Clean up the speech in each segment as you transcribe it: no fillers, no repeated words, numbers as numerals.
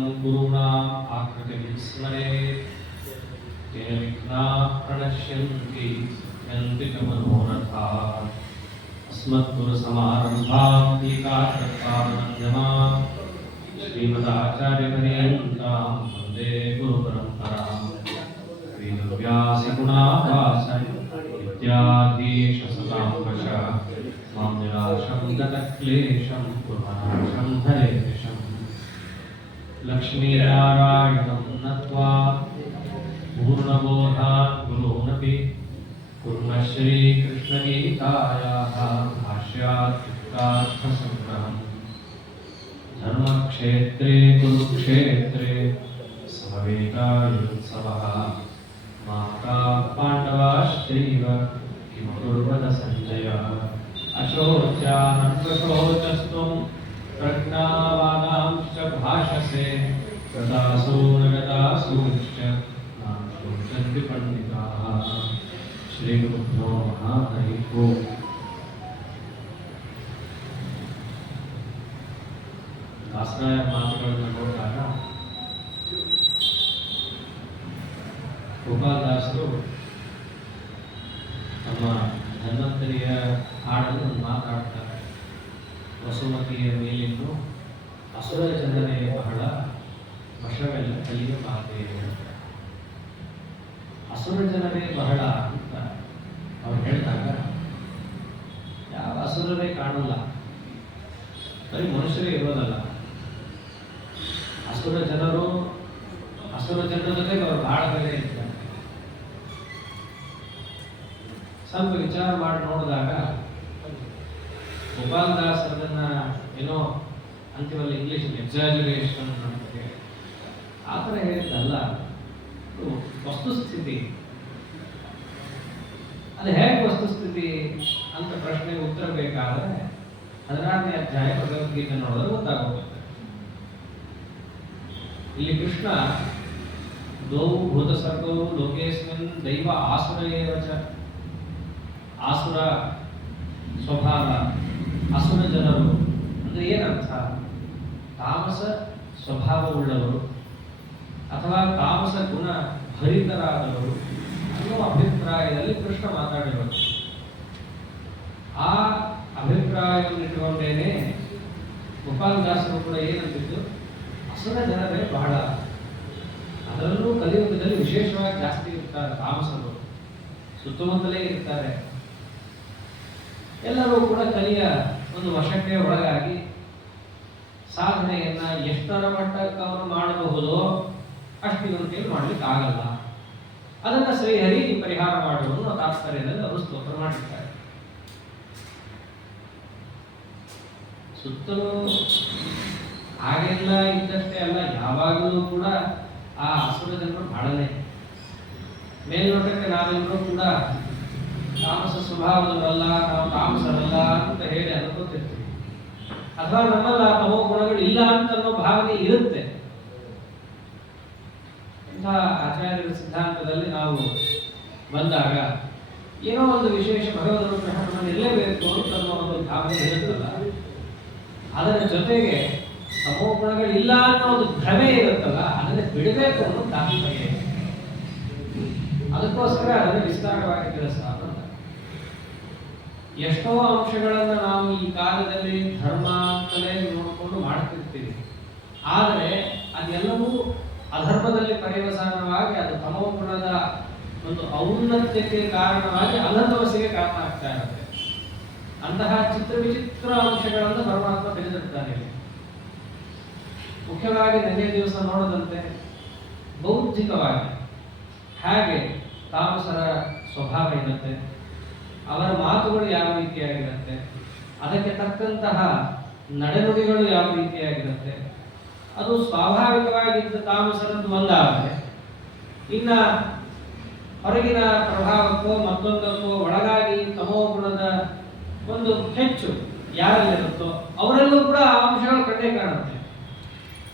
पूर्णं गुरूणाम् आकृतिं स्मरेत् तेन विघ्नाः प्रणश्यन्ति सिद्ध्यन्ति च मनोरथाः। अस्मद्गुरुसमारम्भां टीकाकृत्पादमध्यमाम् श्रीमदाचार्यपर्यन्तां वन्दे गुरुपरम्पराम्। वेदव्यासगुणाभासं विद्याधीशसतां वश मां निराशं गतक्लेशं कुर्वनाशं हरेशं। लक्ष्मीनारायणं नत्वा पूर्णबोधान् गुरूनपि कुर्मः श्रीकृष्णगीतायाः भाष्यार्थसंग्रहम्। धर्मक्षेत्रे कुरुक्षेत्रे समवेतायुत्सवः माता पाण्डवाश्चैव किमकुर्वत सञ्जय। अशोच्यानन्वशोचस्त्वं प्रज्ञावादांश्च भाषसे गतासु न गतासूश्च नाम शोचन्ति पण्डिताः। श्रीगुरुभ्यो नमः। हरिः ओम्। ದಾಸರಾಯರ ಮಾತುಗಳನ್ನು ನೋಡಿದಾಗ ಗೋಪಾಲದಾಸರು ತಮ್ಮ ಧನ್ವಂತರಿಯ ಹಾಡನ್ನು ಮಾತಾಡ್ತಾರೆ. ವಸುಮತಿಯ ಮೇಲಿಂದು ಅಸುರ ಜನರೇ ಬಹಳ ವಶವೆಲ್ಲ ಕಲಿಯ ಮಾತೆ. ಅಸುರ ಜನರೇ ಬಹಳ ಅಂತ ಅವ್ರು ಹೇಳಿದಾಗ ಯಾವ ಅಸುರರೇ ಕಾಣಲ್ಲ, ಬರೀ ಮನುಷ್ಯರೇ ಇರೋದಲ್ಲ, ಅಸುರ ಜನರ ಜೊತೆಗೆ ಅವರು ಬಹಳ ಬೆಲೆ ಇರ್ತಾರೆ. ಸ್ವಲ್ಪ ವಿಚಾರ ಮಾಡಿ ನೋಡಿದಾಗ ಗೋಪಾಲದಾಸರನ್ನ ಏನೋ ಅಂತಿಮಲ್ಲಿ ಇಂಗ್ಲಿಷ್ ಎಕ್ಸಾಜುರೇಷನ್ ಅಂತ ಆ ಥರ ಹೇಳಿದ್ದಲ್ಲ, ವಸ್ತುಸ್ಥಿತಿ. ಅದು ಹೇಗೆ ವಸ್ತುಸ್ಥಿತಿ ಅಂತ ಪ್ರಶ್ನೆಗೆ ಉತ್ತರ ಬೇಕಾದರೆ 16ನೇ ಅಧ್ಯಾಯ ಭಗವದ್ಗೀತೆ ನೋಡಿದ್ರೆ ಗೊತ್ತಾಗುತ್ತೆ. ಇಲ್ಲಿ ಕೃಷ್ಣ ದ್ವೌ ಭೂತ ಸರ್ಗೌ ಲೋಕೇಸ್ಮಿನ್ ದೈವ ಆಸುರ ಏವ ಚ. ಆಸುರ ಸ್ವಭಾವ, ಅಸುರ ಜನರು ಅಂದ್ರೆ ಏನರ್ಥ? ತಾಮಸ ಸ್ವಭಾವವುಳ್ಳವರು ಅಥವಾ ತಾಮಸ ಗುಣ ಭರಿತರಾದವರು ಅನ್ನೋ ಅಭಿಪ್ರಾಯದಲ್ಲಿ ಕೃಷ್ಣ ಮಾತಾಡಿರೋದು. ಆ ಅಭಿಪ್ರಾಯವನ್ನು ಇಟ್ಟುಕೊಂಡೇನೆ ಗೋಪಾಲದಾಸರು ಕೂಡ ಏನಂತಿದ್ದು, ಅಸುರ ಜನರೇ ಬಹಳ, ಅದರಲ್ಲೂ ಕಲಿಯುಗದಲ್ಲಿ ವಿಶೇಷವಾಗಿ ಜಾಸ್ತಿ ಇರ್ತಾರೆ ತಾಮಸರು, ಸುತ್ತಮುತ್ತಲೇ ಇರ್ತಾರೆ. ಎಲ್ಲರೂ ಕೂಡ ಕಲಿಯ ಒಂದು ವಶಕ್ಕೆ ಒಳಗಾಗಿ ಸಾಧನೆಯನ್ನ ಎಷ್ಟರ ಮಟ್ಟಕ್ಕೆ ಅವರು ಮಾಡಬಹುದೋ ಅಷ್ಟಿಗಂತೇಳಿ ಮಾಡ್ಲಿಕ್ಕೆ ಆಗಲ್ಲ. ಅದನ್ನ ಶ್ರೀಹರಿ ಪರಿಹಾರ ಮಾಡುವುದು ತಾತ್ಪರ್ಯದಲ್ಲಿ ಅವರು ಸ್ತೋತ್ರ ಮಾಡಿರ್ತಾರೆ. ಸುತ್ತಲೂ ಹಾಗೆಲ್ಲ ಇದ್ದಷ್ಟೇ ಅಲ್ಲ, ಯಾವಾಗಲೂ ಕೂಡ ಆ ಅಸುರ ಜನರು ಬಹಳನೇ. ಮೇಲ್ನೋಟಕ್ಕೆ ನಾವೆಲ್ಲರೂ ಕೂಡ ತಾಮಸ ಸ್ವಭಾವದವರಲ್ಲ, ನಾವು ತಾಮಸರಲ್ಲ ಅಂತ ಹೇಳಿ ಅನ್ಕೋತಿರ್ತೀವಿ, ಅಥವಾ ನಮ್ಮಲ್ಲ ತಮೋ ಗುಣಗಳು ಇಲ್ಲ ಅಂತ ಅನ್ನೋ ಭಾವನೆ ಇರುತ್ತೆ. ಇಂಥ ಆಚಾರ್ಯರ ಸಿದ್ಧಾಂತದಲ್ಲಿ ನಾವು ಬಂದಾಗ ಏನೋ ಒಂದು ವಿಶೇಷ ಭಗವದ್ ಅನುಗ್ರಹ ನಮ್ಮನ್ನು ಇರಲೇಬೇಕು ಅಂತ ಅನ್ನೋ ಒಂದು ಭಾವನೆ ಇರುತ್ತಲ್ಲ, ಅದರ ಜೊತೆಗೆ ತಮೋ ಗುಣಗಳು ಇಲ್ಲ ಅನ್ನೋ ಒಂದು ಭ್ರಮೆ ಇರುತ್ತಲ್ಲ, ಅದನ್ನೇ ಬಿಡಬೇಕು ಅನ್ನೋ ತಾತ್ಪರ್ಯ. ಅದಕ್ಕೋಸ್ಕರ ಅದನ್ನು ವಿಸ್ತಾರವಾಗಿ ತಿಳಿಸ್ತಾರೆ. ಎಷ್ಟೋ ಅಂಶಗಳನ್ನ ನಾವು ಈ ಕಾಲದಲ್ಲಿ ಧರ್ಮ ಅಂತಲೇ ನೋಡಿಕೊಂಡು ಮಾಡ್ತಿರ್ತೀವಿ, ಆದರೆ ಅದೆಲ್ಲವೂ ಅಧರ್ಮದಲ್ಲಿ ಪರ್ಯವಸಾನವಾಗಿ ಅದು ತಮೋ ಗುಣದ ಒಂದು ಔನ್ನತ್ಯಕ್ಕೆ ಕಾರಣವಾಗಿ ಅನಂತವಸಿಗೆ ಕಾರಣ ಆಗ್ತಾ ಇರುತ್ತೆ. ಅಂತಹ ಚಿತ್ರ ವಿಚಿತ್ರ ಅಂಶಗಳನ್ನು ಪರಮಾತ್ಮ ತಿಳಿದಿರ್ತಾನೆ. ಮುಖ್ಯವಾಗಿ ನಿನ್ನೆ ದಿವಸ ನೋಡದಂತೆ ಬೌದ್ಧಿಕವಾಗಿ ಹಾಗೆ ತಾಮಸರ ಸ್ವಭಾವ ಇರುತ್ತೆ, ಅವರ ಮಾತುಗಳು ಯಾವ ರೀತಿಯಾಗಿರುತ್ತೆ, ಅದಕ್ಕೆ ತಕ್ಕಂತಹ ನಡೆನುಡಿಗಳು ಯಾವ ರೀತಿಯಾಗಿರುತ್ತೆ, ಅದು ಸ್ವಾಭಾವಿಕವಾಗಿದ್ದ ತಾಮಸರದ್ದು ಒಂದಾದರೆ, ಇನ್ನ ಹೊರಗಿನ ಪ್ರಭಾವಕ್ಕೋ ಮತ್ತೊಂದಕ್ಕೋ ಒಳಗಾಗಿ ತಮೋ ಗುಣದ ಒಂದು ಹೆಚ್ಚು ಯಾರಲ್ಲಿರುತ್ತೋ ಅವರಲ್ಲೂ ಕೂಡ ಆ ಅಂಶಗಳು ಕಂಡೇ ಕಾಣುತ್ತೆ.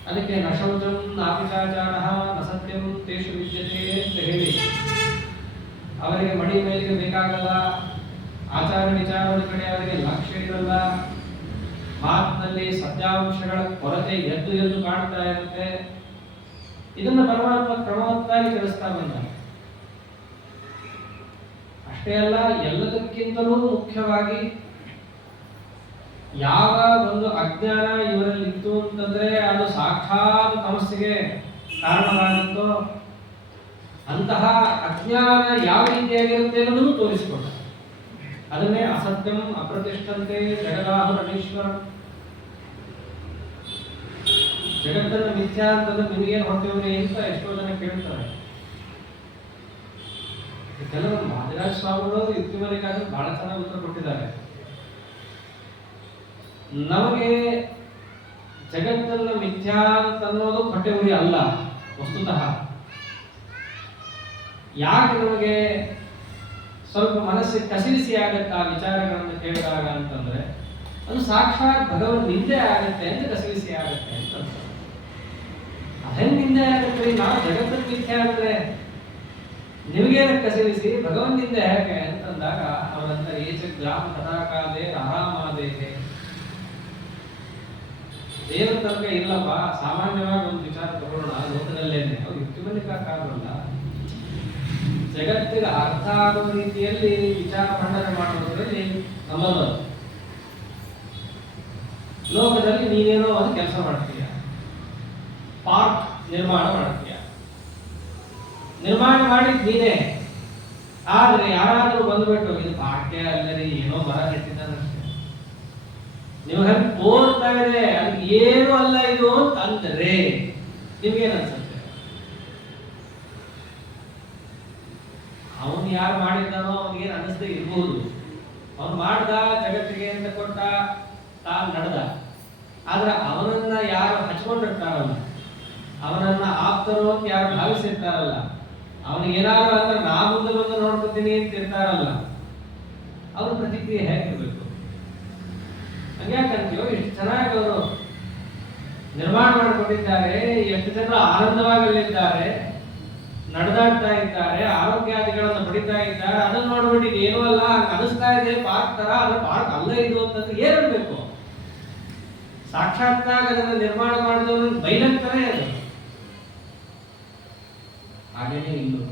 ಅದಕ್ಕೆ ನ ಶೌಚಂ ನಾಪಿಚಾಚಾರ ನ ಸತ್ಯಂ ತೇಷು ವಿದ್ಯತೆ ಅಂತ ಹೇಳಿ ಅವರಿಗೆ ಮಡಿ ಮೇಲಿಗೆ ಬೇಕಾಗಲ್ಲ, ಆಚಾರ ವಿಚಾರದ ಕಡೆ ಅವರಿಗೆ ಲಕ್ಷ್ಯ ಇರಲ್ಲ, ಮಾತಿನಲ್ಲಿ ಸತ್ಯಾಂಶಗಳ ಕೊರತೆ ಎದ್ದು ಕಾಣ್ತಾ ಇರುತ್ತೆ. ಇದನ್ನು ಪರಮಾತ್ಮ ಕ್ರಮವತ್ತಾಗಿ ತಿಳಿಸ್ತಾ ಬಂದ. ಅಷ್ಟೇ ಅಲ್ಲ, ಎಲ್ಲದಕ್ಕಿಂತಲೂ ಮುಖ್ಯವಾಗಿ ಯಾವ ಒಂದು ಅಜ್ಞಾನ ಇವರಲ್ಲಿ ಇತ್ತು ಅಂತಂದ್ರೆ ಅದು ಸಾಕ್ಷಾತ್ ತಮಸ್ಸಿಗೆ ಕಾರಣವಾಗುತ್ತೋ ಅಂತಹ ಅಜ್ಞಾನ ಯಾವ ರೀತಿಯಾಗಿರುತ್ತೆ ಅನ್ನೋದನ್ನು ತೋರಿಸಿಕೊಟ್ಟ. ಅದನ್ನೇ ಅಸತ್ಯಂ ಅಪ್ರತಿಷ್ಠಂತೆ ಜಗದಾಹುರಣೀಶ್ವರ, ಜಗತ್ತನ್ನು ಮಿಥ್ಯಾ ಅಂತಂದ್ರೆ ನಿಮಗೇನು ಹೊರಟಿವ್ರಿ ಅಂತ ಎಷ್ಟೋ ಜನ ಕೇಳ್ತಾರೆ. ಕೆಲವರು ಮಾದಿರಾಜ ಸ್ವಾಮಿಗಳು ಯುಕ್ತಿಮಲಿಕಾದ್ರೆ ಬಹಳ ಚೆನ್ನಾಗಿ ಉತ್ತರ ಕೊಟ್ಟಿದ್ದಾರೆ. ನಮಗೆ ಜಗತ್ತನ್ನು ಮಿಥ್ಯಾ ಅಂತ ಅನ್ನೋದು ಹೊಟ್ಟೆವುರಿ ಅಲ್ಲ ವಸ್ತುತಃ. ಯಾಕೆ ನಮಗೆ ಸ್ವಲ್ಪ ಮನಸ್ಸಿಗೆ ಕಸಿರಿಸಿ ಆಗತ್ತೆ ಆ ವಿಚಾರಗಳನ್ನು ಕೇಳಿದಾಗ ಅಂತಂದ್ರೆ ಅದು ಸಾಕ್ಷಾತ್ ಭಗವನ್ ನಿಂದೆ ಆಗತ್ತೆ ಅಂತ ಕಸಿರಿಸಿ ಆಗತ್ತೆ ಅಂತ. ಅದೇನ್ ನಿಂದೆ ಆಗತ್ತೆ? ನಾವು ಜಗತ್ತನ್ನು ಮಿಥ್ಯಾ ಅಂದ್ರೆ ನಿಮಗೇನ ಕಸಿರಿಸಿ ಭಗವನ್ ನಿಂದೆ ಹೇಗೆ ಅಂತಂದಾಗ ಅವರಂತ ಏಚ ಗ್ರಾಮ ಕಥಾಕಾದೆ ಆರಾಮಾದೇಗೆ, ದೇವರ ತನಕ ಇಲ್ಲಪ್ಪ, ಸಾಮಾನ್ಯವಾಗಿ ಒಂದು ವಿಚಾರ ತಗೊಳ್ಳೋಣ ಲೋಕದಲ್ಲೇನೆ, ಅವ್ರು ಯುಕ್ತಿಮಲ್ಲಿಕಾಕಾರಲ್ಲ, ಜಗತ್ತಿಗೆ ಅರ್ಥ ಆಗುವ ರೀತಿಯಲ್ಲಿ ವಿಚಾರ ಖಂಡನೆ ಮಾಡುವುದರಲ್ಲಿ ನಮ್ಮದು. ಲೋಕದಲ್ಲಿ ನೀನೇನೋ ಒಂದು ಕೆಲಸ ಮಾಡ್ತೀಯ, ಪಾರ್ಕ್ ನಿರ್ಮಾಣ ಮಾಡ್ತೀಯ, ನಿರ್ಮಾಣ ಮಾಡಿದ್ ನೀನೇ. ಆದ್ರೆ ಯಾರಾದ್ರೂ ಬಂದ್ಬಿಟ್ಟು ಇದು ಪಾಠ್ಯ ಅಲ್ಲರಿ ಏನೋ ಮರ ನೆಟ್ಟಿದ್ದಾನಷ್ಟೇ, ನಿಮಗೆ ತೋರ್ತಾ ಇದೆ ಅದು ಏನು ಅಲ್ಲ ಇದು ಅಂತ ಅಂದ್ರೆ ನಿಮ್ಗೇನ್ ಅನ್ಸುತ್ತೆ? ಅವನು ಯಾರು ಮಾಡಿದ್ದಾನೋ ಅವನಿಗೇನು ಅನ್ನಿಸ್ದೇ ಇರ್ಬೋದು. ಅವನು ಮಾಡ್ದ, ಜಗತ್ತಿಗೆ ಅಂತ ಕೊಟ್ಟ, ತಾನು ನಡೆದ. ಆದ್ರೆ ಅವನನ್ನ ಯಾರು ಹಚ್ಕೊಂಡಿರ್ತಾರಲ್ಲ, ಅವನನ್ನ ಆಪ್ತರು ಅಂತ ಯಾರು ಭಾವಿಸಿರ್ತಾರಲ್ಲ, ಅವನಿಗೆ ಏನಾದ್ರು ಅಂದ್ರೆ ನಾ ಮುಂದೆ ಬಂದು ನೋಡ್ಕೊತೀನಿ ಅಂತ ಇರ್ತಾರಲ್ಲ, ಅವ್ರ ಪ್ರತಿಕ್ರಿಯೆ ಹೇಗಿರ್ಬೇಕು? ಹಂಗ್ಯಾಕಂತೀವೋ ಎಷ್ಟು ಚೆನ್ನಾಗಿ ಅವರು ನಿರ್ಮಾಣ ಮಾಡಿಕೊಂಡಿದ್ದಾರೆ, ಎಷ್ಟು ಜನರು ಆನಂದವಾಗಿದ್ದಾರೆ, ನಡೆದಾಡ್ತಾ ಇದ್ದಾರೆ, ಆರೋಗ್ಯಾದಿಗಳನ್ನು ಪಡಿತಾ ಇದ್ದಾರೆ. ಅದನ್ನ ನೋಡ್ಬಿಟ್ಟು ಇದು ಏನೂ ಅಲ್ಲ ಅನಿಸ್ತಾ ಇದೆ ಪಾರ್ಕ್ ತರ, ಅದು ಪಾರ್ಕ್ ಅಲ್ಲ ಇದು ಅಂತಂದ್ರೆ ಏನಿರ್ಬೇಕು? ಸಾಕ್ಷಾತ್ತಾಗಿ ಅದನ್ನ ನಿರ್ಮಾಣ ಮಾಡಿದವರು ಬೈಲಂತಾನೆ ಅದು. ಹಾಗೇನೆ ಇಲ್ಲೂ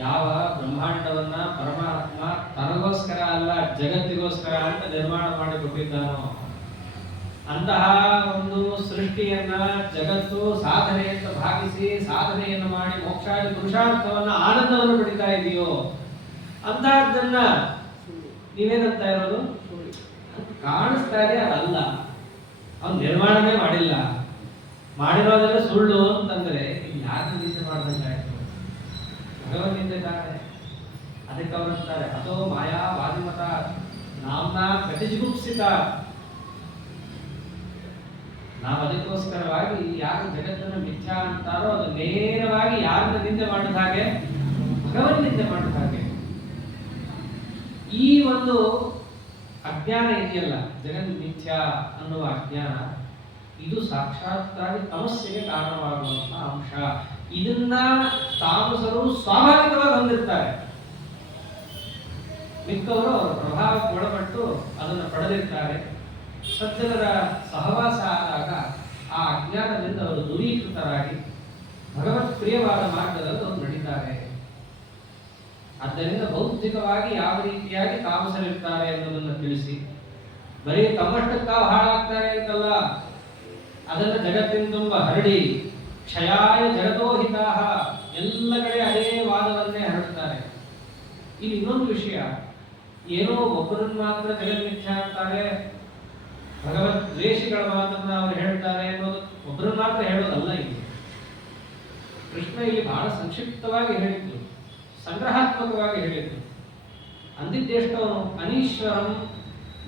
ಯಾವ ಬ್ರಹ್ಮಾಂಡವನ್ನ ಪರಮಾತ್ಮ ತನಗೋಸ್ಕರ ಅಲ್ಲ ಜಗತ್ತಿಗೋಸ್ಕರ ಅಂತ ನಿರ್ಮಾಣ ಮಾಡಿಕೊಟ್ಟಿದ್ದಾನೋ ಅಂತಹ ಒಂದು ಸೃಷ್ಟಿಯನ್ನ ಜಗತ್ತು ಸಾಧನೆ ಅಂತ ಭಾವಿಸಿ ಸಾಧನೆಯನ್ನು ಮಾಡಿ ಮೋಕ್ಷಾದಿ ಪುರುಷಾರ್ಥವನ್ನ ಆನಂದವನ್ನು ಪಡಿತಾ ಇದೆಯೋ ಅಂತಹದ್ದನ್ನ ನೀವೇನಂತ ಇರೋದು? ಕಾಣಿಸ್ತಾ ಇದೆ, ಅದಲ್ಲ. ಅವನು ನಿರ್ಮಾಣನೇ ಮಾಡಿಲ್ಲ, ಮಾಡಿರೋದೆಲ್ಲ ಸುಳ್ಳು ಅಂತಂದ್ರೆ ಯಾರು ನಿಂದೆ ಮಾಡ್ದಂಗಾಯ್ತು? ಭಗವನ್ನಿಂದೆ ತಾನೆ. ಅದಕ್ಕೆ ಅವರಂತಾರೆ ಅಥೋ ಮಾಯಾ ವಾದಿಮತ ನಾಮ್ನಾ ಪ್ರತಿಜಿಗುಪ್ಸಿತ. ನಾವು ಅದಕ್ಕೋಸ್ಕರವಾಗಿ ಯಾರು ಜಗತ್ತನ್ನು ಮಿಥ್ಯಾ ಅಂತಾರೋ ಅದು ನೇರವಾಗಿ ಯಾರನ್ನ ನಿಂದೆ ಮಾಡಿದ ಹಾಗೆ? ಭಗವನ್ ನಿಂದೆ ಮಾಡಿದ ಹಾಗೆ. ಈ ಒಂದು ಅಜ್ಞಾನ ಇದೆಯಲ್ಲ, ಜಗನ್ ಮಿಥ್ಯಾ ಅನ್ನುವ ಅಜ್ಞಾನ, ಇದು ಸಾಕ್ಷಾತ್ತಾಗಿ ತಮಸ್ಸಿಗೆ ಕಾರಣವಾಗುವಂತಹ ಅಂಶ. ಇದನ್ನ ತಾಮಸರು ಸ್ವಾಭಾವಿಕವಾಗಿ ಹೊಂದಿರ್ತಾರೆ, ಮಿಕ್ಕವರು ಅವರ ಪ್ರಭಾವಕ್ಕೆ ಒಳಪಟ್ಟು ಅದನ್ನು ಪಡೆದಿರ್ತಾರೆ. ಸಜ್ಜನರ ಸಹವಾಸ ಆದಾಗ ಆ ಅಜ್ಞಾನದಿಂದ ಅವರು ದೂರೀಕೃತರಾಗಿ ಭಗವತ್ ಪ್ರಿಯವಾದ ಮಾರ್ಗದಲ್ಲಿ ಅವರು ನಡೀತಾರೆ. ಆದ್ದರಿಂದ ಬೌದ್ಧಿಕವಾಗಿ ಯಾವ ರೀತಿಯಾಗಿ ತಾಮಸರಿರ್ತಾರೆ ಅನ್ನೋದನ್ನು ತಿಳಿಸಿ, ಬರೀ ತಮ್ಮಷ್ಟಕ್ಕ ಹಾಳಾಗ್ತಾರೆ ಅಂತಲ್ಲ, ಅದನ್ನು ಜಗತ್ತಿನ ತುಂಬ ಹರಡಿ ಕ್ಷಯಾಯ ಜಗತೋಹಿತಾಹ ಎಲ್ಲ ಕಡೆ ಅದೇ ವಾದವನ್ನೇ ಹರಡ್ತಾರೆ. ಇಲ್ಲಿ ಇನ್ನೊಂದು ವಿಷಯ, ಏನೋ ಒಬ್ಬರನ್ನು ಮಾತ್ರ ಜಗನ್ಮಿಥ್ಯಾ ಅಂತಾರೆ, ಭಗವತ್ ದ್ವೇಷಿಗಳ ಮಾತನ್ನ ಅವರು ಹೇಳ್ತಾರೆ ಅನ್ನೋದು ಒಬ್ಬರನ್ನು ಮಾತ್ರ ಹೇಳೋದಲ್ಲ. ಇಲ್ಲಿ ಕೃಷ್ಣ ಇಲ್ಲಿ ಬಹಳ ಸಂಕ್ಷಿಪ್ತವಾಗಿ ಹೇಳಿದ್ದು, ಸಂಗ್ರಹಾತ್ಮಕವಾಗಿ ಹೇಳಿದ್ದು. ಅಂದಿದ್ದೆಷ್ಟವನು ಅನೀಶ್ವರಂ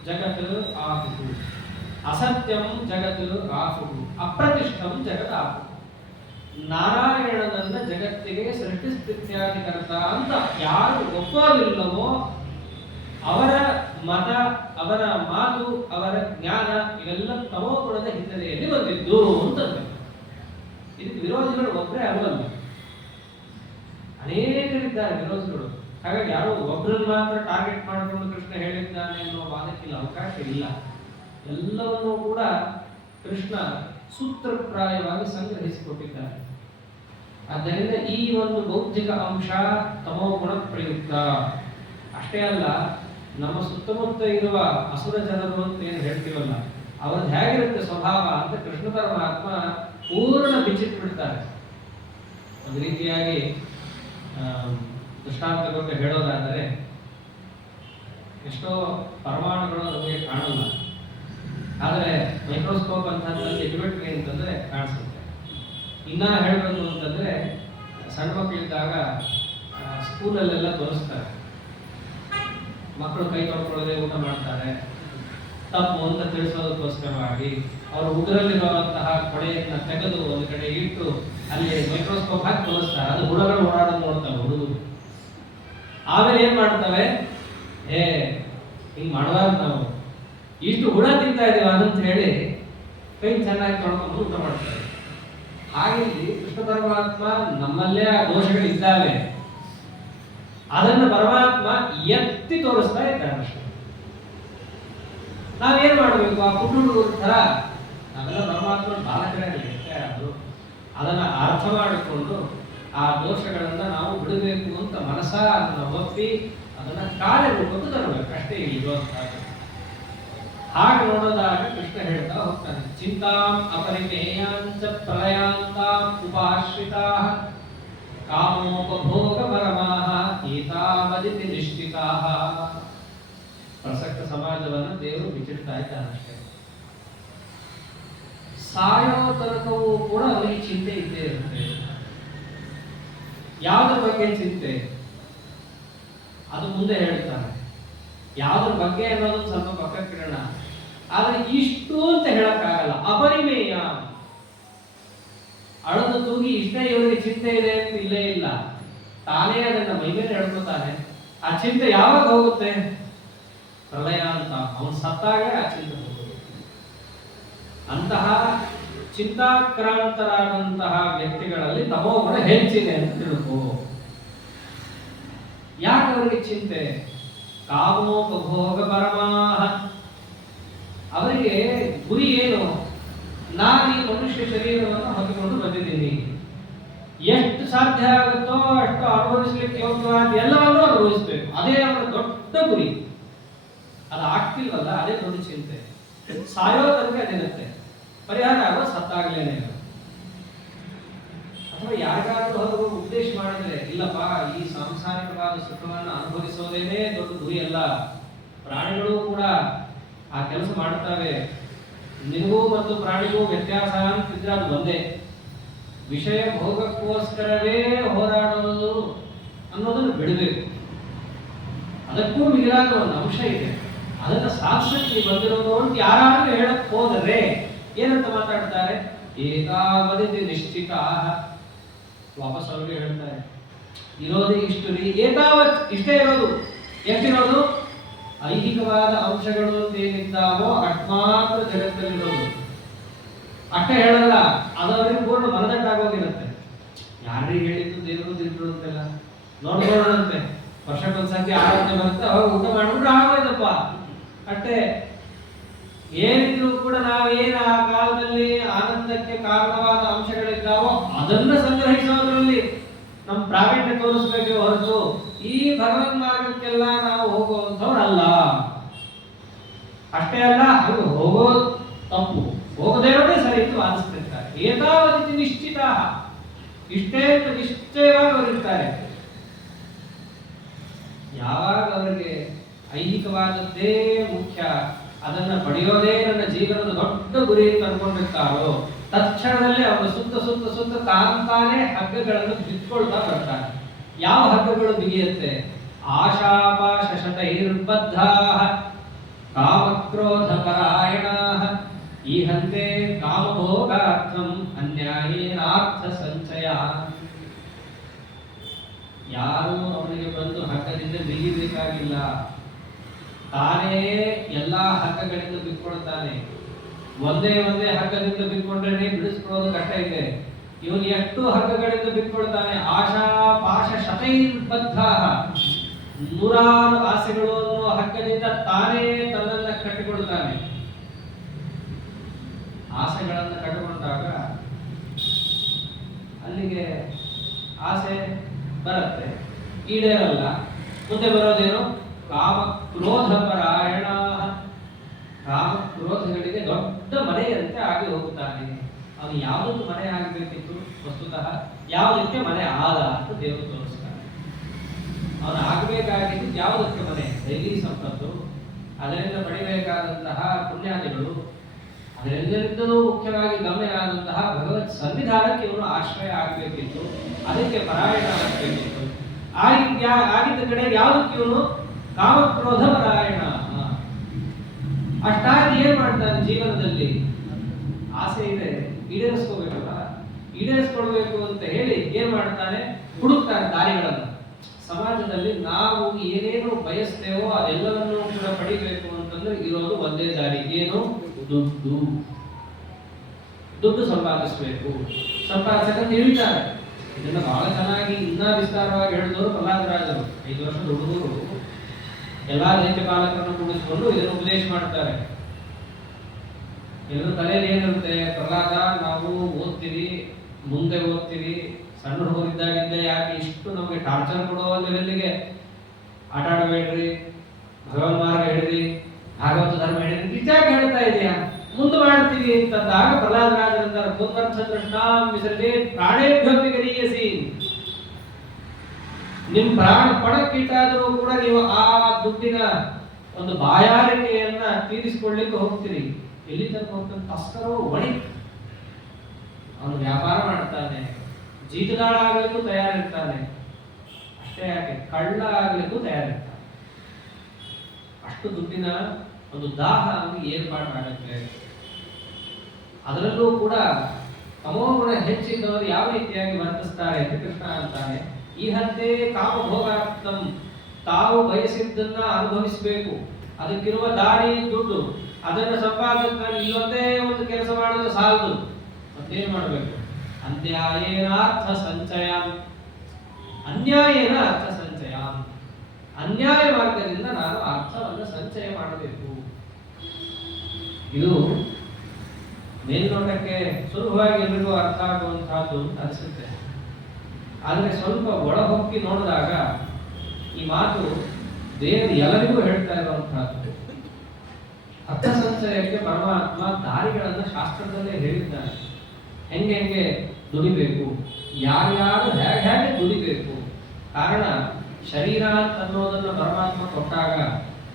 ಜಗತ್ ಆಹುಹು, ಅಸತ್ಯಂ ಜಗತ್ ಆಹುಹು, ಅಪ್ರತಿಷ್ಠಂ ಜಗತ್ ಆಹುಹು. ನಾರಾಯಣನನ್ನ ಜಗತ್ತಿಗೆ ಸೃಷ್ಟಿಸ್ಥಿತ್ಯಾದಿಕರ್ತ ಅಂತ ಯಾರು ಒಪ್ಪೋದಿಲ್ಲವೋ ಅವರ ಮತ, ಅವರ ಮಾತು, ಅವರ ಜ್ಞಾನ ಇವೆಲ್ಲ ತಮೋಗುಣದ ಹಿನ್ನೆಲೆಯಲ್ಲಿ ಬಂದಿದ್ದು ಅಂತಂದ್ರೆ ಇದಕ್ಕೆ ವಿರೋಧಿಗಳು ಒಬ್ಬರೇ ಅಲ್ಲವಲ್ಲ, ಅನೇಕರಿದ್ದಾರೆ ವಿರೋಧಿಗಳು. ಹಾಗಾಗಿ ಯಾರೋ ಒಬ್ಬರನ್ನು ಮಾತ್ರ ಟಾರ್ಗೆಟ್ ಮಾಡಿಕೊಂಡು ಕೃಷ್ಣ ಹೇಳಿದ್ದಾನೆ ಅನ್ನೋ ವಾದಕ್ಕಿಲ್ಲ, ಅವಕಾಶ ಇಲ್ಲ. ಎಲ್ಲವನ್ನೂ ಕೂಡ ಕೃಷ್ಣ ಸೂತ್ರಪ್ರಾಯವಾಗಿ ಸಂಗ್ರಹಿಸಿಕೊಟ್ಟಿದ್ದಾರೆ. ಆದ್ದರಿಂದ ಈ ಒಂದು ಬೌದ್ಧಿಕ ಅಂಶ ತಮೋಗುಣ ಪ್ರಯುಕ್ತ. ಅಷ್ಟೇ ಅಲ್ಲ, ನಮ್ಮ ಸುತ್ತಮುತ್ತ ಇರುವ ಅಸುರ ಜನರು ಅಂತ ಏನು ಹೇಳ್ತೀವಲ್ಲ, ಅವ್ರದ್ದು ಹೇಗಿರುತ್ತೆ ಸ್ವಭಾವ ಅಂತ ಕೃಷ್ಣ ಪರಮಾತ್ಮ ಪೂರ್ಣ ಬಿಚ್ಚಿಟ್ಬಿಡ್ತಾರೆ. ಒಂದು ರೀತಿಯಾಗಿ ದೃಷ್ಟಾಂತ ಕೊಟ್ಟು ಹೇಳೋದಾದರೆ, ಎಷ್ಟೋ ಪರಮಾಣುಗಳು ನಮಗೆ ಕಾಣಲ್ಲ, ಆದರೆ ಮೈಕ್ರೋಸ್ಕೋಪ್ ಅಂತಂದ್ರೆ ಡಿಬೆಟ್ರಿ ಅಂತಂದ್ರೆ ಕಾಣಿಸುತ್ತೆ. ಇನ್ನ ಹೇಳಬೇಕು ಅಂತಂದ್ರೆ, ಸಣ್ಣ ಮಕ್ಕಳಿದ್ದಾಗ ಸ್ಕೂಲಲ್ಲೆಲ್ಲ ತೋರಿಸ್ತಾರೆ, ಮಕ್ಕಳು ಕೈ ತೊಳ್ಕೊಳ್ಳದೆ ಊಟ ಮಾಡ್ತಾರೆ, ತಪ್ಪು ಅಂತ ತಿಳಿಸೋದಕ್ಕೋಸ್ಕರವಾಗಿ ಅವರು ಉಗುರಲ್ಲಿರುವಂತಹ ಕೊಳೆಯನ್ನ ತೆಗೆದು ಒಂದು ಕಡೆ ಇಟ್ಟು ಅಲ್ಲಿ ಮೈಕ್ರೋಸ್ಕೋಪ್ ಹಾಕಿ ತೋರಿಸ್ತಾರೆ. ಅದು ಹುಳಗಳು ಓಡಾಡೋದು ನೋಡ್ತವೆ ಹುಡುಗರು. ಆಮೇಲೆ ಏನ್ ಮಾಡ್ತವೆ, ಹಿಂಗ್ ಮಾಡಬಾರ್ದು, ನಾವು ಇಷ್ಟು ಹುಳ ತಿಂತಾ ಇದೀವ ಅಂತ ಹೇಳಿ ಕೈ ಚೆನ್ನಾಗಿ ತೊಳ್ಕೊಂಡು ಊಟ ಮಾಡ್ತಾರೆ. ಹಾಗೆ ಇಲ್ಲಿ ಕೃಷ್ಣ ಪರಮಾತ್ಮ ನಮ್ಮಲ್ಲೇ ಆ ದೋಷಗಳಿದ್ದಾವೆ, ಅದನ್ನು ಪರಮಾತ್ಮ ಎತ್ತಿ ತೋರಿಸ್ತಾ ಇದ್ದಾನೆ ಅಷ್ಟೇ. ನಾವೇನ್ ಮಾಡಬೇಕು? ಆ ಪುಟ್ಟ ಹುಡುಗರ ತರ ನಾವೆಲ್ಲ ಪರಮಾತ್ಮ ಬಾಲಕರಲ್ಲಿ ಅದು ಅದನ್ನ ಅರ್ಥ ಮಾಡಿಕೊಂಡು ಆ ದೋಷಗಳನ್ನ ನಾವು ಬಿಡಬೇಕು ಅಂತ ಮನಸ ಅದನ್ನ ಒಪ್ಪಿ ಅದನ್ನ ಕಾರ್ಯರೂಪಕ್ಕೆ ತರಬೇಕು ಅಷ್ಟೇ ಇರುವಂತಹ. ಹಾಗೆ ನೋಡೋದಾಗ ಕೃಷ್ಣ ಹೇಳ್ತಾ ಹೋಗ್ತಾನೆ, ಚಿಂತಾಂ ಅಪರಿಮೇಯಾಂಚ ಪ್ರಳಯಾಂತಾಂ ಉಪಾಶ್ರಿತಾಃ ಕಾಮೋಪಭೋಗ ಪರಮಾಃ ಏತಾವದಿತಿ ನಿಶ್ಚಿತಾಃ. ಪ್ರಸಕ್ತ ಸಮಾಜವನ್ನ ದೇವರು ಬಿಚ್ಚಿಡ್ತಾ ಇದ್ದಾನಷ್ಟೇ. ಸಾಯೋ ತನಕವೂ ಕೂಡ ಅವರಿಗೆ ಚಿಂತೆ ಇದ್ದೇ ಇರುತ್ತೆ. ಯಾವುದ್ರ ಬಗ್ಗೆ ಚಿಂತೆ ಅದು ಮುಂದೆ ಹೇಳ್ತಾನೆ. ಯಾವುದ್ರ ಬಗ್ಗೆ ಅನ್ನೋದು ಸ್ವಲ್ಪ ಪಕ್ಕಕ್ಕಿಡೋಣ, ಆದ್ರೆ ಇಷ್ಟು ಅಂತ ಹೇಳಕ್ಕಾಗಲ್ಲ. ಅಪರಿಮೇಯ, ಅಳದು ತೂಗಿ ಇಷ್ಟೇ ಇವರಿಗೆ ಚಿಂತೆ ಇದೆ ಅಂತ ಇಲ್ಲೇ ಇಲ್ಲ, ತಾನೇ ಅದನ್ನ ಮೈಮೇಲೆ ಹೇಳ್ಕೊತಾನೆ. ಆ ಚಿಂತೆ ಯಾವಾಗ ಹೋಗುತ್ತೆ? ಪ್ರಳಯ ಅಂತ ಅವನು ಸತ್ತಾಗೆ ಆ ಚಿಂತೆ ಹೋಗುತ್ತೆ. ಅಂತಹ ಚಿಂತಾಕ್ರಾಂತರಾದಂತಹ ವ್ಯಕ್ತಿಗಳಲ್ಲಿ ತಮೋಗುಣ ಹೆಚ್ಚಿದೆ ಅಂತ ತಿಳ್ಕೋ. ಯಾಕೆ ಅವರಿಗೆ ಚಿಂತೆ? ಕಾಮೋಪಭೋಗ ಪರಮಾಹ. ಅವರಿಗೆ ಗುರಿ ಏನು? ನಾನು ಈ ಮನುಷ್ಯ ಶರೀರವನ್ನು ಹೊತ್ತುಕೊಂಡು ಬಂದಿದ್ದೀನಿ, ಎಷ್ಟು ಸಾಧ್ಯ ಆಗುತ್ತೋ ಅಷ್ಟು ಅನುಭವಿಸ್ಲಿಕ್ಕೆ ಯೋಗ್ಯವಾದ ಎಲ್ಲವನ್ನೂ ಅನುಭವಿಸ್ಬೇಕು. ಅದೇ ಅವರ ದೊಡ್ಡ ಗುರಿ. ಅದು ಆಗ್ತಿಲ್ವಲ್ಲ, ಅದೇ ದೊಡ್ಡ ಚಿಂತೆ. ಸಾಯೋ ತನಕ ಅದಿರುತ್ತೆ, ಪರಿಹಾರ ಆಗೋ ಸತ್ತಾಗ್ಲೇನೆ. ಅಥವಾ ಯಾರಿಗಾದ್ರೂ ಹೊರಗೆ ಉದ್ದೇಶ ಮಾಡಿದ್ರೆ, ಇಲ್ಲಪ್ಪ ಈ ಸಾಂಸಾರಿಕವಾದ ಸುಖವನ್ನು ಅನುಭವಿಸೋದೇನೆ ದೊಡ್ಡ ಗುರಿ ಅಲ್ಲ, ಪ್ರಾಣಿಗಳು ಕೂಡ ಆ ಕೆಲಸ ಮಾಡ್ತವೆ. ನಿನಗೂ ಮತ್ತು ಪ್ರಾಣಿಗೂ ವ್ಯತ್ಯಾಸ ಅಂತಿದ್ರೆ ಅದು ಒಂದೇ. ವಿಷಯ ಭೋಗಕ್ಕೋಸ್ಕರವೇ ಹೋರಾಡೋದು ಅನ್ನೋದನ್ನು ಬಿಡಬೇಕು. ಅದಕ್ಕೂ ಮಿಗಿಲಾದ ಒಂದು ಅಂಶ ಇದೆ, ಅದನ್ನ ಸಾಧಿಸಕ್ಕೆ ಬಂದಿರೋದು ಅಂತ ಯಾರಾದ್ರೂ ಹೇಳಕ್ ಹೋದರೆ ಏನಂತ ಮಾತಾಡ್ತಾರೆ? ಏತಾವದಿ ನಿಶ್ಚಿತ. ವಾಪಸ್ ಅವ್ರಿಗೆ ಹೇಳ್ತಾರೆ, ಇರೋದೇ ಇಷ್ಟು ರೀ, ಏತಾವತ್ ಇಷ್ಟೇ ಇರೋದು. ಎಷ್ಟಿರೋದು? ಐಹಿಕವಾದ ಅಂಶಗಳು ಅಂತ ಏನಿದ್ದಾವೋ ಅಟ್ ಮಾತ್ರ ಜಗತ್ತಲ್ಲಿರೋದು. ಅಷ್ಟೇ ಹೇಳಲ್ಲ, ಅದವರಿಗೆ ಪೂರ್ಣ ಮನದಟ್ಟಾಗೋಗಿರುತ್ತೆ. ಯಾರಿಗೆ ಹೇಳಿದ್ದು ದೇವರು ದಿದ್ರು ಅಂತೆಲ್ಲ ನೋಡ್ಕೊಳ್ಳೋಣಂತೆ. ವರ್ಷಕ್ಕೊಂದ್ಸತಿ ಆರಾಧನೆ ಬರುತ್ತೆ, ಅವಾಗ ಊಟ ಮಾಡ್ಬಿಟ್ರೆ ಆಗೋಯ್ತಪ್ಪ ಅಷ್ಟೇ. ಏನಿದ್ರು ಕೂಡ ನಾವೇನು ಆ ಕಾಲದಲ್ಲಿ ಆನಂದಕ್ಕೆ ಕಾರಣವಾದ ಅಂಶಗಳಿದ್ದಾವೋ ಅದನ್ನ ಸಂಗ್ರಹಿಸೋದ್ರಲ್ಲಿ ನಮ್ಮ ಪ್ರಾವೀಣ್ಯ ತೋರಿಸ್ಬೇಕೆ ಹೊರತು ಈ ಭಗವದ್ ಮಾರ್ಗಕ್ಕೆಲ್ಲ ನಾವು ಹೋಗುವಂಥವ್ರಲ್ಲ. ಅಷ್ಟೇ ಅಲ್ಲ, ಹಾಗೆ ಹೋಗೋದು ತಪ್ಪು, ಹೋಗದೇ ಇರೋದೇ ಸರಿ ಅಂತ ವಾದಿಸ್ತಿರ್ತಾರೆ. ಏತಾವತಿ ನಿಶ್ಚಿತ, ಇಷ್ಟೇ ನಿಶ್ಚಯವಾಗಿ ಅವರಿರ್ತಾರೆ. ಯಾವಾಗ ಅವರಿಗೆ ಐಹಿಕವಾದದ್ದೇ ಮುಖ್ಯ, ಅದನ್ನ ಪಡೆಯೋದೇ ನನ್ನ ಜೀವನದ ದೊಡ್ಡ ಗುರಿ ಅಂತ ಅನ್ಕೊಂಡಿರ್ತಾರೋ ತಕ್ಷಣದಲ್ಲಿ ಅವರು ಸುತ್ತ ಸುತ್ತ ಸುತ್ತ ತಾನೇ ಹಗ್ಗಗಳನ್ನು ಬಿತ್ಕೊಳ್ತಾ ಬರ್ತಾರೆ. ಯಾವ ಹಗ್ಗಗಳು ಬಿಗಿಯುತ್ತೆ? ಆಶಾಪಾಶ ಶತೈರ್ಬದ್ಧಾಃ ಕಾಮಕ್ರೋಧ ಪರಾಯಣಾಃ ಈಹಂತೆ ಕಾಮಭೋಗಾರ್ಥಂ ಅನ್ಯಾಯೇನಾರ್ಥ ಸಂಚಯ. ಯಾರು ಅವನಿಗೆ ಬಂದು ಹಗ್ಗದಿಂದ ಬಿಗಿಬೇಕಾಗಿಲ್ಲ, ತಾನೇ ಎಲ್ಲಾ ಹಗ್ಗಗಳಿಂದ ಬಿಟ್ಕೊಳ್ತಾನೆ. ಒಂದೇ ಹಗ್ಗದಿಂದ ಬಿಟ್ಕೊಂಡ್ರೆ ಬಿಡಿಸ್ಕೊಳ್ಳೋದು ಕಷ್ಟ ಇದೆ. ಇವನು ಎಷ್ಟು ಹಗ್ಗಗಳಿಂದ ಬಿಟ್ಕೊಳ್ತಾನೆ. ಆಶಾ ಪಾಶ ಶತೈರ್ಬದ್ಧ, ನೂರಾರು ಆಸೆಗಳು ಅನ್ನೋ ಹಗ್ಗದಿಂದ ತಾನೇ ತನ್ನನ್ನ ಕಟ್ಟಿಕೊಳ್ತಾನೆ. ಆಸೆಗಳನ್ನು ಕಟ್ಟಿಕೊಂಡಾಗ ಅಲ್ಲಿಗೆ ಆಸೆ ಬರುತ್ತೆ, ಈಡೇರಲ್ಲ. ಮುಂದೆ ಬರೋದೇನು? ಕಾಮ ಕ್ರೋಧ ಪರಾಯಣ. ಕಾಮ ಕ್ರೋಧಗಳಿಗೆ ದೊಡ್ಡ ಮನೆಯಂತೆ ಆಗಿ ಹೋಗುತ್ತಾನೆ. ಅವನು ಯಾವುದಕ್ಕೆ ಮನೆ ಆಗಬೇಕಿತ್ತು ವಸ್ತುತಃ, ಯಾವುದಕ್ಕೆ ಮನೆ ಆದ ಅಂತ ದೇವರು ತೋರಿಸ್ತಾನೆ. ಅವನು ಆಗಬೇಕಾಗಿದ್ದು ಯಾವುದಕ್ಕೆ ಮನೆ? ದೈವಿ ಸಂಪತ್ತು, ಅದರಿಂದ ಪಡಿಬೇಕಾದಂತಹ ಪುಣ್ಯಾದಿಗಳು, ಅದರೆಲ್ಲರಿಂದಲೂ ಮುಖ್ಯವಾಗಿ ಗಮ್ಯ ಆದಂತಹ ಭಗವತ್ ಸಂವಿಧಾನಕ್ಕೆ ಇವನು ಆಶ್ರಯ ಆಗಬೇಕಿತ್ತು. ಅದಕ್ಕೆ ಪರಾಯಣ ಆಗಬೇಕಿತ್ತು. ಆಗಿದ್ದ ಕಡೆ ಯಾವುದಕ್ಕೆ ಇವನು ಕಾಮಕ್ರೋಧ ಪರಾಯಣ. ಅಷ್ಟಾಗಿ ಏನ್ ಮಾಡ್ತಾನೆ ಜೀವನದಲ್ಲಿ? ಆಸೆ ಇದೆ, ಈಡೇರಿಸ್ಕೋಬೇಕಲ್ಲ, ಈಡೇರಿಸ್ಕೊಳ್ಬೇಕು ಅಂತ ಹೇಳಿ ಏನ್ ಮಾಡ್ತಾನೆ? ಹುಡುಕ್ತಾನೆ ದಾರಿಗಳನ್ನು. ಸಮಾಜದಲ್ಲಿ ನಾವು ಏನೇನು ಬಯಸ್ತೇವೋ ಅದೆಲ್ಲವನ್ನೂ ಕೂಡ ಪಡಿಬೇಕು ಅಂತಂದ್ರೆ ಇರೋದು ಒಂದೇ ದಾರಿ. ಏನು? ದುಡ್ಡು. ದುಡ್ಡು ಸಂಪಾದಿಸಬೇಕು. ಸಂಪಾದಿಸಕ್ಕೆ ಹೇಳ್ತಾರೆ. ಇದನ್ನ ಬಹಳ ಚೆನ್ನಾಗಿ ಇನ್ನ ವಿಸ್ತಾರವಾಗಿ ಹೇಳಿದವರು ಪ್ರಹ್ಲಾದರಾಜರು. 5 ವರ್ಷದ ಹುಡುಗರು ಎಲ್ಲಾ ದೈತ್ಯ ಪಾಲಕರನ್ನು ಕೂಡಿಸಿಕೊಂಡು ಇದನ್ನು ಉಪದೇಶ ಮಾಡ್ತಾರೆ. ಎಲ್ಲರ ತಲೆಯಲ್ಲಿ ಏನಿರುತ್ತೆ? ಪ್ರಹ್ಲಾದ, ನಾವು ಓದ್ತೀವಿ, ಮುಂದೆ ಓದ್ತೀವಿ, ಸಣ್ಣ ಹುಡುಗರಿದ್ದಾಗಿದ್ದ ಯಾಕೆ ಇಷ್ಟು ನಮಗೆ ಟಾರ್ಚರ್ ಕೊಡೋ ಲೆವೆಲ್ಗೆ ಆಟ ಆಡಬೇಡ್ರಿ, ಭಗವನ್ ಮಾರ್ಗ ಹಿಡಿದ್ರಿ, ಭಾಗವತ ಧರ್ಮ ಹಿಡಿದ್ರಿ, ನಿಜಾಗಿ ಹೇಳ್ತಾ ಇದೆಯಾ? ಮುಂದೆ ಮಾಡ್ತೀವಿ ಅಂತಂದಾಗ ಪ್ರಹ್ಲಾದರಾಜರಂತಾರೆ, ಪುನರ್ಛತೃಷ್ಣಾಂ ವಿಸರ್ಜೆ ಪ್ರಾಣೇಭ್ಯೋಪಿ ಗರೀಯಸಿ. ನಿಮ್ ಪ್ರಾಣ ಪಣಕ್ಕಿಟ್ಟಾದರೂ ಕೂಡ ನೀವು ಆ ದುಡ್ಡಿನ ಒಂದು ಬಾಯಾರಿಕೆಯನ್ನ ತೀರಿಸಿಕೊಳ್ಳಿಕ್ಕೆ ಹೋಗ್ತೀರಿ. ಎಲ್ಲಿ ತನಕ ಹೋಗ್ತಾನೆ? ತಸ್ಕರೋ ಒಣಿ. ಅವನು ವ್ಯಾಪಾರ ಮಾಡ್ತಾನೆ, ಜೀತದಾಳ ಆಗ್ಲಿಕ್ಕೂ ತಯಾರಿರ್ತಾನೆ. ಅಷ್ಟೇ ಯಾಕೆ, ಕಳ್ಳ ಆಗ್ಲಿಕ್ಕೂ ತಯಾರಿರ್ತಾನೆ. ಅಷ್ಟು ದುಡ್ಡಿನ ಒಂದು ದಾಹ ಅವನಿಗೆ ಏರ್ಪಾಟಾಗುತ್ತೆ. ಅದರಲ್ಲೂ ಕೂಡ ತಮೋಗುಣ ಹೆಚ್ಚಿದ್ದವರು ಯಾವ ರೀತಿಯಾಗಿ ವರ್ತಿಸ್ತಾರೆ ಅಂತ ಕೃಷ್ಣ ಅಂತಾನೆ. ಈ ಹಂತೆ ಕಾಮಭೋಗಾರ್ಥಂ, ತಾವು ಬಯಸಿದ್ದನ್ನ ಅನುಭವಿಸಬೇಕು, ಅದಕ್ಕಿರುವ ದಾರಿ ದುಡ್ಡು. ಅದನ್ನು ಸಂಪಾದನೆ ಇಲ್ಲೊಂದೇ ಒಂದು ಕೆಲಸ ಮಾಡಿದ್ರೆ ಸಾಲದು, ಮತ್ತೇನು ಮಾಡಬೇಕು? ಅನ್ಯಾಯೇನಾರ್ಥ ಸಂಚಯ, ಅನ್ಯಾಯೇನ ಅರ್ಥ ಸಂಚಯ. ಅನ್ಯಾಯ ಮಾರ್ಗದಿಂದ ನಾನು ಅರ್ಥವನ್ನು ಸಂಚಯ ಮಾಡಬೇಕು. ಇದು ಮೇಲ್ನೋಟಕ್ಕೆ ಸುಲಭವಾಗಿ ಎಲ್ರಿಗೂ ಅರ್ಥ ಆಗುವಂತಹದ್ದು ಅನಿಸುತ್ತೆ. ಆದರೆ ಸ್ವಲ್ಪ ಒಳಹೊಕ್ಕಿ ನೋಡಿದಾಗ ಈ ಮಾತು ದೇವರು ಎಲ್ಲರಿಗೂ ಹೇಳ್ತಾ ಇರುವಂತಹದ್ದು. ಅರ್ಥ ಸಂಚಯಕ್ಕೆ ಪರಮಾತ್ಮ ದಾರಿಗಳನ್ನು ಶಾಸ್ತ್ರದಲ್ಲೇ ಹೇಳಿದ್ದಾನೆ. ಹೆಂಗೆ ದುಡಿಬೇಕು, ಯಾರ್ಯಾರು ಹೇಗೆ ದುಡಿಬೇಕು. ಕಾರಣ ಶರೀರ ಅನ್ನೋದನ್ನು ಪರಮಾತ್ಮ ಕೊಟ್ಟಾಗ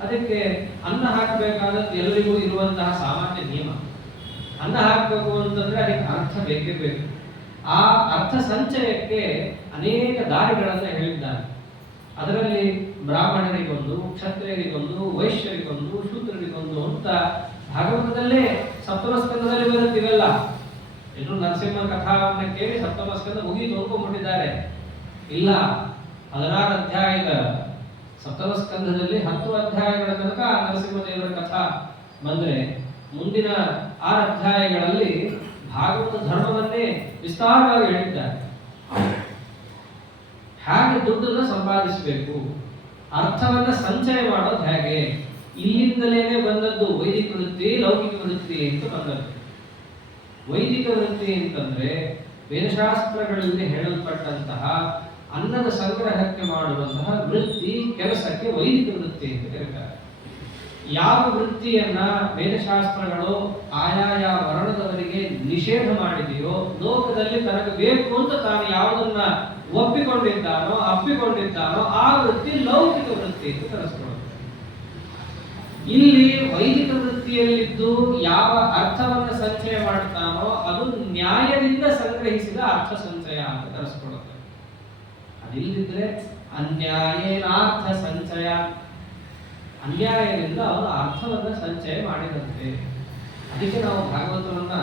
ಅದಕ್ಕೆ ಅನ್ನ ಹಾಕಬೇಕಾದದ್ದು ಎಲ್ಲರಿಗೂ ಇರುವಂತಹ ಸಾಮಾನ್ಯ ನಿಯಮ. ಅನ್ನ ಹಾಕಬೇಕು ಅಂತಂದ್ರೆ ಅದಕ್ಕೆ ಅರ್ಥ ಬೇಕೇ ಬೇಕು. ಆ ಅರ್ಥ ಸಂಚಯಕ್ಕೆ ಅನೇಕ ದಾರಿಗಳನ್ನು ಹೇಳಿದ್ದಾನೆ. ಅದರಲ್ಲಿ ಬ್ರಾಹ್ಮಣರಿಗೊಂದು, ಕ್ಷತ್ರಿಯರಿಗೊಂದು, ವೈಶ್ಯರಿಗೊಂದು, ಶೂದ್ರರಿಗೊಂದು ಅಂತ ಭಾಗವತದಲ್ಲೇ ಸಪ್ತಮ ಸ್ಕಂದದಲ್ಲಿ ಬರುತ್ತಿವೆಲ್ಲ. ಎಲ್ಲರೂ ನರಸಿಂಹ ಕಥಾವನ್ನು ಕೇಳಿ ಸಪ್ತಮ ಸ್ಕಂದ ಮುಗಿ ತೋರ್ಕೊಂಡ್ಬಿಟ್ಟಿದ್ದಾರೆ. ಇಲ್ಲ, 16 ಅಧ್ಯಾಯದ ಸಪ್ತಮ ಸ್ಕಂದದಲ್ಲಿ 10 ಅಧ್ಯಾಯಗಳ ತನಕ ನರಸಿಂಹದೇವರ ಕಥಾ ಬಂದ್ರೆ ಮುಂದಿನ 6 ಅಧ್ಯಾಯಗಳಲ್ಲಿ ಭಾಗವತ ಧರ್ಮವನ್ನೇ ವಿಸ್ತಾರವಾಗಿ ಹೇಳಿದ್ದಾರೆ. ಹೇಗೆ ದುಡ್ಡನ್ನು ಸಂಪಾದಿಸಬೇಕು, ಅರ್ಥವನ್ನ ಸಂಚಯ ಮಾಡೋದು ಹೇಗೆ. ಇಲ್ಲಿಂದಲೇನೆ ಬಂದದ್ದು ವೈದಿಕ ವೃತ್ತಿ, ಲೌಕಿಕ ವೃತ್ತಿ ಅಂತ ಬಂದದ್ದು. ವೈದಿಕ ವೃತ್ತಿ ಅಂತಂದ್ರೆ ವೇದಶಾಸ್ತ್ರಗಳಲ್ಲಿ ಹೇಳಲ್ಪಟ್ಟಂತಹ ಅನ್ನದ ಸಂಗ್ರಹಕ್ಕೆ ಮಾಡುವಂತಹ ವೃತ್ತಿ ಕೆಲಸಕ್ಕೆ ವೈದಿಕ ವೃತ್ತಿ ಅಂತ ಕರೀತಾರೆ. ಯಾವ ವೃತ್ತಿಯನ್ನ ವೇದಶಾಸ್ತ್ರಗಳು ಆಯಾಯ ವರ್ಣದವರಿಗೆ ನಿಷೇಧ ಮಾಡಿದೆಯೋ, ಲೋಕದಲ್ಲಿ ತನಗೆ ಬೇಕು ಅಂತ ತಾನು ಯಾವುದನ್ನ ಒಪ್ಪಿಕೊಂಡಿದ್ದಾನೋ ಅಪ್ಪಿಕೊಂಡಿದ್ದಾನೋ ಆ ವೃತ್ತಿ ಲೌಕಿಕ ವೃತ್ತಿ ಅಂತ ಕರೆಸ್ಕೊಳ್ಳೋದು. ಇಲ್ಲಿ ವೈದಿಕ ವೃತ್ತಿಯಲ್ಲಿದ್ದು ಯಾವ ಅರ್ಥವನ್ನು ಸಂಚಯ ಮಾಡ್ತಾನೋ ಅದು ನ್ಯಾಯದಿಂದ ಸಂಗ್ರಹಿಸಿದ ಅರ್ಥ ಸಂಚಯ ಅಂತ ಕರೆಸ್ಕೊಳ್ಳುತ್ತೆ. ಅದಿಲ್ಲದಿದ್ರೆ ಅನ್ಯಾಯೇನಾರ್ಥ ಸಂಚಯ, ಅನ್ಯಾಯದಿಂದ ಅವನು ಅರ್ಥವನ್ನ ಸಂಚಯ ಮಾಡಿದಂತೆ. ಅದಕ್ಕೆ ನಾವು ಭಾಗವತವನ್ನ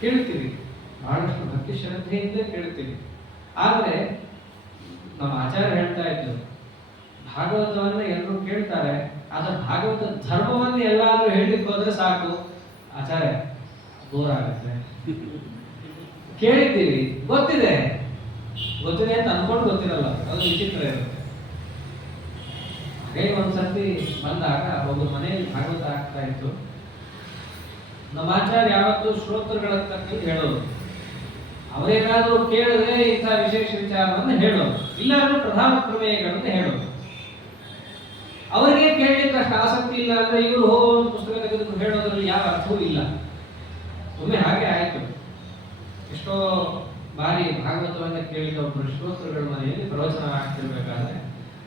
ಕೇಳ್ತೀವಿ, ಬಹಳಷ್ಟು ಭಕ್ತಿ ಶ್ರದ್ಧೆಯಿಂದ ಕೇಳ್ತೀವಿ. ಆದರೆ ನಮ್ಮ ಆಚಾರ್ಯ ಹೇಳ್ತಾ ಇದ್ರು, ಭಾಗವತವನ್ನ ಎಲ್ಲರೂ ಕೇಳ್ತಾರೆ, ಆದ್ರೆ ಭಾಗವತ ಧರ್ಮವನ್ನು ಎಲ್ಲಾದ್ರೂ ಹೇಳಲಿಕ್ಕೆ ಹೋದ್ರೆ ಸಾಕು ಆಚಾರ್ಯ ಬೋರ್ ಆಗುತ್ತೆ. ಕೇಳಿದ್ದೀವಿ, ಗೊತ್ತಿದೆ ಅಂತ ಅನ್ಕೊಂಡು ಗೊತ್ತಿರಲ್ಲ, ಅದು ವಿಚಿತ್ರ ಇರುತ್ತೆ. ಹಾಗೆ ಒಂದ್ಸರ್ತಿ ಬಂದಾಗ ಒಬ್ಬರು ಮನೆಯಲ್ಲಿ ಭಾಗವತ ಆಗ್ತಾ ಇತ್ತು. ನಮ್ಮ ಆಚಾರ್ಯ ಯಾವತ್ತು ಶ್ರೋತೃಗಳ ತಕ್ಕಂಗೆ ಹೇಳೋದು, ಅವರೇನಾದ್ರೂ ಕೇಳಿದ್ರೆ ಇಂಥ ವಿಶೇಷ ವಿಚಾರವನ್ನು ಹೇಳೋದು, ಇಲ್ಲಾಂದ್ರೆ ಪ್ರಧಾನ ಪ್ರಮೇಯಗಳನ್ನು ಹೇಳೋದು. ಅವರಿಗೆ ಕೇಳಲಿಕ್ಕೆ ಅಷ್ಟು ಆಸಕ್ತಿ ಇಲ್ಲ ಅಂದ್ರೆ ಇವರು ಒಂದು ಪುಸ್ತಕ ತೆಗೆದುಕೊಂಡು ಹೇಳೋದ್ರಲ್ಲಿ ಯಾವ ಅರ್ಥವೂ ಇಲ್ಲ. ಒಮ್ಮೆ ಹಾಗೆ ಆಯ್ತು. ಎಷ್ಟೋ ಬಾರಿ ಭಾಗವತವನ್ನ ಕೇಳಿದ ಒಬ್ಬರು ಶ್ರೋತೃಗಳ ಮನೆಯಲ್ಲಿ ಪ್ರವಚನ ಆಗ್ತಿರ್ಬೇಕಾದ್ರೆ,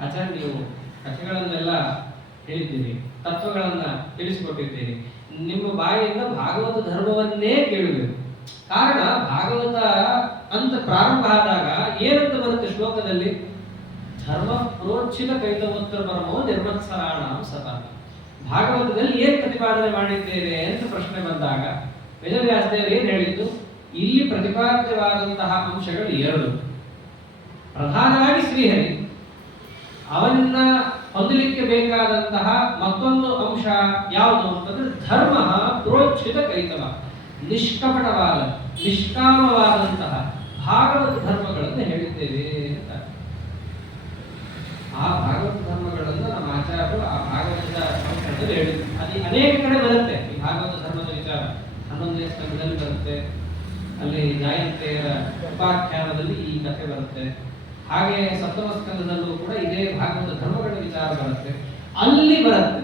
ಆಚಾರ್ಯ ನೀವು ಕಥೆಗಳನ್ನೆಲ್ಲ ಹೇಳಿದ್ದೀರಿ, ತತ್ವಗಳನ್ನ ತಿಳಿಸಿಕೊಟ್ಟಿದ್ದೀರಿ, ನಿಮ್ಮ ಬಾಯಿಯಿಂದ ಭಾಗವತ ಧರ್ಮವನ್ನೇ ಕೇಳಬೇಕು. ಕಾರಣ ಭಾಗವತ ಅಂತ ಪ್ರಾರಂಭ ಆದಾಗ ಏನಂತ ಬರುತ್ತೆ ಶ್ಲೋಕದಲ್ಲಿ? ಧರ್ಮ ಪ್ರೋಚ್ಛಿತ ಕೈತವೋತ್ತರ ಪರಮೋ ನಿರ್ಮತ್ಸರಾಣ ಸದಾ. ಭಾಗವತದಲ್ಲಿ ಏನ್ ಪ್ರತಿಪಾದನೆ ಮಾಡಿದ್ದೇವೆ ಅಂತ ಪ್ರಶ್ನೆ ಬಂದಾಗ ವೇದವ್ಯಾಸದೇವರು ಏನ್ ಹೇಳಿದ್ದು? ಇಲ್ಲಿ ಪ್ರತಿಪಾದ್ಯವಾದಂತಹ ಅಂಶಗಳು ಎರಡು. ಪ್ರಧಾನವಾಗಿ ಶ್ರೀಹರಿ, ಅವನ್ನ ಹೊಂದಲಿಕ್ಕೆ ಬೇಕಾದಂತಹ ಮತ್ತೊಂದು ಅಂಶ ಯಾವುದು ಅಂತಂದ್ರೆ ಧರ್ಮ ಪ್ರೋಚ್ಛಿತ ಕೈತವ, ನಿಷ್ಕಪಟವಾದ ನಿಷ್ಕಾಮವಾದಂತಹ ಭಾಗವತ ಧರ್ಮಗಳನ್ನು ಹೇಳಿದ್ದೇವೆ ಅಂತ. ಆ ಭಾಗವತ ಧರ್ಮಗಳನ್ನು ನಮ್ಮ ಆಚಾರ್ಯರು ಆ ಭಾಗವತದ ಸಂಸ್ಕೃತದಲ್ಲಿ ಹೇಳಿದ್ರು. ಅದು ಅನೇಕ ಕಡೆ ಬರುತ್ತೆ ಈ ಭಾಗವತ ಧರ್ಮದ ವಿಚಾರ. 11ನೇ ಸ್ಕಂದದಲ್ಲಿ ಬರುತ್ತೆ, ಅಲ್ಲಿ ಜಯಂತಿಯರ ಉಪಾಖ್ಯಾನದಲ್ಲಿ ಈ ಕಥೆ ಬರುತ್ತೆ. ಹಾಗೆ ಸಪ್ತಮ ಸ್ಕಂದದಲ್ಲೂ ಕೂಡ ಇದೇ ಭಾಗವತ ಧರ್ಮಗಳ ವಿಚಾರ ಬರುತ್ತೆ. ಅಲ್ಲಿ ಬರುತ್ತೆ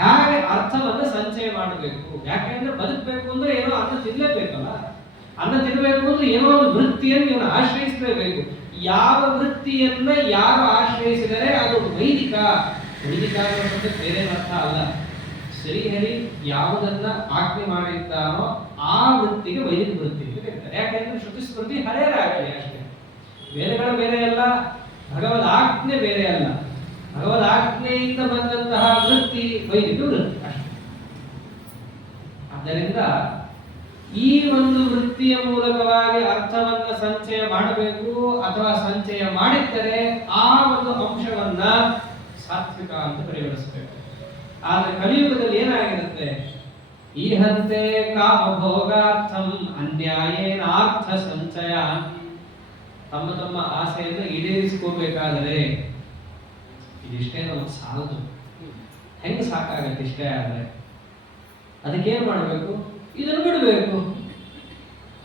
ಹಾಗೆ ಅರ್ಥವನ್ನು ಸಂಚಯ ಮಾಡಬೇಕು. ಯಾಕೆಂದ್ರೆ ಬದುಕಬೇಕು ಅಂದ್ರೆ ಏನೋ ಅನ್ನ ತಿನ್ಲೇಬೇಕಲ್ಲ. ಅನ್ನ ತಿನ್ನಬೇಕು ಅಂದ್ರೆ ಏನೋ ಒಂದು ವೃತ್ತಿಯನ್ನು ಇವನು ಆಶ್ರಯಿಸಲೇಬೇಕು. ಯಾವ ವೃತ್ತಿಯನ್ನ ಯಾರು ಆಶ್ರಯಿಸಿದರೆ ಅದು ವೈದಿಕ. ವೈದಿಕ ಅನ್ನೋದು ಬೇರೆ ಅರ್ಥ ಅಲ್ಲ. ಶ್ರೀಹರಿ ಯಾವುದನ್ನ ಆಜ್ಞೆ ಮಾಡಿದ್ದಾನೋ ಆ ವೃತ್ತಿಗೆ ವೈದಿಕ ವೃತ್ತಿ ಅಂತ ಕರೀತಾರೆ. ಯಾಕೆಂದ್ರೆ ಶ್ರುತಿ ಸ್ಮೃತಿ ಹರೇರ ಆಗಲಿ ಅಷ್ಟೇ. ವೇದಗಳ ಬೇರೆ ಅಲ್ಲ, ಭಗವದ್ ಆಜ್ಞೆ ಬೇರೆ ಅಲ್ಲ. ಭಗವದ್ ಆಜ್ಞೆಯಿಂದ ಬಂದಂತಹ ವೃತ್ತಿ ವೈದಿಕ ವೃತ್ತಿ ಅಷ್ಟೇ. ಆದ್ದರಿಂದ ಈ ಒಂದು ವೃತ್ತಿಯ ಮೂಲಕವಾಗಿ ಅರ್ಥವನ್ನ ಸಂಚಯ ಮಾಡಬೇಕು, ಅಥವಾ ಸಂಚಯ ಮಾಡಿದ್ದರೆ ಆ ಒಂದು ಅಂಶವನ್ನ ಸಾತ್ವಿಕ ಅಂತ ಪರಿಗಣಿಸಬೇಕು. ಆದ್ರೆ ಕಲಿಯುಗದಲ್ಲಿ ಏನಾಗಿರುತ್ತೆ? ಈ ಹಂತೆ ಕಾಮಭೋಗಾರ್ಥಂ ಅನ್ಯಾಯೇನಾರ್ಥ ಸಂಚಯ. ತಮ್ಮ ತಮ್ಮ ಆಸೆಯನ್ನು ಈಡೇರಿಸಿಕೋಬೇಕಾದರೆ ಇದಿಷ್ಟೇ ನಮಗೆ ಸಾಲದು. ಹೆಂಗೆ ಸಾಕಾಗತ್ತೆ ಇಷ್ಟೇ ಆದ್ರೆ? ಅದಕ್ಕೇನ್ ಮಾಡಬೇಕು? ಇದನ್ನು ಬಿಡಬೇಕು.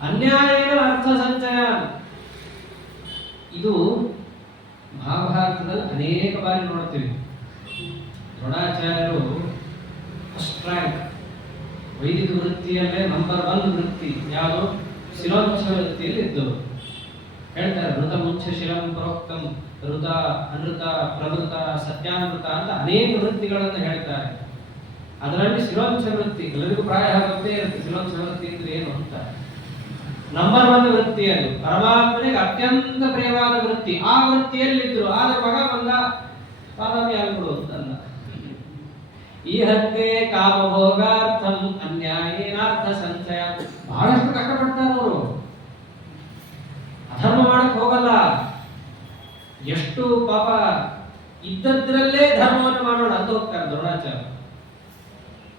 ಅನ್ಯಾಯೇನ ಅರ್ಥ ಸಂಚಯ. ಇದು ಮಹಾಭಾರತದಲ್ಲಿ ಅನೇಕ ಬಾರಿ ನೋಡ್ತೀವಿ. ದ್ರೋಣಾಚಾರ್ಯರು ಫಸ್ಟ್ ರ್ಯಾಂಕ್ ವೈದಿಕ ವೃತ್ತಿಯಲ್ಲೇ ನಂಬರ್ 1 ವೃತ್ತಿ ಯಾವುದು? ಶಿರೋಂಚ ವೃತ್ತಿಯಲ್ಲಿ ಇದ್ದವರು. ಹೇಳ್ತಾರೆ ಋತ ಮುಚ್ಚ ಶಿರಂ ಪ್ರೋಕ್ತಂ ಋತ ಅನೃತ ಪ್ರವೃತ ಸತ್ಯಾನೃತ ಅಂತ ಅನೇಕ ವೃತ್ತಿಗಳನ್ನು ಹೇಳ್ತಾರೆ. ಅದರಲ್ಲಿ ಶಿರೋಂಚ ವೃತ್ತಿ ಎಲ್ಲರಿಗೂ ಪ್ರಾಯ ಗೊತ್ತೇ ಇರುತ್ತೆ. ಶಿರೋಂಚ ವೃತ್ತಿ ಅಂದ್ರೆ ಏನು ಅಂತ. ನಂಬರ್ 1 ವೃತ್ತಿ ಅದು. ಪರಮಾತ್ಮನಿಗೆ ಅತ್ಯಂತ ಪ್ರಿಯವಾದ ವೃತ್ತಿ. ಆ ವೃತ್ತಿಯಲ್ಲಿದ್ರು. ಆದ್ರೆ ಮಗ ಬಂದ ಬಾದಾಮಿ ಆಗ್ಬಿಡು ಅಂತಂದ. ಈ ಹಂತೆ ಕಾಮಭೋಗಾರ್ಥಂ ಅನ್ಯಾಯೇನಾರ್ಥ ಸಂಚಯ. ಬಹಳಷ್ಟು ಕಷ್ಟಪಡ್ತಾರೆ ಅವರು. ಅಧರ್ಮ ಮಾಡಕ್ ಹೋಗಲ್ಲ. ಎಷ್ಟು ಪಾಪ ಇದ್ದದ್ರಲ್ಲೇ ಧರ್ಮವನ್ನು ಮಾಡೋಣ ಅಂತ ಹೋಗ್ತಾರೆ ದ್ರೋಣಾಚಾರ್ಯ.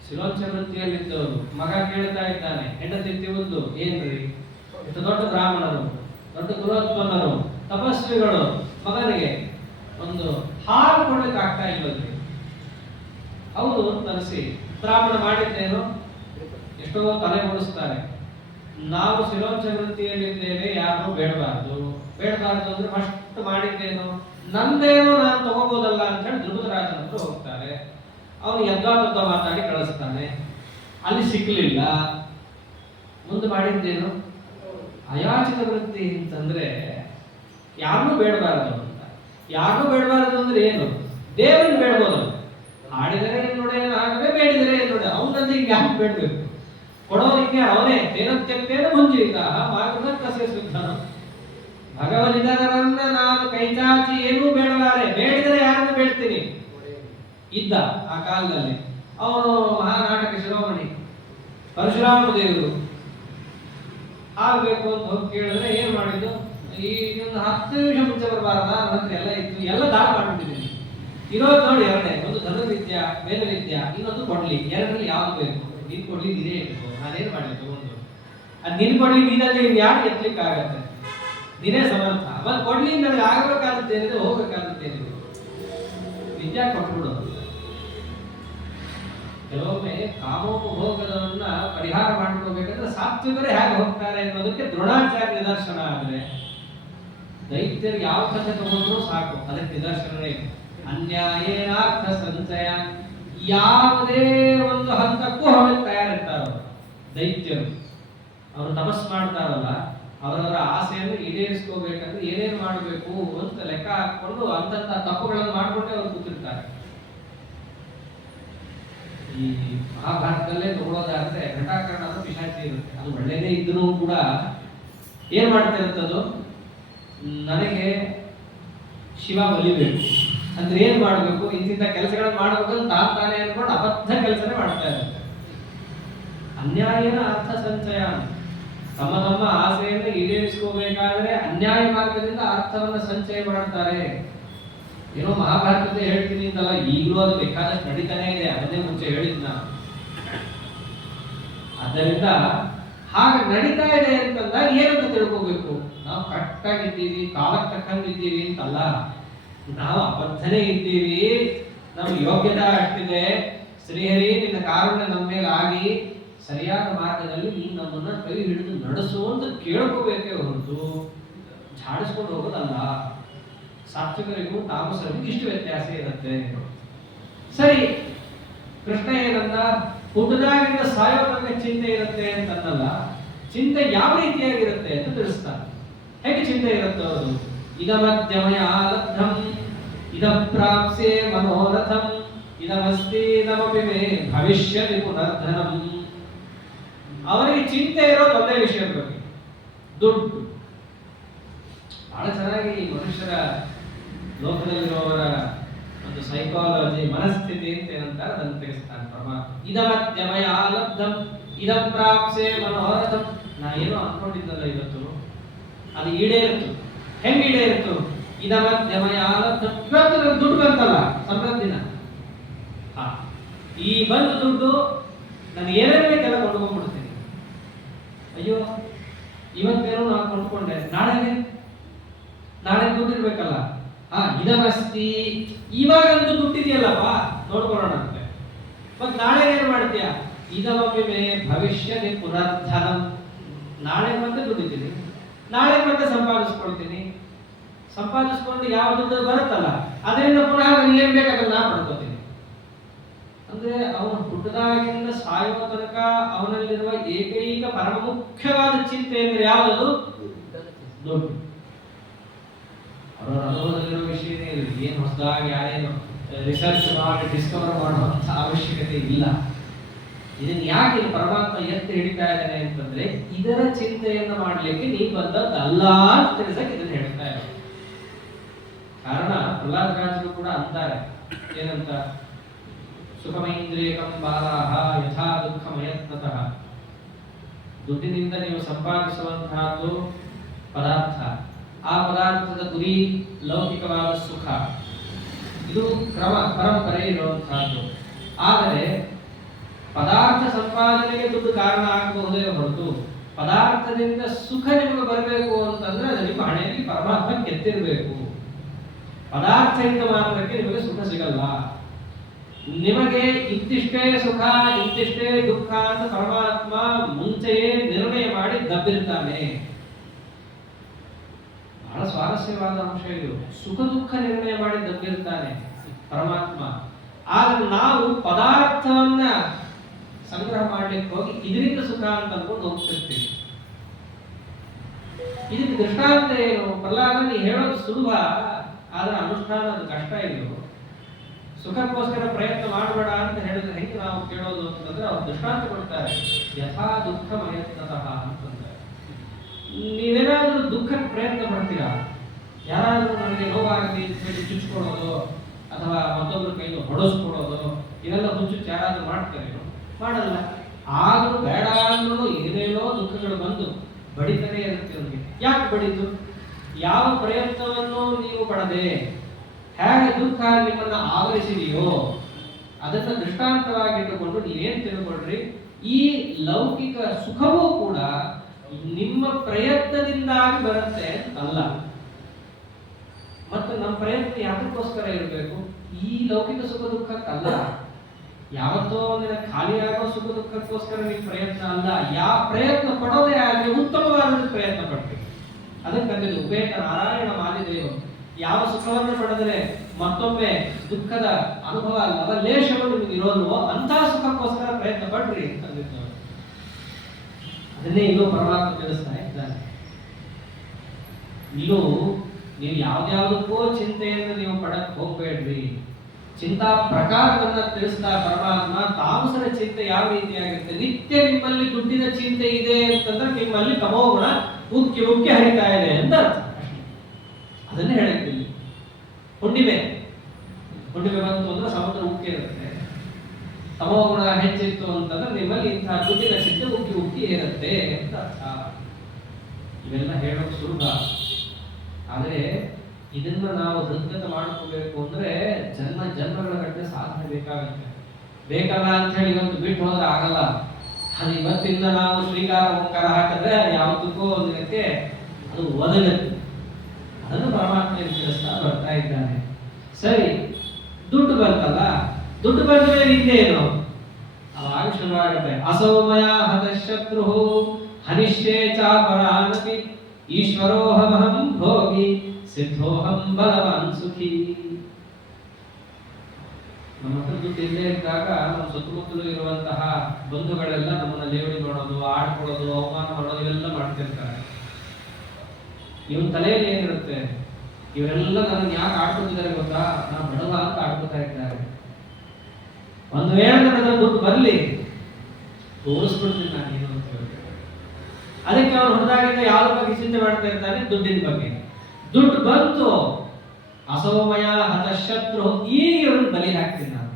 ಶಿರೋಂಚ ವೃತ್ತಿಯಲ್ಲಿದ್ದವರು. ಮಗ ಕೇಳ್ತಾ ಇದ್ದಾನೆ, ಹೆಂಡತಿ ಒಂದು ಏನ್ರಿ ಎಷ್ಟು ದೊಡ್ಡ ಬ್ರಾಹ್ಮಣರು, ದೊಡ್ಡ ಕುಲೋತ್ಪನ್ನರು, ತಪಸ್ವಿಗಳು, ಮಗನಿಗೆ ಒಂದು ಹಾಲು ಕೊಡ್ಲಿಕ್ಕೆ ಆಗ್ತಾ ಇಲ್ಲದ್ರಿ. ಹೌದು ತರಿಸಿ ಬ್ರಾಹ್ಮಣ ಮಾಡಿದ್ದೇನು? ಎಷ್ಟೋ ತಲೆ ಓಡಿಸ್ತಾರೆ. ನಾವು ಶಿರೋಂಚ ವೃತ್ತಿಯಲ್ಲಿದ್ದೇವೆ, ಯಾರು ಬೇಡಬಾರ್ದು. ಬೇಡಬಾರ್ದು ಅಂದ್ರೆ ಫಸ್ಟ್ ಮಾಡಿದ್ದೇನು? ನಂದೇನೋ ನಾನು ತಗೋಬಹುದಲ್ಲ ಅಂತ ಹೇಳಿ ಧ್ರುವರಾಜನ ಹತ್ರ ಹೋಗ್ತಾರೆ. ಅವನು ಯದ್ವಾತದ್ವ ಮಾತಾಡಿ ಕಳಿಸ್ತಾನೆ. ಅಲ್ಲಿ ಸಿಗ್ಲಿಲ್ಲ. ಮುಂದೆ ಮಾಡಿದ್ದೇನು? ಅಯಾಚಿತ ವೃತ್ತಿ ಅಂತಂದ್ರೆ ಯಾರನ್ನೂ ಬೇಡಬಾರದು ಅಂತ. ಯಾರನ್ನೂ ಬೇಡಬಾರದು ಅಂದ್ರೆ ಏನು? ದೇವರನ್ನು ಬೇಡಬಹುದು. ಹಾಡಿದರೆ ಏನ್ ನೋಡ ಆಗದೆ, ಬೇಡಿದರೆ ಏನ್ ನೋಡ. ಅವನಂದ್ರೆ ಈಗ ಯಾಕೆ ಬೇಡಬೇಕು? ಕೊಡೋದಕ್ಕೆ ಅವನೇ ತೇನತ್ಯಕ್ಕೇನ ಮುಂಜಿತ ಮಾರ್ಗದರ್ಶನ ಸಿದ್ಧನು. ಭಗವನಿಧರನ್ನ ನಾನು ಕೈಚಾಚಿ ಏನೂ ಬೇಡಲಾರೆ, ಬೇಡಿದರೆ ಯಾರನ್ನು ಬೇಡ್ತೀನಿ ಇದ್ದ ಆ ಕಾಲದಲ್ಲಿ. ಅವನು ಮಹಾನಾಟಕ ಶಿರೋಮಣಿ ಪರಶುರಾಮ ದೇವರು ಆಗ್ಬೇಕು ಅಂತ ಹೋಗಿ ಕೇಳಿದ್ರೆ ಏನ್ ಮಾಡಿದ್ದು? ಈ ಒಂದು 10 ನಿಮಿಷ ಮುಂಚೆ ಬರಬಾರದ, ನನ್ನ ಎಲ್ಲ ಇತ್ತು, ಎಲ್ಲ ದಾನ ಮಾಡ್ಬಿಟ್ಟಿದ್ದೀನಿ. ಇರೋದು ನೋಡಿ ಎರಡೇ, ಒಂದು ಧನುರ್ವಿದ್ಯಾ, ವೇದವಿದ್ಯಾ, ಇನ್ನೊಂದು ಕೊಡ್ಲಿ. ಎರಡರಲ್ಲಿ ಯಾವ್ದು ಬೇಕು? ನೀನ್ ಕೊಡ್ಲಿ ಇದೇ ಇತ್ತು, ನಾನೇನ್ ಮಾಡಲಿ ತಗೊಂಡು. ಅದ್ ನಿನ್ ಕೊಡ್ಲಿ ನೀನಲ್ಲಿ ಯಾರು ಎತ್ತಲಿಕ್ಕೆ ಆಗತ್ತೆ? ನೀನೇ ಸಮರ್ಥ. ಮತ್ತೆ ಕೊಡ್ಲಿ ನನಗೆ ಆಗಬೇಕಾದದ್ದೇನಿದೆ, ಹೋಗ್ಬೇಕಾದದ್ದೇನಿದೆ, ವಿದ್ಯಾ ಕೊಟ್ಬಿಡು. ಕೆಲವೊಮ್ಮೆ ಕಾಮೋಪಭೋಗದವನ್ನ ಪರಿಹಾರ ಮಾಡ್ಕೋಬೇಕಂದ್ರೆ ಸಾತ್ವಿಕರೇ ಹೇಗೆ ಹೋಗ್ತಾರೆ ಅನ್ನೋದಕ್ಕೆ ದ್ರೋಣಾಚಾರ್ಯ ನಿದರ್ಶನ. ಆದ್ರೆ ದೈತ್ಯರು ಯಾವ ಕಥೆ ತಗೊಂಡ್ರು ಸಾಕು, ಅದಕ್ಕೆ ನಿದರ್ಶನವೇ ಅನ್ಯಾಯೇನಾರ್ಥ ಸಂಚಯ. ಯಾವುದೇ ಒಂದು ಹಂತಕ್ಕೂ ಹೋಗಕ್ಕೆ ತಯಾರಿರ್ತಾರ ದೈತ್ಯರು. ಅವರು ತಪಸ್ ಮಾಡ್ತಾರಲ್ಲ, ಅವರವರ ಆಸೆಯನ್ನು ಈಡೇರಿಸ್ಕೋಬೇಕಂದ್ರೆ ಏನೇನು ಮಾಡಬೇಕು ಅಂತ ಲೆಕ್ಕ ಹಾಕೊಂಡು ಅಂತಂತ ತಪ್ಪುಗಳನ್ನು ಮಾಡ್ಕೊಂಡೇ ಅವರು ಕೂತಿರ್ತಾರೆ. ಈ ಮಹಾಭಾರತದಲ್ಲೇ ತಗೊಳ್ಳೋದಾದ್ರೆ ಘಟಾಕರಣ ಅನ್ನೋ ಪಿಶಾಚಿ ಇರುತ್ತೆ. ಅದು ಒಳ್ಳೆಯದೇ ಇದ್ರೂ ಕೂಡ ಏನ್ ಮಾಡ್ತಾ ಇರುತ್ತದು, ನನಗೆ ಶಿವ ಒಲಿಬೇಕು ಅಂದ್ರೆ ಏನ್ ಮಾಡ್ಬೇಕು, ಇಂತಿಂತ ಕೆಲಸಗಳನ್ನು ಮಾಡಬೇಕಂತ ತಾನೇ ಅನ್ಕೊಂಡು ಅಬದ್ಧ ಕೆಲಸನೇ ಮಾಡ್ತಾ ಇರುತ್ತೆ. ಅನ್ಯಾಯನ ಅರ್ಥ ಸಂಚಯ, ತಮ್ಮ ತಮ್ಮ ಆಸೆಯನ್ನು ಈಡೇರಿಸ್ಕೋಬೇಕಾದ್ರೆ ಅನ್ಯಾಯ ಮಾರ್ಗದಿಂದ ಅರ್ಥವನ್ನ ಸಂಚಯ ಮಾಡ್ತಾರೆ. ಏನೋ ಮಹಾಭಾರತದ ಹೇಳ್ತೀನಿ ಅಂತಲ್ಲ, ಈಗಲೂ ಅದು ಬೇಕಾದಷ್ಟು ನಡೀತಾನೆ ಇದೆ, ಅದನ್ನೇ ಮುಂಚೆ ಹೇಳಿದ್ ನಾನು. ಆದ್ದರಿಂದ ಹಾಗೆ ನಡೀತಾ ಇದೆ ಅಂತಂದಾಗ ಏನಂತ ತಿಳ್ಕೋಬೇಕು, ನಾವು ಕರೆಕ್ಟಾಗಿದ್ದೀವಿ, ಕಾಲಕ್ಕೆ ತಕ್ಕಂಗಿದ್ದೀವಿ ಅಂತಲ್ಲ, ನಾವು ಅಬದ್ಧನೇ ಇದ್ದೀವಿ, ನಮ್ಮ ಯೋಗ್ಯತೆ ಅಷ್ಟಿದೆ, ಶ್ರೀಹರಿ ನಿನ್ನ ಕಾರುಣ್ಯ ನಮ್ಮ ಮೇಲೆ ಆಗಿ ಸರಿಯಾದ ಮಾರ್ಗದಲ್ಲಿ ನೀನು ನಮ್ಮನ್ನ ಕೈ ಹಿಡಿದು ನಡೆಸು ಅಂತ ಕೇಳ್ಕೋಬೇಕೇ ಹೊರತು ಝಾಡಿಸ್ಕೊಂಡು ಹೋಗೋದಲ್ಲ. ಸಾತ್ವಿಕರಿಗೂ ತಾಮಸರಿಗೂ ಇಷ್ಟು ವ್ಯತ್ಯಾಸ ಇರುತ್ತೆ. ಸರಿ, ಕೃಷ್ಣ ಏನಂದ, ಹುಟ್ಟದಾಗಿಂದ ಸಾಯೋ ತನಕ ಚಿಂತೆ ಇರುತ್ತೆ ಅಂತಂದಲ್ಲ, ಚಿಂತೆ ಯಾವ ರೀತಿಯಾಗಿರುತ್ತೆ ಅಂತ ತಿಳಿಸ್ತಾರೆ. ಹೇಗೆ ಚಿಂತೆ ಇರುತ್ತೆ ಅವರು, ಇದಮದ್ಯಮಯ ಲಬ್ಧಂ ಇದಂ ಪ್ರಾಪ್ಸೆ ಮನೋರಥಂ ಇದಮಸ್ತಿ ನಮಪಿ ಮೇ ಭವಿಷ್ಯದಿ ಪುನರ್ಧನಂ. ಅವರಿಗೆ ಚಿಂತೆ ಇರೋದು ಒಂದೇ ವಿಷಯದ ಬಗ್ಗೆ, ದುಡ್ಡು. ಬಹಳ ಚೆನ್ನಾಗಿ ಮನುಷ್ಯರ ಲೋಕದಲ್ಲಿರುವವರ ಒಂದು ಸೈಕಾಲಜಿ, ಮನಸ್ಥಿತಿ ಅಂತ ಏನಂತಾರೆ ಅದನ್ನು ತಿಳಿಸ್ತಾನೆ ಪರಮಾತ್ಮ. ಇದಮದ್ಯಮಯ ಲಬ್ಧಂ ಇದಂ ಪ್ರಾಪ್ಸೆ ಮನೋರಥಂ. ನಾ ಏನೋ ಅನ್ಕೊಂಡಿದ್ದಲ್ಲ ಇವತ್ತು, ಅದು ಈಡೇರಿತ್ತು. ಹೆಂಗ್ ಈಡೇರಿತ್ತು, ಇದಮದ್ಯಮಯ ಲಬ್ಧಂ. ಇವತ್ತು ನನಗೆ ದುಡ್ಡು ಬಂತಲ್ಲ ಸಮೃದ್ಧಿನ, ಈ ಬಂದ ದುಡ್ಡು ನಾನು ಏನೇನು ಬೇಕೆಲ್ಲ ಕೊಂಡ್ಕೊಂಡ್ಬಿಡ್ತೀನಿ. ಅಯ್ಯೋ ಇವತ್ತೇನೋ ನಾನು ಕೊಂಡ್ಕೊಂಡೆ, ನಾಳೆ ದುಡ್ಡು ಇರ್ಬೇಕಲ್ಲ. ಇದಮಸ್ತಿ, ಇವಾಗಂತೂ ದುಡ್ಡಿದೆಯಲ್ಲಪ್ಪ ನೋಡ್ಕೊಳ್ಳೋಣ ಅಂತೆ. ಮತ್ ನಾಳೆ ಏನ್ ಮಾಡ್ತೀಯ, ಇದಮಪಿ ಮೇ ಭವಿಷ್ಯದಿ ಪುನರ್ಧನಂ. ನಾಳೆ ಮತ್ತೆ ದುಡ್ಡಿದ್ದೀನಿ, ನಾಳೆ ಮತ್ತೆ ಸಂಪಾದಿಸ್ಕೊಳ್ತೀನಿ. ಸಂಪಾದಿಸ್ಕೊಂಡು ಯಾವ ದುಡ್ಡು ಬರುತ್ತಲ್ಲ ಅದರಿಂದ ಪುನಃ ನನಗೆ ಏನ್ ಬೇಕಾದ್ರೆ ನಾ ಪಡ್ಕೋತೀನಿ. ಅಂದ್ರೆ ಅವನು ಹುಟ್ಟದಾಗಿಂದ ಸಾಯುವ ತನಕ ಅವನಲ್ಲಿರುವ ಏಕೈಕ ಪರಮ ಮುಖ್ಯವಾದ ಚಿಂತೆ ಅಂದ್ರೆ ಯಾವುದು, ದುಡ್ಡು. ಅವರ ಅನುಭವದಲ್ಲಿರುವ ವಿಷಯನೇ ಇಲ್ಲ. ಏನು ಹೊಸದಾಗಿ ಯಾರೇನು ರಿಸರ್ಚ್ ಮಾಡಿ ಡಿಸ್ಕವರ್ ಮಾಡುವಂತ ಅವಶ್ಯಕತೆ ಇಲ್ಲ. ಇದನ್ನ ಯಾಕೆ ಪರಮಾತ್ಮ ಎತ್ತಿ ಹಿಡಿತಾ ಇದ್ದಾನೆ ಅಂತಂದ್ರೆ, ಇದರ ಚಿಂತೆಯನ್ನು ಮಾಡ್ಲಿಕ್ಕೆ ನೀ ಬಂದದ್ದಲ್ಲ ಅಂತ ತಿಳಿಸಕ್ಕೆ ಇದನ್ನ ಹೇಳ್ತಾ ಇದ್ದಾರೆ. ಕಾರಣ ಪ್ರಹ್ಲಾದರಾಜರು ಕೂಡ ಅಂತಾರೆ, ಏನಂತ, ಸುಖಮೈಂದ್ರಿಯಕಂ ಬಾಲಾಹ ಯಥಾ ದುಃಖಮಯತ್ನತಃ. ದುಡ್ಡಿನಿಂದ ನೀವು ಸಂಪಾದಿಸುವಂತಹದ್ದು ಪದಾರ್ಥ, ಆ ಪದಾರ್ಥದ ಗುರಿ ಲೌಕಿಕವಾದ ಸುಖ, ಇದು ಪರಂಪರೆ ಇರುವಂತಹದ್ದು. ಆದರೆ ಪದಾರ್ಥ ಸಂಪಾದನೆಗೆ ದುಡ್ಡು ಕಾರಣ ಆಗಬಹುದೇ ಹೊರತು ಪದಾರ್ಥದಿಂದ ಸುಖ ನಿಮಗೆ ಬರಬೇಕು ಅಂತಂದ್ರೆ ಅದು ನಿಮ್ಮ ಹಣೆಯಲ್ಲಿ ಪರಮಾತ್ಮ ಕೆತ್ತಿರಬೇಕು. ಪದಾರ್ಥದಿಂದ ಮಾತ್ರಕ್ಕೆ ನಿಮಗೆ ಸುಖ ಸಿಗಲ್ಲ. ನಿಮಗೆ ಇಂತಿಷ್ಟೇ ಸುಖ ಇಂತಿಷ್ಟೇ ದುಃಖ ಅಂತ ಪರಮಾತ್ಮ ಮುಂಚೆಯೇ ನಿರ್ಣಯ ಮಾಡಿ ದಬ್ಬಿರ್ತಾನೆ. ಬಹಳ ಸ್ವಾರಸ್ಯವಾದ ಅಂಶ ಇದು. ಸುಖ ದುಃಖ ನಿರ್ಣಯ ಮಾಡಿ ದಬ್ಬಿರ್ತಾನೆ ಪರಮಾತ್ಮ. ಆದ್ರೆ ನಾವು ಪದಾರ್ಥವನ್ನ ಸಂಗ್ರಹ ಮಾಡ್ಲಿಕ್ಕೆ ಹೋಗಿ ಇದರಿಂದ ಸುಖ ಅಂತ ಅನ್ಕೊಂಡು ಹೋಗ್ತಿರ್ತೀವಿ. ಇದಕ್ಕೆ ದೃಷ್ಟಾಂತ ಏನು, ಪ್ರಹ್ಲಾದ ನೀ ಹೇಳೋದು ಸುಲಭ, ಆದ್ರೆ ಅನುಷ್ಠಾನ ಅದು ಕಷ್ಟ. ಇದು ಸುಖಕ್ಕೋಸ್ಕರ ಪ್ರಯತ್ನ ಮಾಡಬೇಡ ಅಂತ ಹೇಳಿದ್ರೆ ಹೆಂಗೆ ನಾವು ಕೇಳೋದು ಅಂತಂದ್ರೆ ಅವ್ರು ದೃಷ್ಟಾಂತ ಕೊಡ್ತಾರೆ. ಯಥಾ ದುಃಖ ಮಯತ್ನತಃ ಅಂತಂದ್ರೆ, ನೀವೇನಾದ್ರೂ ದುಃಖಕ್ಕೆ ಪ್ರಯತ್ನ ಪಡ್ತೀರಾ, ಯಾರಾದ್ರೂ ನನಗೆ ನೋವಾಗಲಿ ಚುಚ್ಕೊಡೋದು ಅಥವಾ ಮತ್ತೊಬ್ಬರ ಕೈಗೆ ಹೊಡೆಸ್ಕೊಡೋದು, ಇವೆಲ್ಲ ಹುಚ್ಚು ಯಾರಾದ್ರೂ ಮಾಡ್ತಾರೆ? ಮಾಡಲ್ಲ. ಆದ್ರೂ ಬೇಡ ಅಂದ್ರೂ ಏನೇನೋ ದುಃಖಗಳು ಬಂದು ಬಡಿತಾನೆ ಇರುತ್ತೆ ಅವ್ರಿಗೆ. ಯಾಕೆ ಬಡಿತು? ಯಾವ ಪ್ರಯತ್ನವನ್ನು ನೀವು ಪಡದೆ ಹೇಗೆ ದುಃಖ ನಿಮ್ಮನ್ನ ಆವರಿಸಿದೆಯೋ ಅದನ್ನ ದೃಷ್ಟಾಂತವಾಗಿಟ್ಟುಕೊಂಡು ನೀವೇನ್ ತಿಳ್ಕೊಳ್ರಿ, ಈ ಲೌಕಿಕ ಸುಖವೂ ಕೂಡ ನಿಮ್ಮ ಪ್ರಯತ್ನದಿಂದಾಗಿ ಬರುತ್ತೆ ಅಂತಲ್ಲ. ಮತ್ತು ನಮ್ಮ ಪ್ರಯತ್ನ ಯಾತಕ್ಕೋಸ್ಕರ ಇರಬೇಕು? ಈ ಲೌಕಿಕ ಸುಖ ದುಃಖಕ್ಕಲ್ಲ. ಯಾವತ್ತೋ ಒಂದಿನ ಖಾಲಿಯಾಗೋ ಸುಖ ದುಃಖಕ್ಕೋಸ್ಕರ ನೀವು ಪ್ರಯತ್ನ ಅಲ್ಲ, ಯಾವ ಪ್ರಯತ್ನ ಪಡೋದೇ ಆಗಲಿ ಉತ್ತಮವಾದ ಪ್ರಯತ್ನ ಪಡ್ತೀವಿ. ಅದಕ್ಕೆ ಉಪೇತ ನಾರಾಯಣ ಮಾದಿದೇವ, ಯಾವ ಸುಖವನ್ನು ಪಡೆದರೆ ಮತ್ತೊಮ್ಮೆ ದುಃಖದ ಅನುಭವ ಲವಲೇಶಗಳು ನಿಮಗೆ ಇರೋಲ್ವೋ ಅಂತ ಸುಖಕ್ಕೋಸ್ಕರ ಪ್ರಯತ್ನ ಪಡ್ರಿ ಅಂತಂದಿದ್ದು. ಅದನ್ನೇ ಇಲ್ಲೂ ಪರಮಾತ್ಮ ತಿಳಿಸ್ತಾ ಇದ್ದಾನೆ. ಇಲ್ಲೂ ನೀವು ಯಾವ್ದಾವುದಕ್ಕೋ ಚಿಂತೆಯನ್ನು ನೀವು ಪಡಕ್ ಹೋಗ್ಬೇಡ್ರಿ. ಚಿಂತಾ ಪ್ರಕಾರವನ್ನ ತಿಳಿಸ್ತಾ ಪರಮಾತ್ಮ ತಾಮಸರ ಚಿಂತೆ ಯಾವ ರೀತಿಯಾಗಿರುತ್ತೆ. ನಿತ್ಯ ನಿಮ್ಮಲ್ಲಿ ದುಡ್ಡಿನ ಚಿಂತೆ ಇದೆ ಅಂತಂದ್ರೆ ನಿಮ್ಮಲ್ಲಿ ತಮೋಗುಣ ಉಕ್ಕಿ ಉಕ್ಕಿ ಹರಿತಾ ಇದೆ ಅಂತ ಅರ್ಥ. ಅದನ್ನೇ ಹೇಳಕ್ಕಿಲ್ಲ. ಹುಣ್ಣಿಮೆ ಬಂತು ಅಂದ್ರೆ ಸಮುದ್ರ ಉಕ್ಕಿ ಇರುತ್ತೆ. ತಮೋಗುಣ ಹೆಚ್ಚಿತ್ತು ಅಂತಂದ್ರೆ ನಿಮ್ಮಲ್ಲಿ ಇಂತಹ ದುಡ್ಡಿನ ಚಿಂತೆ ಉಕ್ಕಿ ಉಕ್ಕಿ ಇರುತ್ತೆ ಅಂತ ಅರ್ಥ. ಇವೆಲ್ಲ ಹೇಳೋದು ಸುಲಭ, ಆದರೆ ಇದನ್ನ ನಾವು ಹೃದ್ಗತ ಮಾಡ್ಕೋಬೇಕು ಅಂದ್ರೆ ಜನ್ಮಗಳ ಗಟ್ಟಲೆ ಸಾಧನೆ ಬೇಕಾಗುತ್ತೆ. ಬೇಕಲ್ಲ ಅಂತ ಹೇಳಿ ಇವತ್ತು ಬಿಟ್ಟು ಹೋದ್ರೆ ಆಗಲ್ಲ. ಅದು ಇವತ್ತಿಂದ ನಾವು ಶ್ರೀಕಾರ ಓಂಕಾರ ಹಾಕಿದ್ರೆ ಯಾವತ್ತಕ್ಕೂ ಒಂದು ದಿನಕ್ಕೆ ಅದು ಒದಗುತ್ತೆ. ಅದನ್ನು ಪರಮಾತ್ಮ ತಿಳಿಸ್ತಾ ಬರ್ತಾ ಇದ್ದಾನೆ. ಸರಿ, ದುಡ್ಡು ಬಂತಲ್ಲ, ದುಡ್ಡು ಬಂದ್ರೆ ಇನ್ನೇನು ಅವಾಗ ಶುರುವಾಗುತ್ತೆ. ಅಸೌಮಯ ಹತಶತ್ರು ಹನಿಷ್ಯೇ ಚಾಪರಾನಪಿ ಈಶ್ವರೋಹಮಹಂ ಭೋಗಿ ಸಿದ್ಧೋಹಂ ಬಲವಾನ್ ಸುಖಿ. ನಮ್ಮ ಹತ್ರ ದುಡ್ಡು ಇಲ್ಲೇ ಇದ್ದಾಗ ನಮ್ಮ ಸುತ್ತಮುತ್ತಲು ಇರುವಂತಹ ಬಂಧುಗಳೆಲ್ಲ ನಮ್ಮನ್ನ ಲೇವಡಿ ಮಾಡೋದು, ಆಡ್ಕೊಳ್ಳೋದು, ಅವಮಾನ ಮಾಡೋದು ಇವೆಲ್ಲ ಮಾಡ್ತಿರ್ತಾರೆ. ಇವನ್ ತಲೆಯಲ್ಲಿ ಏನಿರುತ್ತೆ, ಇವರೆಲ್ಲ ನನಗೆ ಯಾಕೆ ಆಡ್ಕೊತಿದ್ದಾರೆ ಗೊತ್ತಾ, ನಾನು ಬಡವ ಅಂತ ಆಡ್ಕೊತಾ ಇದ್ದಾರೆ. ಒಂದು ವೇಳೆ ನನ್ನ ದುಡ್ಡು ಬರ್ಲಿ ತೋರಿಸ್ಬಿಡ್ತೀನಿ ನಾನು ಏನು ಅಂತ ಹೇಳ್ತಾರೆ. ಅದಕ್ಕೆ ಅವನು ಹೊರದಾಗಿಂದ ಯಾವ್ದ್ರ ಬಗ್ಗೆ ಚಿಂತೆ ಮಾಡ್ತಾ ಇರ್ತಾನೆ, ದುಡ್ಡಿನ ಬಗ್ಗೆ. ದುಡ್ಡು ಬಂತು, ಅಸೌಮಯ ಹತಶತ್ರು, ಈಗ ಇವ್ರನ್ನ ಬಲಿ ಹಾಕ್ತೀನಿ ನಾನು.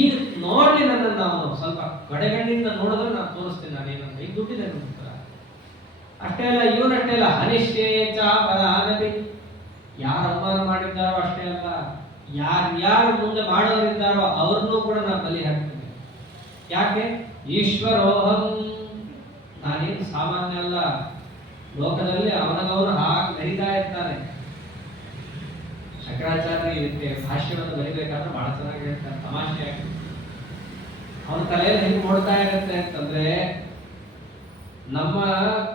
ಈಗ ನೋಡ್ಲಿ ನನ್ನನ್ನು ನಾವು ಸ್ವಲ್ಪ ಕಡೆಗಣ್ಣಿಂದ ನೋಡಿದ್ರೆ ನಾನು ತೋರಿಸ್ತೀನಿ ನಾನು ಏನಂತ. ಈಗ ದುಡ್ಡಿದೆ ನಂತರ ಅಷ್ಟೇ ಅಲ್ಲ, ಇವನಷ್ಟೇ ಅಲ್ಲ, ಹನಿಷ್ಠೇ ಚಾಪರಾನಪಿ, ಯಾರು ಅವಮಾನ ಮಾಡಿದ್ದಾರೋ ಅಷ್ಟೇ ಅಲ್ಲ, ಯಾರು ಮುಂದೆ ಮಾಡೋರಿದ್ದಾರೋ ಅವ್ರನ್ನೂ ಕೂಡ ನಾನು ಬಲಿ ಹಾಕ್ತೀನಿ. ಯಾಕೆ? ಈಶ್ವರೋಹಂ, ನಾನೇನು ಸಾಮಾನ್ಯ ಅಲ್ಲ. ಲೋಕದಲ್ಲಿ ಅವನಗವರು ಹಾಕಿ ನಡೀತಾ ಇರ್ತಾನೆ. ಶಂಕರಾಚಾರ್ಯ ಇದಕ್ಕೆ ಭಾಷ್ಯವನ್ನು ಬರಿಬೇಕಾದ್ರೆ ಬಹಳ ಚೆನ್ನಾಗಿ ಹೇಳ್ತಾರೆ, ತಮಾಷೆಯಾಗಿ. ಅವನ ತಲೆಯಲ್ಲಿ ಹೆಂಗೆ ನೋಡ್ತಾ ಇರುತ್ತೆ ಅಂತಂದ್ರೆ, ನಮ್ಮ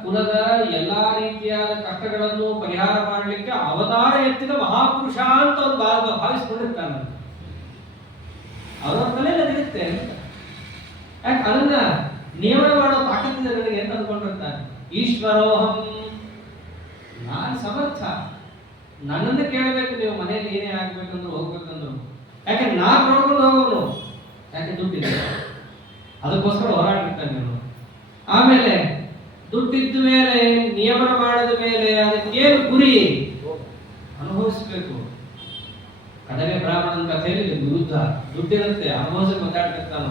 ಕುಲದ ಎಲ್ಲಾ ರೀತಿಯಾದ ಕಷ್ಟಗಳನ್ನು ಪರಿಹಾರ ಮಾಡಲಿಕ್ಕೆ ಅವತಾರ ಎತ್ತಿದ ಮಹಾಪುರುಷ ಅಂತ ಅವ್ರು ಭಾವಿಸ್ಕೊಂಡಿರ್ತಾನೆ. ಅವರ ತಲೆಯಲ್ಲಿ ಅದಿರುತ್ತೆ. ಯಾಕೆ ಅದನ್ನ ನಿಯಮನ ಮಾಡೋ ತಾಕತ್ತಿದೆ ನನಗೆ ಅಂತ ಅಂದ್ಕೊಂಡಿರ್ತಾನೆ. ಈಶ್ವರೋಹಂ, ನಾನು ಸಮರ್ಥ, ನನ್ನನ್ನು ಕೇಳಬೇಕು ನೀವು ಮನೆಯಲ್ಲಿ ಏನೇ ಆಗ್ಬೇಕಂದ್ರು ಹೋಗ್ಬೇಕಂದ್ರು. ಯಾಕೆ ನಾನು ನೋಡ್ಕೊಂಡು ಹೋಗೋನು, ಯಾಕೆ ದುಡ್ಡಿದೆ, ಅದಕ್ಕೋಸ್ಕರ ಹೋರಾಡಿರ್ತಾನೆ ನೀವು. ಆಮೇಲೆ ದುಡ್ಡಿದ್ದ ಮೇಲೆ, ನಿಯಮನ ಮಾಡಿದ ಮೇಲೆ ಅದಕ್ಕೇನು ಗುರಿ, ಅನುಭವಿಸ್ಬೇಕು. ಕಡವೆ ಬ್ರಾಹ್ಮಣನ ಕಥೆಯಲ್ಲಿ ವಿರುದ್ಧ ದುಡ್ಡಿರುತ್ತೆ, ಅನುಭವಿಸಿ ಮಾತಾಡ್ತಿರ್ತಾನ.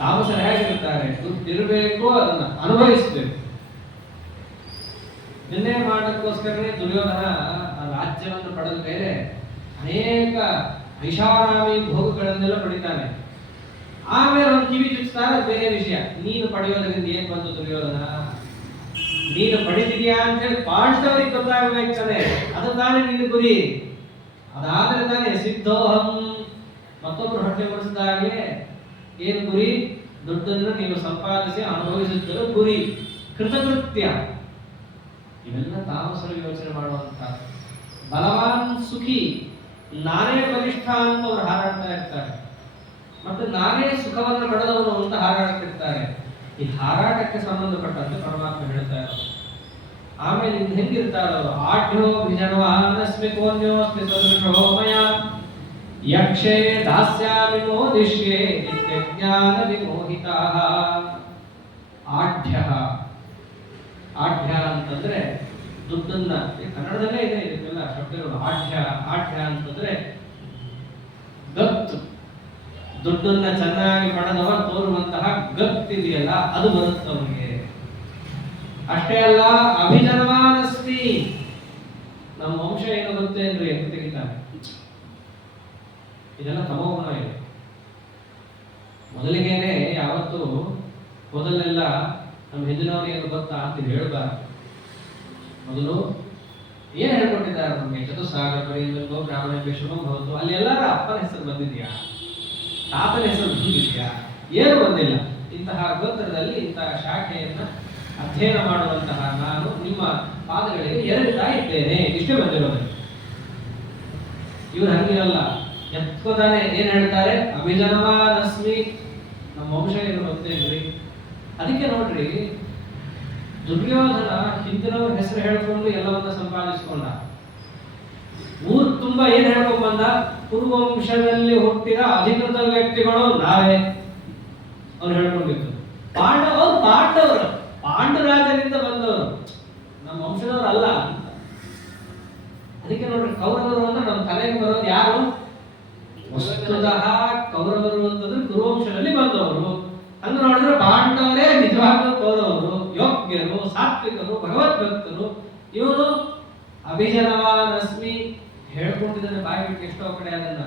ತಾಮಸರು ಹೇಗಿರ್ತಾರೆ, ದುಡ್ಡಿರಬೇಕು, ಅದನ್ನ ಅನುಭವಿಸ್ಬೇಕು. ನಿನ್ನೆ ಮಾಡೋದಕ್ಕೋಸ್ಕರನೇ ದುರ್ಯೋಧನ ರಾಜ್ಯವನ್ನು ಪಡೆದ ಮೇಲೆ ಅನೇಕ ಐಷಾರಾಮಿ ಭೋಗಗಳನ್ನೆಲ್ಲ ಪಡಿತಾನೆ. ಆಮೇಲೆ ಒಂದು ಕಿವಿ ಚುಚ್ತಾರೆ, ಬೇರೆ ವಿಷಯ. ನೀನು ಪಡೆಯೋದ್ರಿಂದ ಏನ್ ಬಂತು ದುರ್ಯೋಧನ, ನೀನು ಪಡಿತಿದ್ಯಾ ಅಂತ ಹೇಳಿ ಪಾಂಡವರಿಗೆ ಗೊತ್ತಾಗಬೇಕು ತಾನೆ, ಅದು ತಾನೇ ನಿನ್ನ ಗುರಿ. ಅದಾದ್ರೆ ತಾನೇ ಸಿದ್ಧೋಹಂ, ಮತ್ತೊಬ್ರು ಹೊಟ್ಟೆ ಬಡಿಸಿದಾಗೆ ಏನು ಗುರಿ, ದುಡ್ಡನ್ನು ನೀವು ಸಂಪಾದಿಸಿ ಅನುಭವಿಸುತ್ತಿರೋ ಗುರಿ, ಕೃತಕೃತ್ಯ. ಇವೆಲ್ಲ ತಾಮಸರು ಯೋಚನೆ ಮಾಡುವಂತ. ಬಲವಾನ್ ಸುಖಿ, ನಾನೇ ಬಲಿಷ್ಠ ಅಂತ ಅವರು ಹಾರಾಡ್ತಾ ಇರ್ತಾರೆ. ಮತ್ತೆ ನಾನೇ ಸುಖವನ್ನು ಪಡೆದವನು ಅಂತ ಹಾರಾಡ್ತಿರ್ತಾರೆ. ಈ ಹಾರಾಟಕ್ಕೆ ಸಂಬಂಧಪಟ್ಟಂತೆ ಪರಮಾತ್ಮ ಹೇಳ್ತಾ ಇರೋದು. ಆಮೇಲೆ ಇನ್ನು ಹೆಂಗಿರ್ತಾರೆ ಅವರು, ಆಢ್ಯೋ ಭಿಜನವಾನಸ್ಮಿ ಕೋನ್ಯೋಸ್ಮಿ ಸದೃಶೋ ಮಯ ಯಕ್ಷೇ ದಾಸ್ಯಾಮಿ ಮೋದಿಷ್ಯೇ ನಿತ್ಯಜ್ಞಾನ ವಿಮೋಹಿತಾಃ. ಆಢ್ಯ, ಆಢ್ಯ ಅಂತಂದ್ರೆ ದುಡ್ಡನ್ನ, ಕನ್ನಡದಲ್ಲೇ ಇದೆ ಇದಕ್ಕೆಲ್ಲ ಶಬ್ದಗಳು. ಆಢ್ಯ ಅಂತಂದ್ರೆ ಗತ್ತು, ದುಡ್ಡನ್ನ ಚೆನ್ನಾಗಿ ಪಡೆದವ ತೋರುವಂತಹ ಗತ್ತಿದೆಯಲ್ಲ ಅದು ಬರುತ್ತೆ ಅವನಿಗೆ. ಅಷ್ಟೇ ಅಲ್ಲ, ಅಭಿಜನವಾನಸ್ತಿ, ನಮ್ಮ ವಂಶ ಏನು ಗೊತ್ತೇನ್ರಿ ಅಂತ ತೆಗಿತಾನೆ. ಇದೆಲ್ಲ ತಮೋಗುಣ ಇದೆ. ಮೊದಲಿಗೇನೆ ಯಾವತ್ತು ಮೊದಲೆಲ್ಲ ನಮ್ಮ ಹಿಂದಿನವ್ರು ಏನು ಗೊತ್ತಾ ಅಂತ ಹೇಳ್ಬಾರ್ದು. ಮೊದಲು ಏನ್ ಹೇಳ್ಕೊಟ್ಟಿದ್ದಾರೆ ನಮಗೆ? ಚತುಸ್ಸಾಗರ ಪರ್ಯಂತೋ ಬ್ರಾಹ್ಮಣ ವಿಷ್ಣು ಭವತು. ಅಲ್ಲಿ ಎಲ್ಲರ ಅಪ್ಪನ ಹೆಸರು ಬಂದಿದ್ಯಾ? ತಾತನ ಹೆಸರು ಬಂದಿದ್ಯಾ? ಏನು ಬಂದಿಲ್ಲ. ಇಂತಹ ಗೋತ್ರದಲ್ಲಿ ಇಂತಹ ಶಾಖೆಯನ್ನ ಅಧ್ಯಯನ ಮಾಡುವಂತಹ ನಾನು ನಿಮ್ಮ ಪಾದಗಳಿಗೆ ಎರಡ್ತಾ ಇದ್ದೇನೆ, ಇಷ್ಟೇ ಬಂದಿರೋದು. ಇವ್ರು ಹಂಗಿರಲ್ಲ, ಎತ್ಕೋತಾನೆ ಏನ್ ಹೇಳ್ತಾರೆ? ಅಭಿಜನವಾನಸ್ಮಿ, ನಮ್ಮ ವಂಶ ಏನು ಗೊತ್ತೇನ್ರಿ? ಅದಕ್ಕೆ ನೋಡ್ರಿ, ದುರ್ಯೋಧನ ಹಿಂದಿನವ್ರ ಹೆಸರು ಹೇಳ್ಕೊಂಡು ಎಲ್ಲವನ್ನ ಸಂಪಾದಿಸ್ಕೊಂಡ. ಊರ್ ತುಂಬಾ ಏನ್ ಹೇಳ್ಕೊಂಡ್ ಬಂದ? ಪೂರ್ವಂಶದಲ್ಲಿ ಹುಟ್ಟಿದ ಅಧಿಕೃತ ವ್ಯಕ್ತಿಗಳು ನಾವೇ ಅವ್ರು ಹೇಳ್ಕೊಂಡಿತ್ತು. ಪಾಂಡವರು ಪಾಂಡುರಾಜರಿಂದ ಬಂದವರು, ನಮ್ಮ ವಂಶದವರು ಅಲ್ಲ ಅಂತ. ಅದಕ್ಕೆ ನೋಡ್ರಿ, ಕೌರವರು ಅಂದ್ರೆ ನಮ್ಮ ತಲೆಗೆ ಬರೋದು ಯಾರು? ವಸ್ತುತಃ ಕೌರವರು ಅಂತಂದ್ರೆ ಕುರುವಂಶದಲ್ಲಿ ಬಂದವರು. ಅಂದ್ರೆ ನೋಡಿದ್ರೆ ಪಾಂಡವರೇ ನಿಜವಾಗ್ಲೂ ಕೌರವರು, ಯೋಗ್ಯರು, ಸಾತ್ವಿಕರು, ಭಗವದ್ಭಕ್ತರು. ಇವರು ಅಭಿಜನವಾನಸ್ಮಿ ಹೇಳ್ಕೊಂಡಿದ್ದಾನೆ ಬಾಯಿ ಬಿಟ್ಟು ಎಷ್ಟೋ ಕಡೆ. ಅದನ್ನ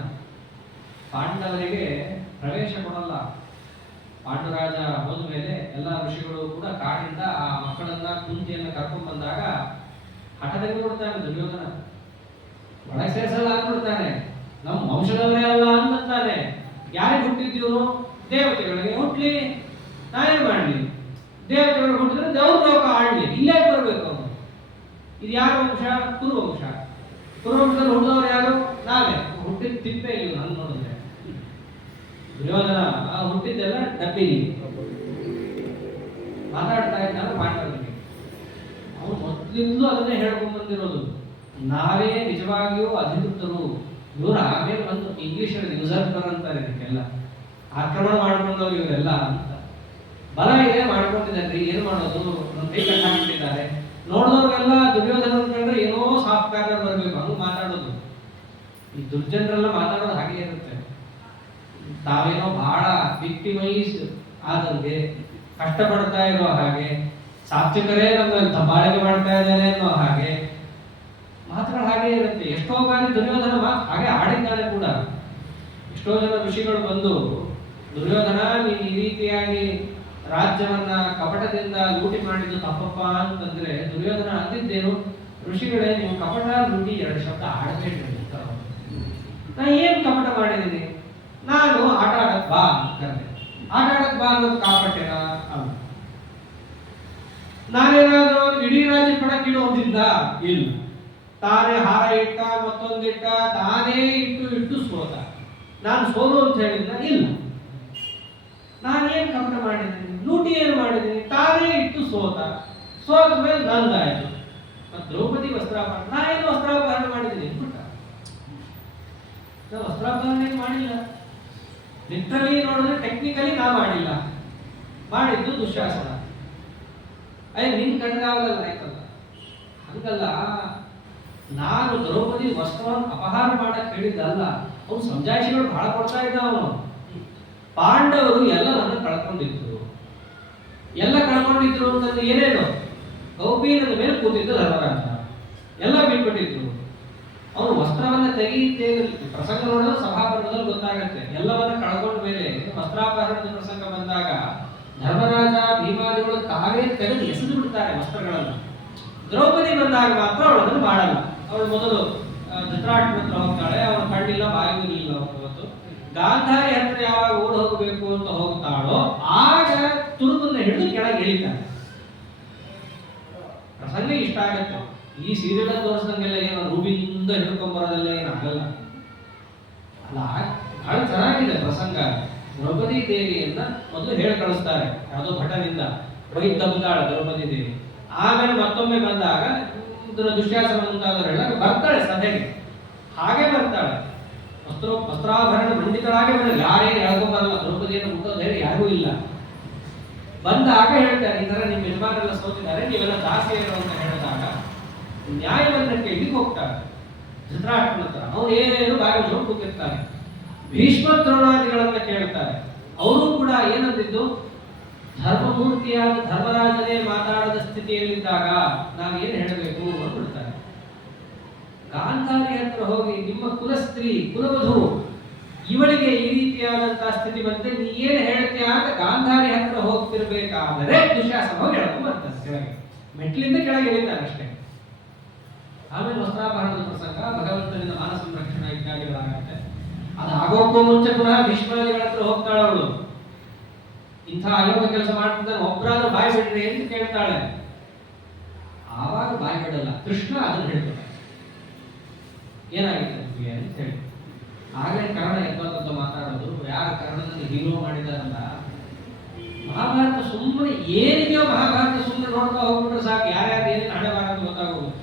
ಪಾಂಡವರಿಗೆ ಪ್ರವೇಶ ಕೊಡಲ್ಲ. ಪಾಂಡುರಾಜ ಹೋದ ಮೇಲೆ ಎಲ್ಲ ಋಷಿಗಳು ಕೂಡ ಕಾಡಿಂದ ಆ ಮಕ್ಕಳನ್ನ ಕುಂತಿಯನ್ನ ಕರ್ಕೊಂಡ್ ಬಂದಾಗ ಹಠದಲ್ಲಿ ಕೊಡ್ತಾನೆ ದುರ್ಯೋಧನ. ಒಳಗೆ ಸೇರಿಸಲ್ಲ ಅಂದ್ಬಿಡ್ತಾನೆ, ನಮ್ಮ ವಂಶದವರೇ ಅಲ್ಲ ಅಂತಾನೆ. ಯಾರಿಗೆ ಹುಟ್ಟಿದ್ಯವರು? ದೇವತೆಗಳಿಗೆ ಹುಟ್ಲಿ, ನಾನೇನ್ ಮಾಡ್ಲಿ? ದೇವತೆಗಳು ಹುಟ್ಟಿದ್ರೆ ದೇವ್ರ ಲೋಕ ಆಡ್ಲಿ, ಇಲ್ಲೇ ಬರ್ಬೇಕು ಅವನು. ಇದು ಯಾರ ವಂಶ? ಕುರುವಂಶ. ಕುರುವಂಶದಲ್ಲಿ ಹುಟ್ಟಿದವರು ಯಾರು? ನಾವೇ. ಹುಟ್ಟಿದ ತಿಪ್ಪೆ ಇಲ್ಲ ನಾನು ನೋಡಿದ್ರೆ. ದುರ್ಯೋಧನ ಹುಟ್ಟಿದ್ದೆಲ್ಲ ಡಬ್ಬಿಲಿ ಮಾತಾಡ್ತಾ ಇದ್ದಾನೆ ಪಾಂಡವರಿಗೆ. ಅವನು ಮೊದಲಿಂದಲೂ ಅದನ್ನೇ ಹೇಳ್ಕೊಂಡ್ ಬಂದಿರೋದು, ನಾವೇ ನಿಜವಾಗಿಯೂ ಅಧಿಕೃತರು. ಇವರು ಆಮೇಲೆ ಬಂದು ಇಂಗ್ಲಿಷಲ್ಲಿ ಯುಸರ್ಪರ್ ಅಂತಾರೆ ಇದಕ್ಕೆಲ್ಲ, ಆಕ್ರಮಣ ಮಾಡ್ಕೊಂಡವ್ರು ಇವರೆಲ್ಲ ಅಂತ. ಬಲ ಇದೆ ಮಾಡ್ಕೊಂಡಿದ್ದಾರೆ, ಏನು ಮಾಡೋದು? ನಮ್ಮ ಕೈ ಕಟ್ಟ ಹಾಕಿಟ್ಟಿದ್ದಾರೆ. ನೋಡಿದವ್ರಿಗೆಲ್ಲ ದುರ್ಯೋಧನ ಕಂಡ್ರೆ ಏನೋ ಸಾಫ್ಟ್ ಕಾರ್ನರ್ ಬರಬೇಕು ಹಂಗ ಮಾತಾಡೋದು. ಈ ದುರ್ಜನರೆಲ್ಲ ಮಾತಾಡೋದು ಹಾಗೆ ಇರುತ್ತೆ. ತಾವೇನೋ ಬಹಳ ವಿಕ್ಟಿಮೈಸ್ ಆದಂಗೆ, ಕಷ್ಟಪಡ್ತಾ ಇರೋ ಹಾಗೆ, ಸಾತ್ವಿಕರೇ ನಮ್ಮ ದಬ್ಬಾಳಿಕೆ ಮಾಡ್ತಾ ಇದ್ದಾರೆ ಅನ್ನೋ ಹಾಗೆ ಮಾತುಗಳು ಹಾಗೆ ಇರುತ್ತೆ. ಎಷ್ಟೋ ಬಾರಿ ದುರ್ಯೋಧನ ಮಾತು ಹಾಗೆ ಆಡಿದ್ದಾನೆ ಕೂಡ. ಎಷ್ಟೋ ಜನ ಋಷಿಗಳು ಬಂದು, ದುರ್ಯೋಧನ ನೀನು ಈ ರೀತಿಯಾಗಿ ರಾಜ್ಯವನ್ನ ಕಪಟದಿಂದ ಲೂಟಿ ಮಾಡಿದ್ದು ತಪ್ಪಪ್ಪ ಅಂತಂದ್ರೆ ದುರ್ಯೋಧನ ಅಂದಿದ್ದೇನು? ಋಷಿಗಳೇ, ನೀವು ಕಪಟ ಲೂಟಿ ಎರಡು ಶಬ್ದ ಆಡಬೇಡ್ರಿ. ನಾ ಏನ್ ಕಪಟ ಮಾಡಿದ್ದೀನಿ? ನಾನು ಆಟ ಆಡಕ್ ಬಾ ಕರೆದೆ. ಆಟ ಆಡಕ್ ಬಾ ಅನ್ನೋದು ಕಾಪಟ್ಟೆನ ಅಲ್ಲ. ನಾನೇನಾದ್ರೂ ಇಡೀ ರಾಜ್ಯ ಪಡಕ್ಕಿಡು ಅಂದಿದ್ದ? ಇಲ್ಲ. ತಾನೇ ಹಾರ ಇಟ್ಟ, ಮತ್ತೊಂದಿಟ್ಟ, ತಾನೇ ಇಟ್ಟು ಸೋತ. ನಾನು ಸೋಲು ಅಂತ ಹೇಳಿದ್ನ? ಇಲ್ಲ. ನಾನೇನ್ ಕಪಟ ಮಾಡಿದ್ದೀನಿ? ಲೂಟಿ ಏನು ಮಾಡಿದ್ದೀನಿ? ತಾನೇ ಇಟ್ಟು ಸೋತ ಮೇಲೆ ನಂದಾಯ್ತು. ದ್ರೌಪದಿ ವಸ್ತ್ರಾಪಹರಣ, ನಾ ಏನು ವಸ್ತ್ರಾಪಹರಣ ಮಾಡಿದ್ದೀನಿ ಬಿಟ್ಟ? ವಸ್ತ್ರಾಪಹರಣ ಮಾಡಿಲ್ಲ. ಲಿಟ್ರಲಿ ನೋಡಿದ್ರೆ ಟೆಕ್ನಿಕಲಿ ನಾ ಮಾಡಿಲ್ಲ, ಮಾಡಿದ್ದು ದುಶ್ಯಾಸನ. ನಿನ್ ಕಣ್ಗಾಗಲ್ಲ ಆಯ್ತಲ್ಲ. ಹಂಗಲ್ಲ, ನಾನು ದ್ರೌಪದಿ ವಸ್ತ್ರವನ್ನು ಅಪಹಾರ ಮಾಡಕ್ ಹೇಳಿದ್ದಲ್ಲ. ಅವ್ನು ಸಮಜಾಯಿಷಿಗಳು ಬಹಳ ಕೊಡ್ತಾ ಇದ್ದ. ಅವನು ಪಾಂಡವರು ಎಲ್ಲವನ್ನ ಕಳ್ಕೊಂಡಿದ್ರು. ಎಲ್ಲ ಕಳ್ಕೊಂಡಿದ್ರು ಅಂತಂದ್ರೆ ಏನೇನು? ಕೌಪೀನದ ಮೇಲೆ ಕೂತಿದ್ದು ಧರ್ಮರಾಜ, ಎಲ್ಲ ಬಿಟ್ಬಿಟ್ಟಿದ್ರು. ಅವನು ವಸ್ತ್ರವನ್ನ ತೆಗೆಯುತ್ತೇನೆ ಪ್ರಸಂಗ ನೋಡಿದ್ರೆ ಸಭಾಪರ್ವದಲ್ಲಿ ಗೊತ್ತಾಗತ್ತೆ. ಎಲ್ಲವನ್ನ ಕಳ್ಕೊಂಡ ಮೇಲೆ ವಸ್ತ್ರಾಪಹರಣದ ಪ್ರಸಂಗ ಬಂದಾಗ ಧರ್ಮರಾಜ ಭೀಮಾದಿಗಳು ತಾವೇ ತೆಗೆದು ಎಸೆದು ಬಿಡ್ತಾರೆ ವಸ್ತ್ರಗಳನ್ನು. ದ್ರೌಪದಿ ಬಂದಾಗ ಮಾತ್ರ ಅವಳನ್ನು ಮಾಡಲ್ಲ. ಅವಳು ಮೊದಲು ಧೃತರಾಷ್ಟ್ರನ ಹತ್ರ ಹೋಗ್ತಾಳೆ. ಅವನು ಕಣ್ಣಿಲ್ಲ ಬಾಯಿಗೂ ಇಲ್ಲ. ಅವತ್ತು ಗಾಂಧಾರಿ ಹತ್ರ ಯಾವಾಗ ಓಡ್ ಹೋಗಬೇಕು ಅಂತ ಹೋಗ್ತಾಳೋ ಆಗ ತುರುಬನ್ನ ಹಿಡಿದು ಕೆಳಗೆ ಇಳಿತಾಳೆ. ಪ್ರಸಂಗ ಇಷ್ಟ ಆಗತ್ತೆ. ಈ ಸೀರಿಯಲ್ ತೋರಿಸಿದಂಗೆಲ್ಲ ಏನು ರೂಬಿಂದ ಹಿಡ್ಕೊಂಡ್ ಬರೋದೆಲ್ಲ ಏನು ಆಗಲ್ಲ ಅಲ್ಲ. ಬಹಳ ಚೆನ್ನಾಗಿದೆ ಪ್ರಸಂಗ. ದ್ರೌಪದಿ ದೇವಿಯನ್ನ ಮೊದಲು ಹೇಳಿ ಕಳಿಸ್ತಾರೆ ಯಾವುದೋ ಭಟನಿಂದ, ಒಯ್ದು ತಬ್ಬುತ್ತಾಳೆ ದ್ರೌಪದಿ ದೇವಿ. ಆಮೇಲೆ ಮತ್ತೊಮ್ಮೆ ಬಂದಾಗ ದುಶ್ಯಾಸನ ಮುಂತಾದವರೆಲ್ಲ ಬರ್ತಾಳೆ ಸಭೆಗೆ. ಹಾಗೆ ಬರ್ತಾಳೆ, ವಸ್ತ್ರಾಭರಣ ಮಂಡಿತರಾಗೆ ಬರಲ್ಲ. ಯಾರೇನು ಹೇಳ್ಕೊಂಡ್ ಬರಲ್ಲ. ದ್ರೌಪದಿಯನ್ನು ಮುಟ್ಟೋದು ಹೇಳಿ ಯಾರಿಗೂ ಇಲ್ಲ. ಬಂದಾಗ ಹೇಳ್ತಾರೆ, ಈ ತರ ನಿಮ್ಮ ಯಜಮಾನರೆಲ್ಲ ಸೋತಿದ್ದಾರೆ, ನೀವೆಲ್ಲ ದಾಸಿಯರು ಅಂತ ಹೇಳಿದಾಗ ನ್ಯಾಯವನ್ನಕ್ಕೆ ಇದಕ್ಕೆ ಹೋಗ್ತಾರೆ ಧೃತರಾಷ್ಟ್ರನ ಹತ್ರ. ಅವನು ಏನೇನು ಬಾಯಿ ಜೋಡ್ ಕೂತಿರ್ತಾರೆ. ಭೀಷ್ಮ ದ್ರೋಣಾದಿಗಳನ್ನ ಕೇಳ್ತಾರೆ. ಅವರು ಕೂಡ ಏನಂದಿದ್ದು, ಧರ್ಮಮೂರ್ತಿಯಾದ ಧರ್ಮರಾಜನೇ ಮಾತಾಡದ ಸ್ಥಿತಿಯಲ್ಲಿದ್ದಾಗ ನಾವೇನು ಹೇಳಬೇಕು ಅಂದ್ಬಿಡ್ತಾರೆ. ಗಾಂಧಾರಿ ಹತ್ರ ಹೋಗಿ, ನಿಮ್ಮ ಕುಲಸ್ತ್ರೀ ಕುಲವಧು ಇವಳಿಗೆ ಈ ರೀತಿಯಾದಂತಹ ಸ್ಥಿತಿ ಬಂದ್ರೆ ನೀ ಏನು ಹೇಳ್ತೀಯ ಅಂತ ಗಾಂಧಾರಿ ಹತ್ರ ಹೋಗ್ತಿರ್ಬೇಕಾದರೆ ದುಶ್ಯಾಸನ ಹೋಗಿ ಹೇಳ್ಕೊಂಡ್ ಬರ್ತಾನೆ ಕೆಳಗೆ. ಮೆಟ್ಲಿಂದ ಕೆಳಗೆ ಇಳಿತಾನೆ ಅಷ್ಟೇ. ಆಮೇಲೆ ವಸ್ತ್ರಾಪಹರಣದ ಪ್ರಸಂಗ, ಭಗವಂತನಿಂದ ಮಾನ ಸಂರಕ್ಷಣಾ ಇತ್ಯಾದಿಗಳಾಗತ್ತೆ. ಅದಾಗೋಕ್ಕೂ ಮುಂಚೆ ಪುನಃ ಭೀಷ್ಮಾದಿಗಳ ಹತ್ರ ಹೋಗ್ತಾಳೆ ಅವಳು. ಇಂಥ ಅಯೋಗ ಕೆಲಸ ಮಾಡ್ತಿದ್ದ ಒಬ್ಬರಾದ್ರೂ ಬಾಯಿ ಬಿಡ್ರಿ ಅಂತ ಕೇಳ್ತಾಳೆ. ಆವಾಗ ಬಾಯಿ ಬಿಡಲ್ಲ. ಕೃಷ್ಣ ಅದನ್ನ ಹೇಳ್ತಾನೆ, ಏನಾಗಿದೆ ನಿಮಗೆ ಅಂತ ಹೇಳಿ. ಆಗಲೇ ಕರ್ಣ ಎದ್ದಂತ ಮಾತಾಡೋದು, ಯಾರ ಕರ್ಣದಲ್ಲಿ ಹೀರೋ ಮಾಡಿದಾರಲ್ಲ. ಮಹಾಭಾರತ ಸುಮ್ಮನೆ ಏನಿದೆಯೋ ಮಹಾಭಾರತ ಸುಮ್ಮನೆ ನೋಡ್ತಾ ಹೋಗ್ಬಿಟ್ರೆ ಸಾಕು, ಯಾರ್ಯಾರು ಏನೇನು ಹಣೆ ಮಾಡೋದು ಗೊತ್ತಾಗೋಗುತ್ತೆ.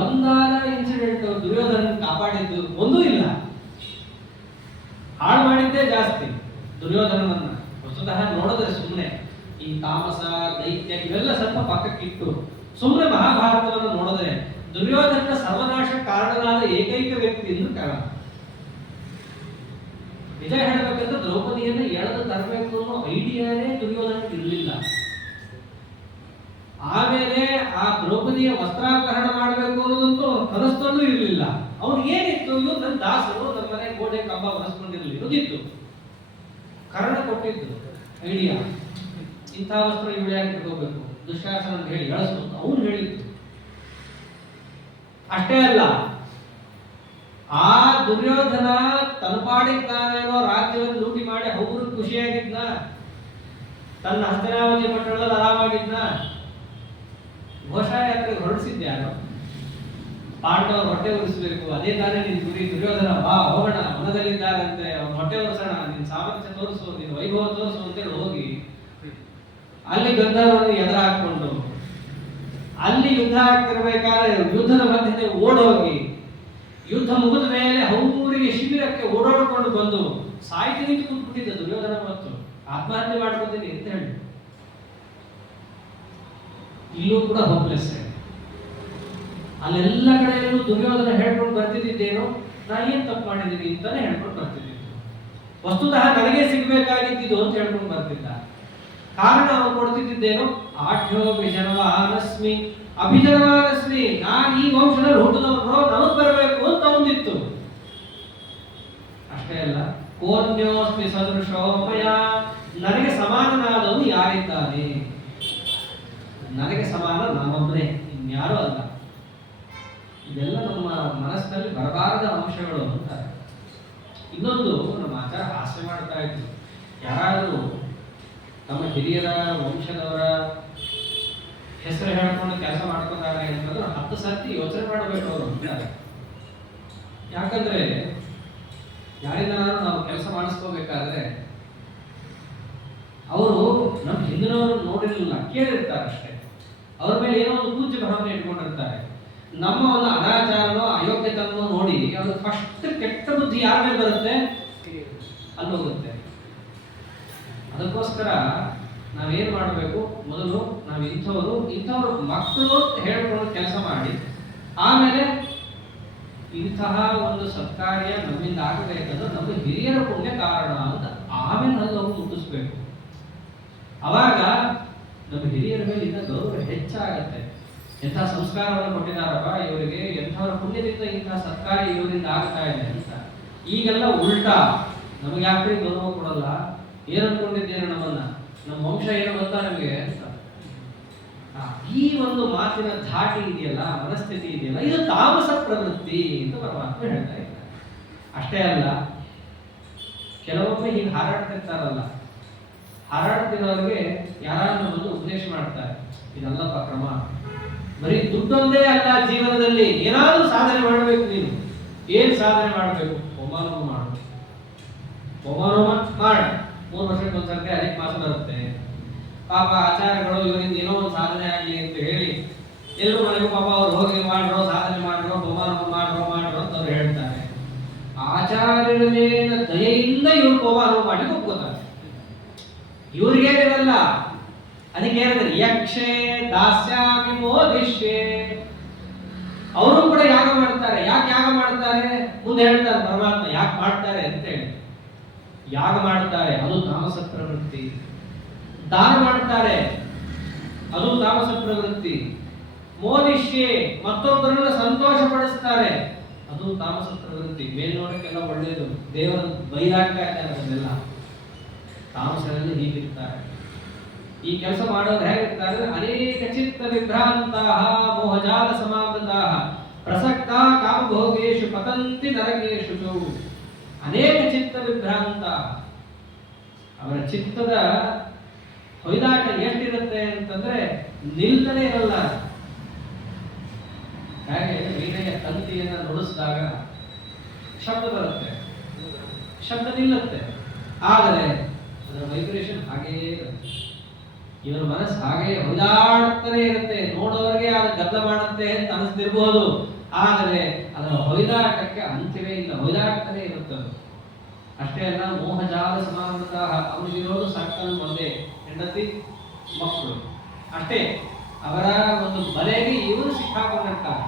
ಒಂದಾದ ಇನ್ಸಿಡೆಂಟ್ ದುರ್ಯೋಧನ ಕಾಪಾಡಿದ್ದು ಒಂದೂ ಇಲ್ಲ, ಹಾಳು ಮಾಡಿದ್ದೇ ಜಾಸ್ತಿ ದುರ್ಯೋಧನನನ್ನ. ವಸ್ತುತಃ ನೋಡಿದ್ರೆ ಸುಮ್ಮನೆ ಈ ತಾಮಸ ದೈತ್ಯ ಇವೆಲ್ಲ ಸ್ವಲ್ಪ ಪಕ್ಕಕ್ಕಿಟ್ಟು ಸುಮ್ಮನೆ ಮಹಾಭಾರತವನ್ನು ನೋಡಿದ್ರೆ ದುರ್ಯೋಧನ ಸರ್ವನಾಶ ಕಾರಣನಾದ ಏಕೈಕ ವ್ಯಕ್ತಿ ಎಂದು ಕಾರಣ. ನಿಜ ಹೇಳಬೇಕಂದ್ರೆ ದ್ರೌಪದಿಯನ್ನು ಎಳೆದು ತರಬೇಕು ಅನ್ನೋ ಐಡಿಯಾನೇ ದುರ್ಯೋಧನಕ್ಕೆ ಇರಲಿಲ್ಲ. ಆಮೇಲೆ ಆ ದ್ರೌಪದಿಯ ವಸ್ತ್ರಾಪಹರಣ ಮಾಡಬೇಕು ಅನ್ನೋದಂತೂ ಅವ್ರ ಕನಸಲ್ಲೂ ಇರಲಿಲ್ಲ. ಅವ್ನಿಗೆ ಏನಿತ್ತು, ಇವ್ರು ನನ್ನ ದಾಸರು, ನಮ್ಮ ಮನೆ ಗೋಡೆ ಕಂಬ ಒರೆಸ್ಕೊಂಡಿರಲಿ ಇರೋದಿತ್ತು. ಕರ್ಣ ಕೊಟ್ಟಿದ್ದು ಐಡಿಯಾ, ಇಂಥ ವಸ್ತ್ರ ಇವಳಿಯಾಗಿ ತಗೋಬೇಕು, ದುಶ್ಯಾಸನ ಹೇಳಿ ಎಳಿಸ್ಬೇಕು, ಅವ್ನು ಹೇಳಿದ್ದು. ಅಷ್ಟೇ ಅಲ್ಲ, ಆ ದುರ್ಯೋಧನ ತನ್ಪಾಡಿದ್ದಾನೇನೋ ರಾಜ್ಯವನ್ನು ಲೂಟಿ ಮಾಡಿ ಹೌರು ಖುಷಿಯಾಗಿದ್ನ, ತನ್ನ ಹಸ್ತಿನಾವತಿ ಪಟ್ಟಣದಲ್ಲಿ ಆರಾಮಾಗಿದ್ನ. ಘೋಷಯಾತ್ರೆಗೆ ಹೊರಡಿಸಿದ್ಯಾರು? ಪಾಂಡವರು ಹೊಟ್ಟೆ ಉರಿಸಬೇಕು, ಅದೇ ತಾನೇ ನಿನ್ ಗುರಿ. ದುರ್ಯೋಧನ ಬಾ ಹೋಗೋಣ, ವನದಲ್ಲಿದ್ದಾರಂತೆ, ಅವ್ನ ಹೊಟ್ಟೆ ಉರಿಸೋಣ, ನಿನ್ ಸಾಮರ್ಥ್ಯ ತೋರಿಸು, ನಿನ್ ವೈಭವ ತೋರಿಸು ಅಂತೇಳಿ ಹೋಗಿ ಅಲ್ಲಿ ಗಂಧರ್ವರನ್ನು ಎದುರು ಹಾಕೊಂಡು ಅಲ್ಲಿ ಯುದ್ಧ ಆಗ್ತಿರ್ಬೇಕಾದ್ರೆ ಯುದ್ಧದ ಮಧ್ಯೆ ಓಡೋಗಿ ಯುದ್ಧ ಮುಗಿದ ಮೇಲೆ ಹೌರಿಗೆ ಶಿಬಿರಕ್ಕೆ ಓಡಾಡಿಕೊಂಡು ಬಂದು ಸಾಯ್ತಿ ನಿಂತು ಕೂತ್ಬಿಟ್ಟಿದ್ದ ದುರ್ಯೋಧನ. ಮತ್ತು ಆತ್ಮಹತ್ಯೆ ಮಾಡ್ಕೊತೀನಿ ಅಂತ ಹೇಳಿ ಇಲ್ಲೂ ಕೂಡ ಹೋಪ್ಲೆಸ್. ಅಲ್ಲೆಲ್ಲ ಕಡೆಯಲ್ಲೂ ದುರ್ಯೋಧನ ಹೇಳ್ಕೊಂಡು ಬರ್ತಿದ್ದೇನೋ, ನಾ ಏನ್ ತಪ್ಪು ಮಾಡಿದ್ದೀನಿ ಅಂತಾನೆ ಹೇಳ್ಕೊಂಡು ಬರ್ತಿದ್ದೆ. ವಸ್ತುತಃ ನನಗೆ ಸಿಗ್ಬೇಕಾಗಿದ್ದು ಅಂತ ಹೇಳ್ಕೊಂಡು ಬರ್ತಿದ್ದ. ಕಾರಣ ಅವನು ಕೊಡ್ತಿದ್ದೇನೋ, ಆಢ್ಯೋಭಿಜನವಾನಸ್ಮಿ ಅಭಿಜನವಾನಸ್ಮಿ, ನಾನು ಈ ವಂಶದಲ್ಲಿ ಹುಟ್ಟಿದವನು, ನಮಗ್ ಬರಬೇಕು ಅಂತ ಅವನಿತ್ತು. ಅಷ್ಟೇ ಅಲ್ಲ, ಕೋನ್ಯೋಸ್ಮಿ ಸದೃಶೋಮಯ, ನನಗೆ ಸಮಾನನಾದವನು ಯಾರಿದ್ದಾನೆ? ನನಗೆ ಸಮಾನ ನಾನೊಬ್ಬನೇ, ಇನ್ಯಾರೂ ಅಲ್ಲ. ಇದೆಲ್ಲ ನಮ್ಮ ಮನಸ್ಸಿನಲ್ಲಿ ಬರಬಾರದ ಅಂಶಗಳು ಅಂತಾರೆ. ಇನ್ನೊಂದು, ನಮ್ಮ ಆಚಾರ ಹಾಸ್ಯ ಮಾಡ್ತಾ ಇದ್ರು, ಯಾರಾದರೂ ತಮ್ಮ ಹಿರಿಯರ ವಂಶದವರ ಹೆಸರು ಹೇಳ್ಕೊಂಡು ಕೆಲಸ ಮಾಡ್ಕೊಂಡಾಗ ಅಂತಂದ್ರೆ 10 ಸರ್ತಿ ಯೋಚನೆ ಮಾಡಬೇಕು ಅವರು ಅಂತಾರೆ. ಯಾಕಂದ್ರೆ ಯಾರಿಂದ ನಾವು ಕೆಲಸ ಮಾಡಿಸ್ಕೋಬೇಕಾದ್ರೆ ಅವರು ನಮ್ಮ ಹಿಂದಿನವರು ನೋಡಿರಲಿಲ್ಲ, ಕೇಳಿರ್ತಾರೆ ಅಷ್ಟೇ. ಅವ್ರ ಮೇಲೆ ಏನೋ ಒಂದು ಪೂಜ್ಯ ಭಾವನೆ ಇಟ್ಕೊಂಡಿರ್ತಾರೆ. ನಮ್ಮ ಒಂದು ಅನಾಚಾರನೋ ಅಯೋಗ್ಯತನೋ ನೋಡಿ ಅವ್ರು ಫಸ್ಟ್ ಕೆಟ್ಟ ಬುದ್ಧಿ ಯಾರ ಮೇಲೆ ಬರುತ್ತೆ, ಅಲ್ಲಿ ಹೋಗುತ್ತೆ. ಅದಕ್ಕೋಸ್ಕರ ನಾವೇನ್ ಮಾಡಬೇಕು, ಮೊದಲು ನಾವು ಇಂಥವ್ರು ಮಕ್ಕಳು ಹೇಳ್ಕೊಂಡು ಕೆಲಸ ಮಾಡಿ, ಆಮೇಲೆ ಇಂತಹ ಒಂದು ಸತ್ಕಾರ್ಯ ನಮ್ಮಿಂದ ಆಗಬೇಕಂದ್ರೆ ನಮ್ಮ ಹಿರಿಯರ ಪುಣ್ಯ ಕಾರಣ ಅಂತ ಆಮೇಲೆ ನಾವು ಮುಟ್ಟಿಸ್ಬೇಕು. ಅವಾಗ ನಮ್ಮ ಹಿರಿಯರ ಮೇಲೆ ಇಂಥ ಗೌರವ ಹೆಚ್ಚಾಗತ್ತೆ. ಎಂಥ ಸಂಸ್ಕಾರವನ್ನು ಕೊಟ್ಟಿದ್ದಾರಪ್ಪ ಇವರಿಗೆ, ಎಂಥವರ ಪುಣ್ಯದಿಂದ ಇಂತಹ ಸತ್ಕಾರ್ಯ ಇವರಿಂದ ಆಗ್ತಾ ಇದೆ ಅಂತ. ಈಗೆಲ್ಲ ಉಲ್ಟಾ, ನಮಗೆ ಯಾಕೆ ಗೌರವ ಕೊಡಲ್ಲ, ಏನ್ ಅನ್ಕೊಂಡಿದ್ದೇನೆ ನಮ್ಮನ್ನ, ನಮ್ಮ ವಂಶ ಏನು ಗೊತ್ತಾ ನಮಗೆ ಅಂತ. ಈ ಒಂದು ಮಾತಿನ ಧಾಟಿ ಇದೆಯಲ್ಲ, ಮನಸ್ಥಿತಿ ಇದೆಯಲ್ಲ, ಇದು ತಾಮಸ ಪ್ರವೃತ್ತಿ ಅಂತ ಪರಮಾತ್ಮ ಹೇಳ್ತಾ ಇದ್ದಾರೆ. ಅಷ್ಟೇ ಅಲ್ಲ, ಕೆಲವೊಮ್ಮೆ ಹೀಗೆ ಹಾರಾಡ್ತಿರ್ತಾರಲ್ಲ, ಹಾರಾಡ್ತಿರೋರಿಗೆ ಯಾರಾದ್ರೂ ಒಂದು ಉಪದೇಶ ಮಾಡ್ತಾರೆ, ಇದಲ್ಲಪ್ಪ ಕ್ರಮ, ಬರೀ ದುಡ್ಡೊಂದೇ ಅಲ್ಲ, ಜೀವನದಲ್ಲಿ ಏನಾದ್ರೂ ಸಾಧನೆ ಮಾಡಬೇಕು. ನೀನು ಏನ್ ಸಾಧನೆ ಮಾಡಬೇಕು? ಹೋಮಾನೋಮ ಮಾಡು, ಹೋಮಾನೋಮ ಮಾಡ. 3 ವರ್ಷಕ್ಕೆ ಒಂದ್ಸರ್ತಿ ಅಧಿಕ ಮಾಸ ಬರುತ್ತೆ. ಪಾಪ ಆಚಾರ್ಯಗಳು ಇವರಿಂದ ಏನೋ ಒಂದು ಸಾಧನೆ ಆಗಲಿ ಅಂತ ಹೇಳಿ ಎಲ್ಲರೂ ಮನೆಗೂ ಪಾಪ ಅವ್ರು ಹೋಗಿ ಮಾಡ್ರೋ, ಸಾಧನೆ ಮಾಡ್ರೋ, ಹೋಮಾನೋಮ ಮಾಡ್ರೋ ಅಂತ ಅವ್ರು ಹೇಳ್ತಾರೆ. ಆಚಾರ್ಯರ ಮೇಲಿನ ದಯೆಯಿಂದ ಇವ್ರು ಹೋಮಾನೋಮ ಮಾಡಿ ಒಪ್ಕೋತಾರೆ. ಇವ್ರಿಗೇನಿರಲ್ಲ. ಅದಕ್ಕೆ ಹೇಳಿದ್ರೆ ಯಕ್ಷೇ ದಾಸ್ಯಾಮಿ ಮೋದಿಷ್ಯೆ. ಅವರು ಕೂಡ ಯಾಗ ಮಾಡ್ತಾರೆ. ಯಾಕೆ ಯಾಗ ಮಾಡ್ತಾರೆ ಮುಂದೆ ಹೇಳ್ತಾರೆ ಪರಮಾತ್ಮ ಯಾಕೆ ಮಾಡ್ತಾರೆ ಅಂತ ಹೇಳಿ. ಯಾಗ ಮಾಡ್ತಾರೆ, ಅದು ತಾಮಸ ಪ್ರವೃತ್ತಿ. ದಾನ ಮಾಡ್ತಾರೆ, ಅದು ತಾಮಸ ಪ್ರವೃತ್ತಿ. ಮೋದಿಷ್ಯೆ, ಮತ್ತೊಬ್ಬರನ್ನ ಸಂತೋಷ ಪಡಿಸ್ತಾರೆ, ಅದು ತಾಮಸ ಪ್ರವೃತ್ತಿ. ಮೇಲ್ನೋಡಕ್ಕೆಲ್ಲ ಒಳ್ಳೆಯದು, ದೇವರ ಬೈರಾಗ್ತಾ ಇದ್ದಾರೆ, ಅದನ್ನೆಲ್ಲ ತಾಮಸರಲ್ಲಿ ಹೀಗಿರ್ತಾರೆ. ಈ ಕೆಲಸ ಮಾಡೋರು ಹೇಗಿರ್ತಾರೆ? ಅನೇಕ ಚಿತ್ತ ವಿಭ್ರಾಂತಹ ಮೋಹಜಾ ಸಮಾವೃತಾಃ ಪ್ರಸಕ್ತಾ ಕಾಮಭೋಗೇಷು ಪತಂತಿ ನರಕೇಷು ಚ. ಅನೇಕ ಚಿತ್ತ ವಿಭ್ರಾಂತ, ಅವರ ಚಿತ್ತದ ಹೊಯ್ದಾಟ ಎಷ್ಟಿರುತ್ತೆ ಅಂತಂದ್ರೆ ನಿಲ್ತನೇ ಇರಲ್ಲ. ಹಾಗೆ ವೀಣೆಯ ತಂತಿಯನ್ನು ನುಡಿಸಿದಾಗ ಶಬ್ದ ಬರುತ್ತೆ, ಶಬ್ದ ನಿಲ್ಲುತ್ತೆ, ಆದರೆ ಅದರ ವೈಬ್ರೇಷನ್ ಹಾಗೇ ಇರುತ್ತೆ. ಇವರ ಮನಸ್ಸು ಹಾಗೆ ಹೊಯ್ದಾಡ್ತಾನೆ ಇರುತ್ತೆ. ನೋಡೋರಿಗೆ ಅದು ಗದ್ದ ಮಾಡುತ್ತೆ ಅಂತ ಅನಿಸ್ತಿರ್ಬೋದು, ಆದರೆ ಅದರ ಹೊಯ್ದಾಟಕ್ಕೆ ಅಂತ್ಯವೇ ಇಲ್ಲ, ಹೊಯ್ದಾಡ್ತಾನೆ ಇರುತ್ತೆ. ಅಷ್ಟೇ ಅಲ್ಲ, ಮೋಹಜಾಲ ಸಮಾವೃತ, ಅವರಿಗಿರೋದು ಸರ್ಕಲ್ ಒಂದೇ, ಹೆಂಡತಿ ಮಕ್ಕಳು ಅಷ್ಟೇ. ಅವರ ಒಂದು ಬಲೆಗೆ ಇವರು ಸಿಕ್ಕಾಕೊಂಡಿರ್ತಾರೆ.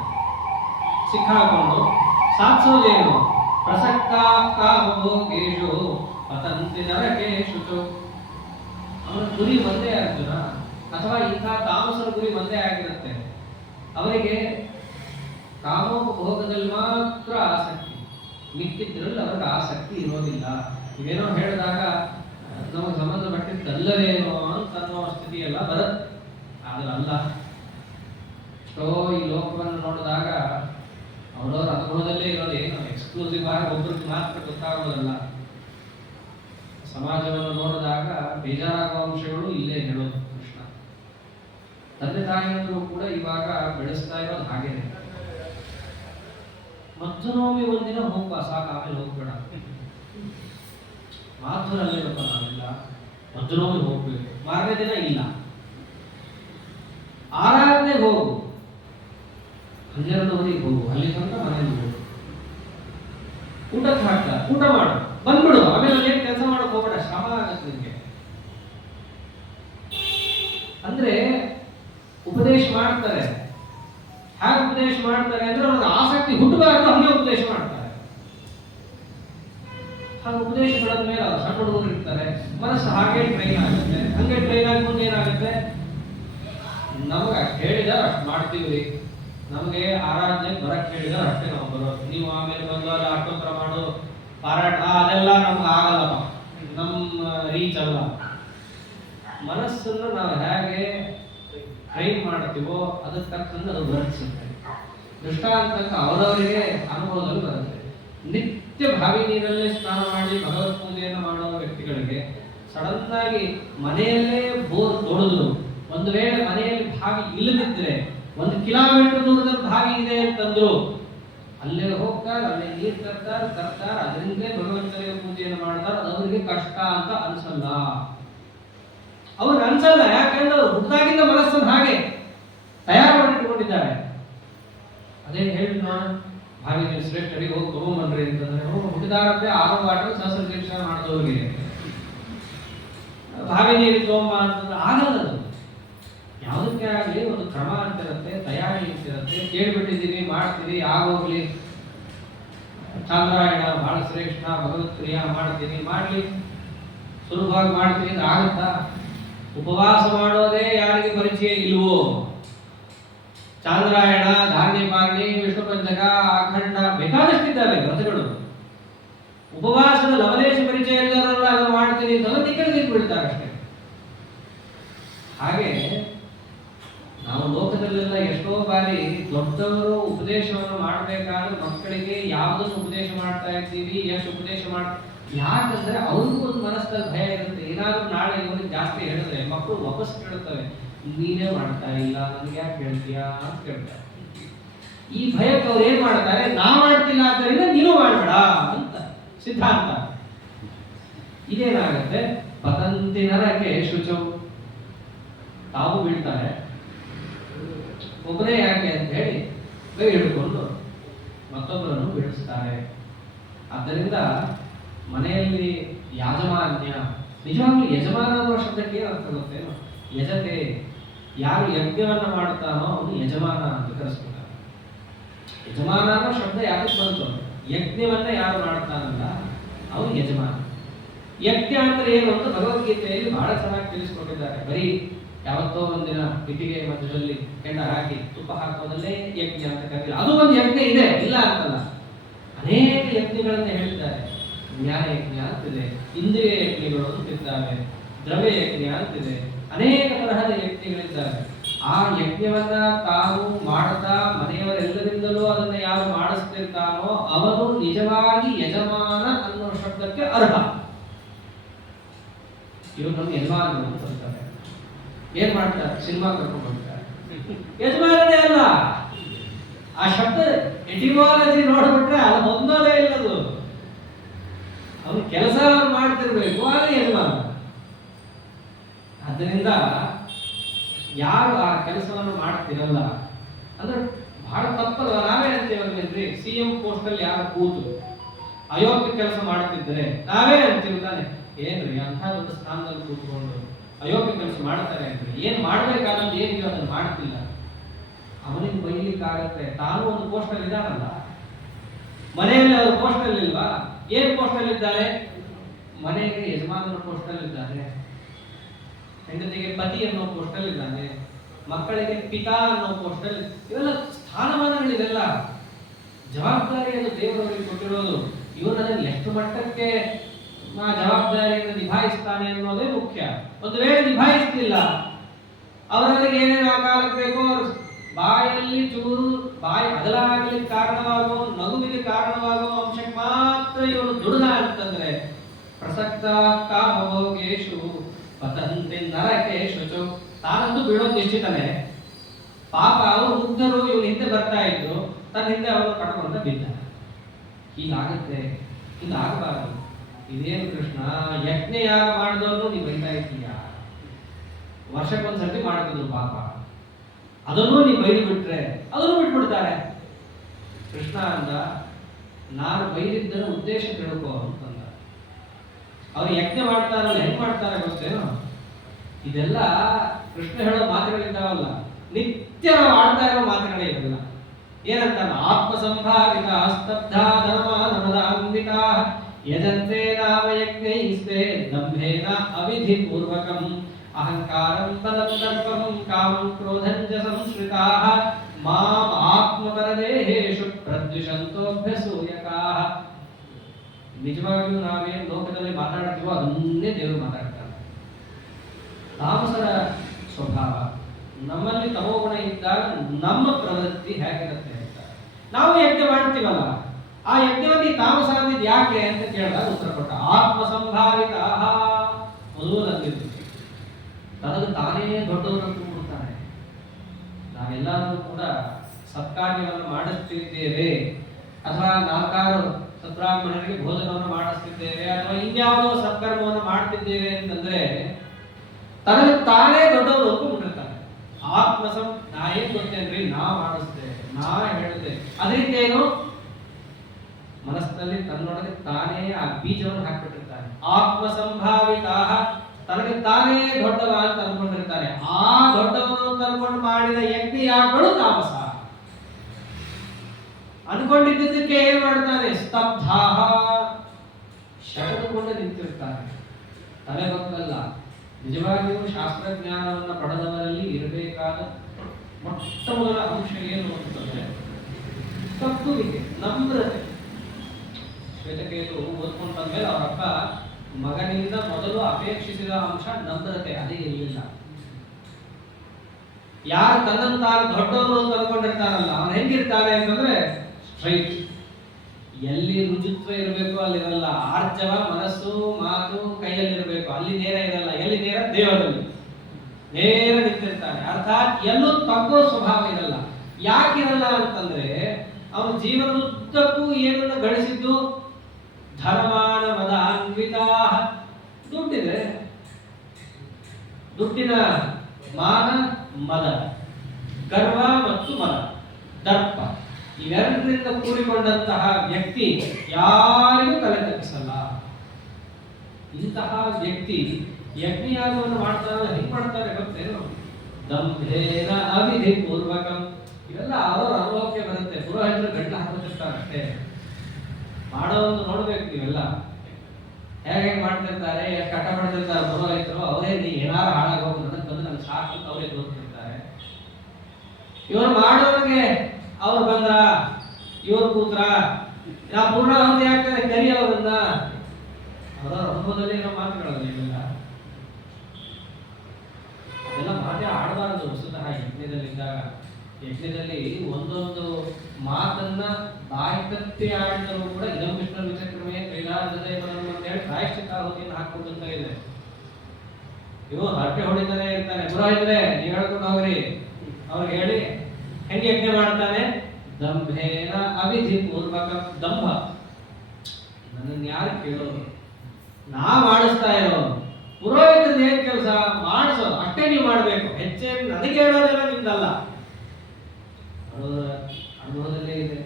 ಸಿಕ್ಕಾಕೊಂಡು ಸಾಧಿಸೋದೇನು? ಪ್ರಸಕ್ತ ಕಾಮಭೋಗೇಷು ಪತಂತಿ ನರಕೇಷು ಚ. ಅವನ ಗುರಿ ಒಂದೇ ಅರ್ಜುನ, ಅಥವಾ ಇಂಥ ತಾಮಸರ ಗುರಿ ಒಂದೇ ಆಗಿರುತ್ತೆ. ಅವರಿಗೆ ಕಾಮೋಪಭೋಗದಲ್ಲಿ ಮಾತ್ರ ಆಸಕ್ತಿ, ಮಿಕ್ಕಿದ್ರಲ್ಲಿ ಅವ್ರಿಗೆ ಆಸಕ್ತಿ ಇರೋದಿಲ್ಲ. ಇವೇನೋ ಹೇಳಿದಾಗ ನಮಗೆ ಸಂಬಂಧಪಟ್ಟಿದ್ದಲ್ಲವೇನೋ ಅಂತ ಅನ್ನೋ ಸ್ಥಿತಿ ಎಲ್ಲ ಬರುತ್ತೆ, ಆದ್ರೆ ಅಲ್ಲ. ಎಷ್ಟೋ ಈ ಲೋಕವನ್ನು ನೋಡಿದಾಗ ಅವರವ್ರ ಅನುಭವದಲ್ಲೇ ಇರೋದು, ಏನು ಎಕ್ಸ್ಕ್ಲೂಸಿವ್ ಆಗಿ ಒಬ್ಬರಿಗೆ ಮಾತ್ರ ಗೊತ್ತಾಗೋದಲ್ಲ. ಸಮಾಜವನ್ನು ನೋಡಿದಾಗ ಬೇಜಾರಾಗುವ ಅಂಶಗಳು ಇಲ್ಲೇ ಹೇಳೋದು ಕೃಷ್ಣ. ತಂದೆ ತಾಯಿಯಂದ್ರು ಕೂಡ ಇವಾಗ ಬೆಳೆಸ್ತಾ ಇರೋದು ಹಾಗೇನೆ. ಮತ್ತೊಮ್ಮೆ ಒಂದಿನ ಹೋಗ್ಬಾ ಸಾಕು, ಆಮೇಲೆ ಹೋಗ್ಬೇಡ. ಮಾತುರಲ್ಲಿರಪ್ಪ ನಾವೆಲ್ಲ ಮತ್ತೊಮ್ಮೆ ಹೋಗ್ಬೇಕು, ಮಾರನೇ ದಿನ ಇಲ್ಲ. ಆರಾಧನೆಗೆ ಹೋಗು, 12ವರೆಗೆ ಹೋಗು, ಅಲ್ಲಿ ತನಕ ಮನೆಯಲ್ಲಿ ಹೋಗು. ಊಟಕ್ಕೆ ಹಾಕ್ತಾ ಊಟ ಮಾಡು, ಬಂದ್ಬಿಡು, ಆಮೇಲೆ ಅದೇನು ಕೆಲಸ ಮಾಡಕ್ ಹೋಗ್ಬೇಡ, ಶ್ರಮ ಆಗತ್ತೆ ನಿಮಗೆ. ಅಂದ್ರೆ ಉಪದೇಶ ಮಾಡ್ತಾರೆ. ಹೇಗೆ ಉಪದೇಶ ಮಾಡ್ತಾರೆ ಅಂದ್ರೆ ಅವ್ರಿಗೆ ಆಸಕ್ತಿ ಹುಟ್ಟಬಾರ್ದು, ಹಂಗೆ ಉಪದೇಶ ಮಾಡ್ತಾರೆ. ಹಾಗೆ ಉಪದೇಶ ಕೊಡೋದ ಮೇಲೆ ಅವ್ರು ಸಣ್ಣ ಹುಡುಗರು ಇರ್ತಾರೆ, ಮನಸ್ಸು ಹಾಗೆ ಟ್ರೈನ್ ಆಗುತ್ತೆ. ಹಂಗೆ ಟ್ರೈನ್ ಆಗಿ ಮುಂದೆ ಏನಾಗುತ್ತೆ, ನಮಗೆ ಹೇಳಿದಾರ ಅಷ್ಟು ಮಾಡ್ತೀವಿ, ನಮಗೆ ಆರಾಧನೆಗೆ ಬರಕ್ ಹೇಳಿದಾರೆ ಅಷ್ಟೇ ನಾವು ಬರೋದು. ನೀವು ಆಮೇಲೆ ಬಂದು ಅಲ್ಲಿ ಅಷ್ಟೋತ್ತರ ಮಾಡು, ಪಾರಾಟ, ಅದೆಲ್ಲ ನಮ್ಗೆ ಆಗಲ್ಲಪ್ಪ, ನಮ್ಮ ರೀಚ್ ಅಲ್ಲ. ಮನಸ್ಸನ್ನು ನಾವು ಹೇಗೆ ಟ್ರೈನ್ ಮಾಡ್ತೀವೋ ಅದಕ್ಕೆ ತಕ್ಕಂತೆ ಅದು ವರ್ತಿಸುತ್ತೆ. ದೃಷ್ಟಾಂತಕ್ಕೆ ಅವರವರಿಗೆ ಅನುಭವದಲ್ಲಿ ಬರುತ್ತೆ. ನಿತ್ಯ ಬಾವಿ ನೀರಲ್ಲೇ ಸ್ನಾನ ಮಾಡಿ ಭಗವತ್ ಪೂಜೆಯನ್ನು ಮಾಡುವ ವ್ಯಕ್ತಿಗಳಿಗೆ ಸಡನ್ ಆಗಿ ಮನೆಯಲ್ಲೇ ಬೋರ್ ತೊಳೆದ್ರು, ಒಂದು ವೇಳೆ ಮನೆಯಲ್ಲಿ ಬಾವಿ ಇಲ್ಲದಿದ್ರೆ 1 ಕಿಲೋಮೀಟರ್ ದೂರದಲ್ಲಿ ಬಾವಿ ಇದೆ ಅಂತಂದ್ರು ಅಲ್ಲೇ ಹೋಗ್ತಾರೆ, ಅಲ್ಲೇ ನೀರು ತರ್ತಾರೆ, ಅದರಿಂದಲೇ ಭಗವಂತನಿಗೆ ಪೂಜೆಯನ್ನು ಮಾಡ್ತಾರೆ. ಅದು ಅವರಿಗೆ ಕಷ್ಟ ಅಂತ ಅನ್ಸಲ್ಲ, ಅವ್ರಿಗೆ ಅನ್ಸಲ್ಲ. ಯಾಕಂದ್ರೆ ಅವ್ರು ಹುಟ್ಟಾಗಿದ್ದ ಮನಸ್ಸನ್ನು ಹಾಗೆ ತಯಾರು ಮಾಡಿಟ್ಟುಕೊಂಡಿದ್ದಾರೆ. ಅದೇ ಹೇಳಿ ನೋಡ, ಬಾವಿ ನೀರು ಶ್ರೇಷ್ಠರಿಗೆ ಹೋಗಿ ತಗೊಂಬನ್ರಿ ಅಂತಂದ್ರೆ ಹುಟ್ಟಿದಾರದ್ದೇ ಆರೋ ವಾಟರ್ ಸಹಸ್ರ ದೀಕ್ಷಾ ಮಾಡಿದವ್ರಿಗೆ ಬಾವಿ ನೀರು ತಗೊಂಬ ಅಂತಂದ್ರೆ ಆಗಲ್ಲ. ಅದು ಯಾವುದಕ್ಕೆ ಆಗಲಿ ಒಂದು ಕ್ರಮ ಅಂತಿರುತ್ತೆ, ತಯಾರಿ ಅಂತಿರುತ್ತೆ. ಕೇಳ್ಬಿಟ್ಟಿದ್ದೀವಿ, ಮಾಡ್ತೀವಿ, ಆಗೋಗ್ಲಿ, ಚಾಂದ್ರಾಯಣ ಬಹಳ ಶ್ರೇಷ್ಠ, ಭಗವತ್ ಕ್ರಿಯಾ ಮಾಡ್ತೀನಿ, ಮಾಡ್ಲಿ, ಸುಲಭವಾಗಿ ಮಾಡ್ತೀನಿ ಅಂದ್ರೆ ಆಗುತ್ತಾ? ಉಪವಾಸ ಮಾಡೋದೇ ಯಾರಿಗೆ ಪರಿಚಯ ಇಲ್ವೋ, ಚಾಂದ್ರಾಯಣ, ಧಾನ್ಯ ಪಾರಣಿ, ವಿಷ್ಣು ಪಂಚಕ, ಅಖಂಡ ಬೇಕಾದಷ್ಟಿದ್ದಾವೆ ವ್ರತಗಳು. ಉಪವಾಸದ ಲವಲೇಶ ಪರಿಚಯ ಇಲ್ಲದಲ್ಲ ಅದನ್ನು ಮಾಡ್ತೀನಿ ಅಂತ ತಿಕ್ಕಳಿಗೆ ಬಿಡ್ತಾರೆ ಅಷ್ಟೇ. ಹಾಗೆ ನಾವು ಲೋಕದಲ್ಲೆಲ್ಲ ಎಷ್ಟೋ ಬಾರಿ ದೊಡ್ಡವರು ಉಪದೇಶವನ್ನು ಮಾಡಬೇಕಾದ್ರೆ ಮಕ್ಕಳಿಗೆ ಯಾವುದನ್ನು ಉಪದೇಶ ಮಾಡ್ತಾ ಇದ್ದೀವಿ, ಎಷ್ಟು ಉಪದೇಶ ಯಾಕಂದ್ರೆ ಅವ್ರಿಗೂ ಒಂದು ಮನಸ್ಸಲ್ಲಿ ಭಯ ಇರುತ್ತೆ. ಏನಾದ್ರೂ ನಾಳೆ ಇವರಿಗೆ ಜಾಸ್ತಿ ಹೇಳಿದ್ರೆ ಮಕ್ಕಳು ವಾಪಸ್ ಕೇಳುತ್ತವೆ, ನೀನೇ ಮಾಡ್ತಾ ಇಲ್ಲ, ನನಗೆ ಯಾಕೆ ಹೇಳ್ತೀಯಾ ಅಂತ ಕೇಳ್ತಾರೆ. ಈ ಭಯಕ್ಕೆ ಅವ್ರು ಏನ್ ಮಾಡ್ತಾರೆ, ನಾ ಮಾಡ್ತಿಲ್ಲ ಆದ್ದರಿಂದ ನೀನು ಮಾಡಬೇಡ ಅಂತ ಸಿದ್ಧಾಂತ. ಇದೇನಾಗುತ್ತೆ, ಪತಂತಿ ನರಕೆ ಶುಚೌ, ತಾವು ಬೀಳ್ತಾರೆ. ಒಬ್ಬನೇ ಯಾಕೆ ಅಂತ ಹೇಳಿ ಕೈ ಹಿಡ್ಕೊಂಡು ಮತ್ತೊಬ್ಬರನ್ನು ಬೀಳಿಸ್ತಾರೆ. ಆದ್ದರಿಂದ ಮನೆಯಲ್ಲಿ ಯಾಜಮಾನ್ಯ, ನಿಜವಾಗ್ಲೂ ಯಜಮಾನ ಅನ್ನೋ ಶಬ್ದಕ್ಕೆ ಏನು ಅರ್ಥ ಗೊತ್ತೇನು? ಯಜತೆ, ಯಾರು ಯಜ್ಞವನ್ನ ಮಾಡ್ತಾನೋ ಅವನು ಯಜಮಾನ ಅಂತ ಕರೆಸ್ಬಿಡ್ತಾರೆ. ಯಜಮಾನ ಅನ್ನೋ ಶಬ್ದ ಯಾಕೆ ಬಂತು? ಯಜ್ಞವನ್ನ ಯಾರು ಮಾಡ್ತಾನಲ್ಲ ಅವನು ಯಜಮಾನ. ಯಜ್ಞ ಅಂದ್ರೆ ಏನು ಅಂತ ಭಗವದ್ಗೀತೆಯಲ್ಲಿ ಬಹಳ ಚೆನ್ನಾಗಿ ತಿಳಿಸ್ಕೊಟ್ಟಿದ್ದಾರೆ. ಬರೀ ಯಾವತ್ತೋ ಒಂದಿನ ಇಟ್ಟಿಗೆ ಮಧ್ಯದಲ್ಲಿ ಕೆಂಡ ಹಾಕಿ ತುಪ್ಪ ಹಾಕೋದಲ್ಲೇ ಯಜ್ಞ ಅಂತ ಕರೀತಾರೆ. ಅದು ಒಂದು ಯಜ್ಞ ಇದೆ, ಇಲ್ಲ ಅಂತಲ್ಲ. ಅನೇಕ ಯಜ್ಞಗಳನ್ನ ಹೇಳ್ತಾರೆ. ಜ್ಞಾನ ಯಜ್ಞ ಅಂತಿದೆ, ಇಂದ್ರಿಯ ಯಜ್ಞಗಳು ಅಂತಿದ್ದಾವೆ, ದ್ರವ್ಯ ಯಜ್ಞ ಅಂತಿದೆ, ಅನೇಕ ತರಹದ ಯಜ್ಞಗಳಿದ್ದಾವೆ. ಆ ಯಜ್ಞವನ್ನ ತಾನು ಮಾಡ್ತಾ ಮನೆಯವರೆಲ್ಲರಿಂದಲೂ ಅದನ್ನ ಯಾರು ಮಾಡಿಸ್ತಿರ್ತಾನೋ ಅವನು ನಿಜವಾಗಿ ಯಜಮಾನ ಅನ್ನೋ ಶಬ್ದಕ್ಕೆ ಅರ್ಹ. ಇವರು ನಮ್ಮ ಯಜಮಾನರು ಅಂತ ಅಂತಾರೆ. ಏನ್ ಮಾಡ್ತಾರೆ? ಸಿನಿಮಾ ಕರ್ಕೊಂಡು ಹೋಗ್ತಾರೆ, ಯಜಮಾನನೇ ಅಲ್ಲ. ಆ ಶಬ್ದ ಎಟಿಮಾಲಜಿ ನೋಡ್ಬಿಟ್ರೆ ಅದು ಹೊಂದೋದೇ ಇಲ್ಲದು. ಅವನು ಕೆಲಸ ಮಾಡ್ತಿರ್ಬೇಕು, ಆಗ ಯಜಮಾನ. ಆದ್ದರಿಂದ ಯಾರು ಆ ಕೆಲಸವನ್ನು ಮಾಡ್ತಿರಲ್ಲ ಅಂದ್ರೆ ಬಹಳ ತಪ್ಪದ. ನಾವೇ ಅಂತೇವಲ್ರಿ, CM ಪೋಸ್ಟ್ ಅಲ್ಲಿ ಯಾರು ಕೂತು ಅಯೋಗ್ಯ ಕೆಲಸ ಮಾಡ್ತಿದ್ರೆ ನಾವೇ ಅಂತೀವಿ ತಾನೆ, ಏನ್ರಿ ಅಂತ ದೊಡ್ಡ ಸ್ಥಾನದಲ್ಲಿ ಕೂತ್ಕೊಂಡು ಅಯೋಗ್ಯ ಕೆಲಸ ಮಾಡ್ತಾರೆ ಅಂದ್ರೆ ಏನ್ ಮಾಡ್ಬೇಕಾದಂತ ಏನಿದೆ ಅದನ್ನು ಮಾಡ್ತಿಲ್ಲ, ಅವನಿಗೆ ಬೈಲಿಕ್ಕಾಗತ್ತೆ. ತಾನು ಒಂದು ಪೋಸ್ಟ್ ಅಲ್ಲಿ ಇದ್ದಾನಲ್ಲ, ಮನೆಯಲ್ಲಿ ಅವರು ಪೋಸ್ಟ್ ಅಲ್ಲಿ ಇಲ್ವಾ? ಏನ್ ಪೋಸ್ಟ್ ಅಲ್ಲಿ ಇದ್ದಾರೆ? ಮನೆಗೆ ಯಜಮಾನನ ಪೋಸ್ಟ್ ಅಲ್ಲಿ ಇದ್ದಾರೆ, ಹೆಂಡತಿಗೆ ಪತಿ ಅನ್ನೋ ಪೋಸ್ಟ್ ಅಲ್ಲಿ ಇದ್ದಾನೆ, ಮಕ್ಕಳಿಗೆ ಪಿತಾ ಅನ್ನೋ ಪೋಸ್ಟ್ ಅಲ್ಲಿ. ಇವೆಲ್ಲ ಸ್ಥಾನಮಾನಗಳಿವೆಲ್ಲ ಜವಾಬ್ದಾರಿ, ಅದು ದೇವರವರಿಗೆ ಕೊಟ್ಟಿರೋದು. ಇವನು ಅದನ್ನು ಎಷ್ಟು ಮಟ್ಟಕ್ಕೆ ಆ ಜವಾಬ್ದಾರಿಯನ್ನು ನಿಭಾಯಿಸ್ತಾನೆ ಅನ್ನೋದೇ ಮುಖ್ಯ. ಒಂದು ವೇಳೆ ನಿಭಾಯಿಸ್ತಿಲ್ಲ, ಅವರಿಗೆ ಏನೇನು ಆ ಕಾಲಕ್ಕೆ ಬೇಕೋ ಬಾಯಲ್ಲಿ ಚೂರು ಬಾಯಿ ಅಗಲಾಗಲಿಕ್ಕೆ ಕಾರಣವಾಗುವ, ನಗುವಿಗೆ ಕಾರಣವಾಗುವ ಅಂಶಕ್ಕೆ ಮಾತ್ರ ಇವನು ದುಡಿದ ಅಂತಂದ್ರೆ ಪ್ರಸಕ್ತ ಕಾಮಭೋಗೇಶು ಪತಂತೆ ನರಕೇಶು. ತಾನಂತೂ ಬೀಳೋದು ನಿಶ್ಚಿತನೇ. ಪಾಪ ಅವರು ಮುಗ್ಧರು ಇವನು ಹಿಂದೆ ಬರ್ತಾ ಇದ್ರು, ತನ್ನ ಹಿಂದೆ ಅವರು ಕಟ್ಕೊಂಡ ಬಿದ್ದ. ಹೀಗಾಗುತ್ತೆ, ಹೀಗಾಗಬಾರದು. ಇದೇನು ಕೃಷ್ಣ, ಯಜ್ಞ ಯಾರು ಮಾಡಿದವರು ನೀವು ಬೈತಾ ಇದ್ದೀಯ? ವರ್ಷಕ್ಕೊಂದ್ಸರ್ತಿ ಮಾಡ್ತಿದ್ರು ಪಾಪ, ಅದನ್ನು ನೀವು ಬೈದು ಬಿಟ್ರೆ ಅದನ್ನು ಬಿಟ್ಬಿಡ್ತಾರೆ. ಕೃಷ್ಣ ಅಂದ, ನಾನು ಬೈದಿದ್ದರ ಉದ್ದೇಶ ತಿಳ್ಕೋ ಅಂತಂದ. ಅವ್ರು ಯಜ್ಞ ಮಾಡ್ತಾರಲ್ಲ, ಹೆಂಗ್ ಮಾಡ್ತಾರೆ ಗೊತ್ತೇನು? ಇದೆಲ್ಲ ಕೃಷ್ಣ ಹೇಳೋ ಮಾತುಗಳಿದ್ದಾವಲ್ಲ, ನಿತ್ಯ ನಾವು ಆಡ್ತಾ ಇರೋ ಮಾತುಗಳೇ ಇರಲ್ಲ. ಏನಂತ? ಆತ್ಮ ಸಂಭಾವಿತ ಸ್ತಬ್ಧ ಧರ್ಮ ನಮದಾನ್ವಿತ ಯಜಂತೆ ನಾಮ ಯಜ್ಞೈಸ್ತೆ ದಂಭೇನ ಅವಿಧಿ ಪೂರ್ವಕಂ ಅಹಂಕಾರಂ ಬಲಂ ದರ್ಪಂ ಕಾಮಂ ಕ್ರೋಧಂ ಚ ಸಂಶ್ರಿತಾಃ ಮಾಂ ಆತ್ಮಪರದೇಹೇಷು ಪ್ರದ್ವಿಷಂತೋಭ್ಯಸೂಯಕಾಃ. ನಿಜವಾಗಿಯೂ ನಾವೇನು ಲೋಕದಲ್ಲಿ ಮಾತಾಡ್ತೀವೋ ಅದನ್ನೇ ದೇವರು ಮಾತಾಡ್ತಾರೆ. ತಾಮಸರ ಸ್ವಭಾವ ನಮ್ಮಲ್ಲಿ ತಮೋಗುಣ ಇದ್ದಾಗ ನಮ್ಮ ಪ್ರವೃತ್ತಿ ಹೇಗಿರುತ್ತೆ ಅಂತ ನಾವು ಯಜ್ಞ ಮಾಡ್ತೀವಲ್ಲ, ಆ ಯಜ್ಞವಾಗಿ ತಾಮಸ ಅಂದಿದ್ದು ಯಾಕೆ ಅಂತ ಕೇಳಿದಾಗ ಉತ್ತರ ಕೊಟ್ಟ. ಆತ್ಮ ಸಂಭಾವಿತ ಮೊದಲು ತನಗೆ ತಾನೇ ದೊಡ್ಡವರನ್ನು ಕೊಡ್ತಾನೆ. ನಾವೆಲ್ಲರೂ ಕೂಡ ಸತ್ಕಾರ್ಯವನ್ನು ಮಾಡಿಸ್ತಿದ್ದೇವೆ, ಅಥವಾ ನಾಲ್ಕಾರು ಸದ್ಬ್ರಾಹ್ಮಣರಿಗೆ ಭೋಜನವನ್ನು ಮಾಡಿಸ್ತಿದ್ದೇವೆ, ಅಥವಾ ಇನ್ಯಾವುದೋ ಸತ್ಕರ್ಮವನ್ನು ಮಾಡ್ತಿದ್ದೇವೆ ಅಂತಂದ್ರೆ ತನಗೆ ತಾನೇ ದೊಡ್ಡವರು ಒಪ್ಪಿಬಿಟ್ಟಿರ್ತಾನೆ. ಆತ್ಮಸಂ ನಾ ಏನ್ ಗೊತ್ತೇನ್ರಿ, ನಾ ಮಾಡಿಸ್ದೆ, ನಾ ಹೇಳಿದೆ, ಅದರಿಂದ ಏನು ಮನಸ್ಸಿನಲ್ಲಿ ತನ್ನೊಳಗೆ ತಾನೇ ಆ ಬೀಜವನ್ನು ಹಾಕ್ಬಿಟ್ಟಿರ್ತಾನೆ. ಆತ್ಮ ಸಂಭಾವಿತ ತನಗೆ ತಾನೇ ದೊಡ್ಡವ ಅಂತ ಅನ್ಕೊಂಡಿರ್ತಾನೆ. ಆ ದೊಡ್ಡವನು ಅನ್ಕೊಂಡು ಮಾಡಿದ ಯಜ್ಞ ಯಾಗಳು ತಾಮಸ. ಅನ್ಕೊಂಡಿದ್ದಕ್ಕೆ ಏನ್ ಮಾಡ್ತಾನೆ? ಸ್ತಬ್ಧ ಶಟದುಕೊಂಡು ನಿಂತಿರ್ತಾನೆ. ತಲೆ ಗೊತ್ತಲ್ಲ. ನಿಜವಾಗಿಯೂ ಶಾಸ್ತ್ರಜ್ಞಾನವನ್ನು ಪಡೆದವರಲ್ಲಿ ಇರಬೇಕಾದ ಮೊಟ್ಟ ಮೊದಲ ಅಂಶ ಏನು ಅಂತಂದ್ರೆ ತಪ್ಪುವಿಕೆ, ನಮ್ರತೆ. ಶ್ವೇತಕೇತು ಓದ್ಕೊಂಡು ಬಂದ್ಮೇಲೆ ಅವರಪ್ಪ ಮಗನಿಂದ ಮೊದಲು ಅಪೇಕ್ಷಿಸಿದ ಅಂಶ ನಮ್ರತೆ, ಅದೇ ಇರಲಿಲ್ಲ. ಯಾರು ತನ್ನನ್ನು ತಾನು ದೊಡ್ಡವರು ಅಂತ ಅನ್ಕೊಂಡಿರ್ತಾನಲ್ಲ, ಅವನು ಹೆಂಗಿರ್ತಾನೆ ಅಂತಂದ್ರೆ ಸ್ಟ್ರೈಟ್. ಎಲ್ಲಿ ರುಜುತ್ವ ಇರಬೇಕು ಅಲ್ಲಿರಲ್ಲ. ಆರ್ಜವ ಮನಸ್ಸು ಮಾತು ಕೈಯಲ್ಲಿರಬೇಕು, ಅಲ್ಲಿ ನೇರ ಇರಲ್ಲ. ಎಲ್ಲಿ ನೇರ? ದೇವರಲ್ಲಿ ನೇರ ನಿಂತಿರ್ತಾನೆ. ಅರ್ಥಾತ್ ಎಲ್ಲೂ ತಗ್ಗೋ ಸ್ವಭಾವ ಇರಲ್ಲ. ಯಾಕಿರಲ್ಲ ಅಂತಂದ್ರೆ ಅವನು ಜೀವನದುದ್ದಕ್ಕೂ ಏನನ್ನು ಗಳಿಸಿದ್ದು? ಧರ್ಮಾನ ಮದಾನ್ವಿತ. ದುಡ್ಡಿದೆ, ದುಡ್ಡಿನ ಮಾನ ಮದ, ಗರ್ವ ಮತ್ತು ಮದ, ದರ್ಪ, ಇವೆರಡರಿಂದ ಕೂಡಿಕೊಂಡಂತಹ ವ್ಯಕ್ತಿ ಯಾರಿಗೂ ತಲೆ ತಗ್ಗಿಸಲ್ಲ. ಇಂತಹ ವ್ಯಕ್ತಿ ಯಜ್ಞಯಾಗವನ್ನು ಮಾಡ್ತಾರೆ. ಹೆಂಗ್ ಮಾಡ್ತಾರೆ ಗೊತ್ತೇನು? ದಂಭೇನ ಅವಿಧಿ ಪೂರ್ವಕಂ. ಇವೆಲ್ಲ ಅವರ ಅನುಭವಕ್ಕೆ ಬರುತ್ತೆ. ಪುರೋಹಿತರು ಗಂಟಲು ಹಾಕುತ್ತಿರ್ತಾರೆ ಅಷ್ಟೇ. ಮಾಡೋದು ನೋಡ್ಬೇಕು ನೀವೆಲ್ಲ ಹೇಗೆ ಮಾಡ್ತಿರ್ತಾರೆ, ಎಷ್ಟು ಕಟ ಮಾಡ್ತಿರ್ತಾರೆ ಪುರೋಹಿತರು. ಅವರೇ ನೀ ಏನಾರು ಹಾಳಾಗೋದು ನನಗೆ ಬಂದು ನನಗೆ ಸಾಕು ಅಂತ ಅವರೇ ತೋರಿಸ್ತಿರ್ತಾರೆ. ಇವರು ಮಾಡೋರಿಗೆ ಅವ್ರು ಬಂದ್ರ, ಇವ್ರು ಕೂತ್ರ, ನಾ ಪೂರ್ಣಾಹುತಿ ಆಗ್ತದೆ ಕರಿ ಅವರನ್ನ. ಅವರ ಅನುಭವದಲ್ಲಿ ಇರೋ ಮಾತುಗಳಲ್ಲ ಇವೆಲ್ಲ. ಅದೆಲ್ಲ ಮಾತೇ ಆಡಬಾರದು ವಸ್ತುತಃ. ಯಜ್ಞದಲ್ಲಿದ್ದಾಗ ಯಜ್ಞದಲ್ಲಿ ಒಂದೊಂದು ಮಾತನ್ನ ಬಾಯಿಕತ್ತಿ ಆಡಿದರೂ ಕೂಡ ಇದಂ ವಿಷ್ಣು ವಿಚಕ್ರಮೇ ಕೈಲಾಸದ ಅಂತ ಹೇಳಿ ಪ್ರಾಯಶ್ಚಿತ್ತಾಹುತಿಯನ್ನು ಹಾಕ್ಕೊಂಡಂತ ಇದೆ. ಇವು ಹರಟೆ ಹೊಡಿತಾನೆ ಇರ್ತಾನೆ, ಪುರೋಹಿತರೆ ನೀವು ಹೇಳ್ಕೊಂಡು ಹೋಗ್ರಿ ಅವ್ರಿಗೆ ಹೇಳಿ ಹೆಂಗೆ ಯಜ್ಞ ಮಾಡ್ತಾನೆ, ದಂಭೇನ ಅವಿಧಿ ಪೂರ್ವಕ. ದಂಭ, ನನ್ನನ್ನು ಯಾರು ಕೇಳೋದು, ನಾ ಮಾಡಿಸ್ತಾ ಇರೋದು. ಪುರೋಹಿತದ ಏನ್ ಕೆಲಸ, ಮಾಡಿಸೋದು ಅಷ್ಟೇ ನೀವು ಮಾಡ್ಬೇಕು, ಹೆಚ್ಚೇನು ನನಗೆ ಹೇಳೋದೆಲ್ಲ ನಿಮ್ದಲ್ಲ. ಅನುಭವದಲ್ಲೇ ಇದೆ.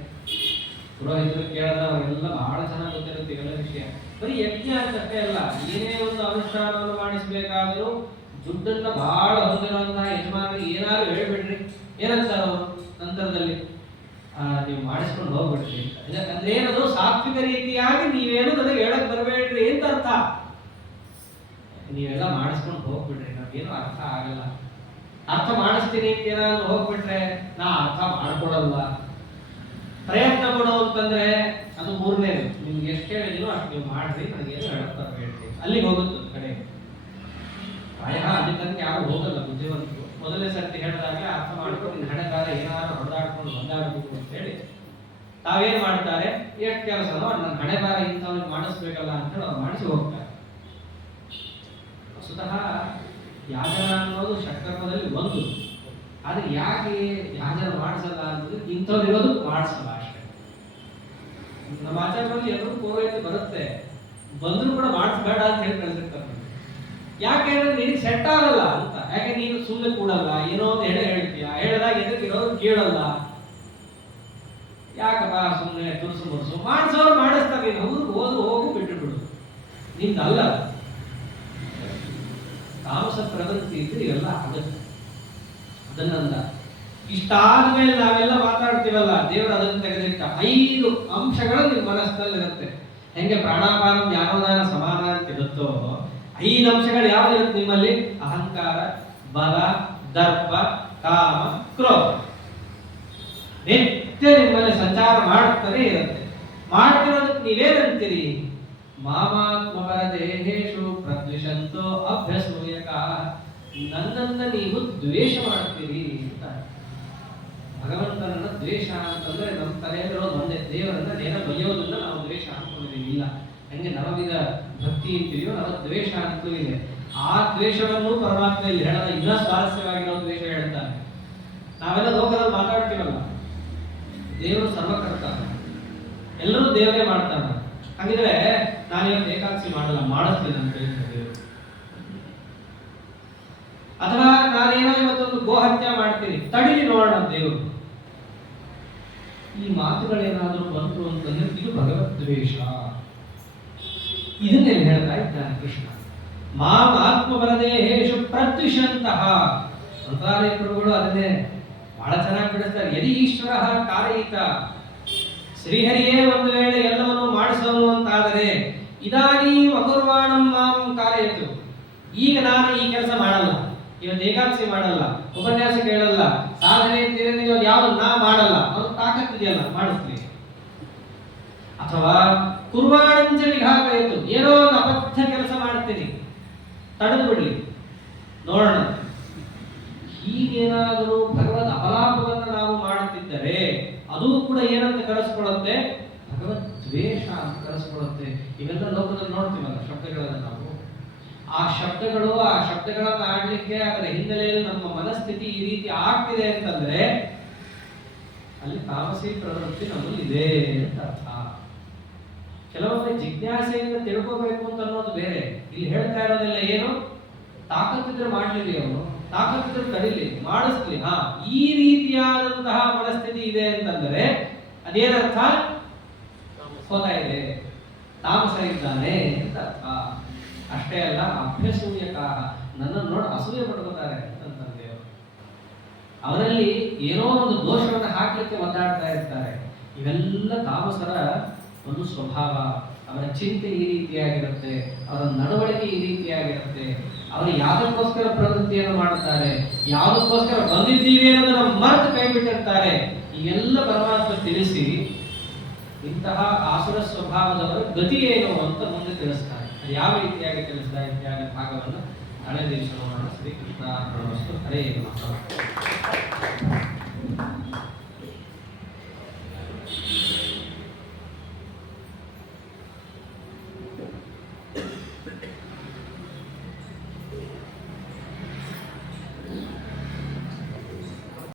ಪುರೋಹಿತರು ಕೇಳಿದ್ರೆ ಅವರೆಲ್ಲ ಬಹಳ ಚೆನ್ನಾಗಿ ಗೊತ್ತಿರುತ್ತೆ ಇವೆಲ್ಲ ವಿಷಯ. ಬರೀ ಯಜ್ಞ ಅಂತಷ್ಟೇ ಅಲ್ಲ, ಏನೇ ಒಂದು ಅನುಷ್ಠಾನವನ್ನು ಮಾಡಿಸ್ಬೇಕಾದ್ರೂ ದುಡ್ಡನ್ನ ಬಹಳ ಹೊಂದಿರುವಂತಹ ಯಜಮಾನರಿಗೆ ಏನಾದ್ರು ಹೇಳ್ಬಿಡ್ರಿ, ಏನಂತಾರೋ ನಂತರದಲ್ಲಿ ನೀವು ಮಾಡಿಸ್ಕೊಂಡು ಹೋಗ್ಬಿಡ್ರಿ. ಅಂದ್ರೆ ಏನದು, ಸಾತ್ವಿಕ ರೀತಿಯಾಗಿ ನೀವೇನು ನನಗೆ ಹೇಳಕ್ ಬರಬೇಡ್ರಿ ಅಂತ ಅರ್ಥ. ನೀವೆಲ್ಲ ಮಾಡಿಸ್ಕೊಂಡು ಹೋಗ್ಬಿಡ್ರಿ, ನಮ್ಗೇನು ಅರ್ಥ ಆಗಲ್ಲ. ಅರ್ಥ ಮಾಡಿಸ್ತೀನಿ ಅಂತ ಏನಾದ್ರು ಹೋಗ್ಬಿಟ್ರೆ ನಾ ಅರ್ಥ ಮಾಡ್ಕೊಡಲ್ಲ. ಪ್ರಯತ್ನ ಪಡೋ ಅಂತಂದ್ರೆ ಅದು ಮೂರನೇದು. ನಿಮ್ಗೆ ಎಷ್ಟು ಹೇಳಿದೀನೋ ಅಷ್ಟು ನೀವು ಮಾಡ್ರಿ, ನನಗೇನು ಹೇಳಕ್ ಬರಬೇಡ್ರಿ, ಅಲ್ಲಿಗೆ ಹೋಗುತ್ತೆ ಕಡೆ. ಪ್ರಾಯ ಅಲ್ಲಿ ತನಕ ಯಾರು ಹೋಗಲ್ಲ ಬುದ್ಧಿವಂತರು. ಮೊದಲನೇ ಸರ್ತಿ ಹೇಳಿದಾಗ ಅರ್ಥ ಮಾಡ್ಕೊಂಡು ನಿನ್ನ ಹಣೆಗಾರ ಏನಾದ್ರು ಹೊಡೆದಾಡ್ಕೊಂಡು ಬಂದಾಡ್ಬೇಕು ಅಂತ ಹೇಳಿ ತಾವೇನ್ ಮಾಡ್ತಾರೆ, ಎಷ್ಟು ಕೆಲಸನೋ ನನ್ನ ಹಣೆಗಾರ ಇಂಥವ್ರಿಗೆ ಮಾಡಿಸ್ಬೇಕಲ್ಲ ಅಂತ ಹೇಳಿ ಅವ್ರು ಮಾಡಿಸಿ ಹೋಗ್ತಾರೆ. ವಸ್ತುತಃ ಯಾಜನ ಅನ್ನೋದು ಷಟ್ಕರ್ಮದಲ್ಲಿ ಒಂದು. ಆದ್ರೆ ಯಾಕೆ ಯಾಜನ ಮಾಡಿಸಲ್ಲ ಅಂತಂದ್ರೆ ಇಂಥವ್ರು ಇರೋದು ಮಾಡಿಸಲ್ಲ ಅಷ್ಟೇ. ನಮ್ಮ ಆಚಾರದಲ್ಲಿ ಎಲ್ಲರೂ ಪೂರ್ವೈತೆ ಬರುತ್ತೆ, ಬಂದ್ರು ಕೂಡ ಮಾಡಿಸ್ಬೇಡ ಅಂತ ಹೇಳಿ ಕಳ್ಸಿರ್ತಾರೆ. ಯಾಕೆ ಅಂದ್ರೆ ನಿನಗೆ ಸೆಟ್ ಆಗಲ್ಲ ಅಂತ. ಯಾಕೆ ನೀನು ಸುಮ್ಮನೆ ಕೂಡಲ್ಲ, ಏನೋ ಒಂದು ಹೇಳ್ತೀಯ, ಹೇಳಿದಾಗ ಎದಕ್ಕಿರೋರು ಕೇಳಲ್ಲ. ಯಾಕಪ್ಪ ಸುಮ್ಮನೆ ತುರ್ಸು ಮುರ್ಸು ಮಾಡಿಸೋರು ಮಾಡಿಸ್ತಾರೆ, ನೀನು ಅವ್ರಿಗೆ ಹೋದ್ರು ಹೋಗು, ಬಿಟ್ಟು ಬಿಡು, ನಿಂದಲ್ಲ. ತಾಮಸ ಪ್ರವೃತ್ತಿ ಇದ್ರೆ ಇವೆಲ್ಲ ಆಗುತ್ತೆ. ಅದನ್ನಂದ ಇಷ್ಟಾದ ಮೇಲೆ ನಾವೆಲ್ಲ ಮಾತಾಡ್ತೀವಲ್ಲ, ದೇವರು ಅದನ್ನು ತೆಗೆದಿಟ್ಟ 5 ಅಂಶಗಳು ನಿಮ್ಮ ಮನಸ್ಸಿನಲ್ಲಿರುತ್ತೆ. ಹೆಂಗೆ ಪ್ರಾಣಾಪಾನ ಜ್ಞಾನೋದಾನ ಸಮಾನ ಅಂತ ಇರುತ್ತೋ 5 ಅಂಶಗಳು ಯಾವ್ದಿರುತ್ತೆ ನಿಮ್ಮಲ್ಲಿ, ಅಹಂಕಾರ, ಬಲ, ದರ್ಪ, ಕಾಮ, ಕ್ರೋಧ. ನಿತ್ಯ ನಿಮ್ಮಲ್ಲಿ ಸಂಚಾರ ಮಾಡುತ್ತಲೇ ಇರುತ್ತೆ. ಮಾಡ್ತಿರೋದಕ್ಕೆ ನೀವೇನಂತೀರಿ, ಮಾಮಾತ್ಮಪರ ದೇಹೇಶು ಪ್ರದ್ವಿಷಂತೋ ಅಭ್ಯಸೂಯಕ. ನನ್ನನ್ನ ನೀವು ದ್ವೇಷ ಮಾಡ್ತೀರಿ ಅಂತ. ಭಗವಂತನನ್ನ ದ್ವೇಷ ಅಂತಂದ್ರೆ ನಮ್ಮ ತಲೆಯಲ್ಲಿರೋದು ಒಂದೇ, ದೇವರನ್ನ ನೇರ ಬೈಯೋದನ್ನ ನಾವು ದ್ವೇಷ ಅನ್ಕೊಂಡಿದ್ದೀವಿ. ಇಲ್ಲ, ಹಂಗೆ ನವವಿಧ ಭಕ್ತಿ ಅಂತೀವೋ ನವ ದ್ವೇಷ ಅಂತೂ ಇದೆ. ಆ ದ್ವೇಷವನ್ನು ಪರಮಾತ್ಮ ಇಲ್ಲಿ ಹೇಳದ ಇನ್ನ ಸ್ವಾರಸ್ಯವಾಗಿರೋ ದ್ವೇಷ ಹೇಳ್ತಾನೆ. ನಾವೆಲ್ಲ ಲೋಕದಲ್ಲಿ ಮಾತಾಡ್ತೀವಲ್ಲ, ದೇವರು ಸರ್ವಕರ್ತ, ಎಲ್ಲರೂ ದೇವರೇ ಮಾಡ್ತಾನೆ. ಹಾಗಿದ್ರೆ ನಾನಿವತ್ತು ಏಕಾದಶಿ ಮಾಡಲ್ಲ, ಮಾಡಿಸ್ತೀನಿ ಅಂತ ಹೇಳ್ತಾರೆ. ಅಥವಾ ನಾನೇನೋ ಇವತ್ತೊಂದು ಗೋಹತ್ಯೆ ಮಾಡ್ತೀನಿ, ತಡೀಲಿ ನೋಡೋಣ ದೇವರು. ಈ ಮಾತುಗಳೇನಾದ್ರೂ ಬಂತು ಅಂತಂದ್ರೆ ಇದು ಭಗವದ್ ದ್ವೇಷ. ಇದನ್ನೆಲ್ಲ ಹೇಳ್ತಾ ಇದ್ದಾನೆ ಕೃಷ್ಣ. ಮಾಂ ಆತ್ಮಬಲದೇಹೇಶು ಪ್ರತ್ಯುಷಂತಹ. ಮಂತ್ರಾಲಯ ಪ್ರಭುಗಳು ಅದನ್ನೇ ಬಹಳ ಚೆನ್ನಾಗಿ ಬಿಡಿಸ್ತಾರೆ. ಯದಿ ಈಶ್ವರ ಕಾರಯಿತ, ಶ್ರೀಹರಿಯೇ ಒಂದು ವೇಳೆ ಎಲ್ಲವನ್ನು ಮಾಡಿಸೋನು ಅಂತಾದರೆ ಇದಾನೀಂ ಅಕುರ್ವಾಣಂ ಮಾಂ ಕಾರಯತು. ಈಗ ನಾನು ಈ ಕೆಲಸ ಮಾಡಲ್ಲ, ಇವತ್ತು ಏಕಾದಶಿ ಮಾಡಲ್ಲ, ಉಪನ್ಯಾಸ ಕೇಳಲ್ಲ, ಸಾಧನೆ ಯಾವ್ದು ನಾ ಮಾಡಲ್ಲ, ಅವ್ರು ತಾಕತ್ತಿದೆಯಲ್ಲ ಮಾಡಿಸ್ತೀನಿ. ಅಥವಾ ಕುರ್ವಾಣಂಚ ವಿಘಾತಯಿತು, ಏನೋ ಒಂದು ಅಬದ್ಧ ಕೆಲಸ ಮಾಡ್ತೀನಿ, ತಡೆದು ಬಿಡ್ಲಿ ನೋಡೋಣ. ಹೀಗೇನಾದರೂ ಭಗವದ್ ಅಪಲಾಪವನ್ನು ನಾವು ಮಾಡುತ್ತಿದ್ದರೆ ಅದು ಕೂಡ ಏನಂತ ಕರೆಸ್ಕೊಳ್ಳುತ್ತೆ, ಭಗವದ್ ದ್ವೇಷ ಅಂತ ಕರೆಸ್ಕೊಳ್ಳುತ್ತೆ. ಇವೆಲ್ಲ ಲೋಕದಲ್ಲಿ ನೋಡ್ತೀವಲ್ಲ ಶಬ್ದಗಳನ್ನು ನಾವು. ಆ ಶಬ್ದಗಳನ್ನ ಆಡ್ಲಿಕ್ಕೆ ಅದರ ಹಿನ್ನೆಲೆಯಲ್ಲಿ ನಮ್ಮ ಮನಸ್ಥಿತಿ ಈ ರೀತಿ ಆಗ್ತಿದೆ ಅಂತಂದ್ರೆ ಅಲ್ಲಿ ತಾಮಸಿ ಪ್ರವೃತ್ತಿ ನಮ್ಮಲ್ಲಿ ಇದೆ ಅಂತ ಅರ್ಥ. ಕೆಲವೊಮ್ಮೆ ಜಿಜ್ಞಾಸೆಯಿಂದ ತಿಳ್ಕೋಬೇಕು ಅಂತ ಅನ್ನೋದು ಬೇರೆ. ಇಲ್ಲಿ ಹೇಳ್ತಾ ಇರೋದೆಲ್ಲ ಏನು, ತಾಕತ್ತಿದ್ರೆ ಮಾಡ್ಲಿರಿ, ಅವನು ತಾಕತ್ತಿದ್ರೆ ತಡಿಲಿ, ಮಾಡಿಸ್ಲಿ. ಈ ರೀತಿಯಾದಂತಹ ಮನಸ್ಥಿತಿ ಇದೆ ಅಂತಂದ್ರೆ ಅದೇನರ್ಥ, ಹೋಗ್ತಾ ಇದೆ, ತಾಮಸ ಇದ್ದಾನೆ ಅಂತ ಅರ್ಥ. ಅಷ್ಟೇ ಅಲ್ಲ, ಅಭ್ಯಸೂಯಕಾಹ, ನನ್ನನ್ನು ನೋಡಿ ಅಸೂಯೆ ಪಡ್ಕೋತಾರೆ ಅಂತಂದ್ರೆ ಅವರಲ್ಲಿ ಏನೋ ಒಂದು ದೋಷವನ್ನು ಹಾಕ್ಲಿಕ್ಕೆ ಒದ್ದಾಡ್ತಾ ಇರ್ತಾರೆ. ಇವೆಲ್ಲ ತಾಮಸರ ಒಂದು ಸ್ವಭಾವ. ಅವರ ಚಿಂತೆ ಈ ರೀತಿಯಾಗಿರುತ್ತೆ, ಅವರ ನಡವಳಿಕೆ ಈ ರೀತಿಯಾಗಿರುತ್ತೆ. ಅವರು ಯಾವುದಕ್ಕೋಸ್ಕರ ಪ್ರವೃತ್ತಿಯನ್ನು ಮಾಡುತ್ತಾರೆ, ಯಾವುದಕ್ಕೋಸ್ಕರ ಬಂದಿದ್ದೀವಿ ಅನ್ನೋದನ್ನ ಮರೆತು ಕೈ ಬಿಟ್ಟಿರ್ತಾರೆ. ಇವೆಲ್ಲ ಪರಮಾತ್ಮ ತಿಳಿಸಿ ಇಂತಹ ಆಸುರ ಸ್ವಭಾವದವರ ಗತಿ ಏನು ಅಂತ ಮುಂದೆ ತಿಳಿಸ್ತಾರೆ. ಯಾವ ರೀತಿಯಾಗಿ ತಿಳಿಸ್ತಾ ಇತ್ಯಾದಿ ಭಾಗವನ್ನು ನಾಳೆ ದಿವಸ ನೋಡೋಣ. ಶ್ರೀಕೃಷ್ಣ ಹರೇ ನಮಃ.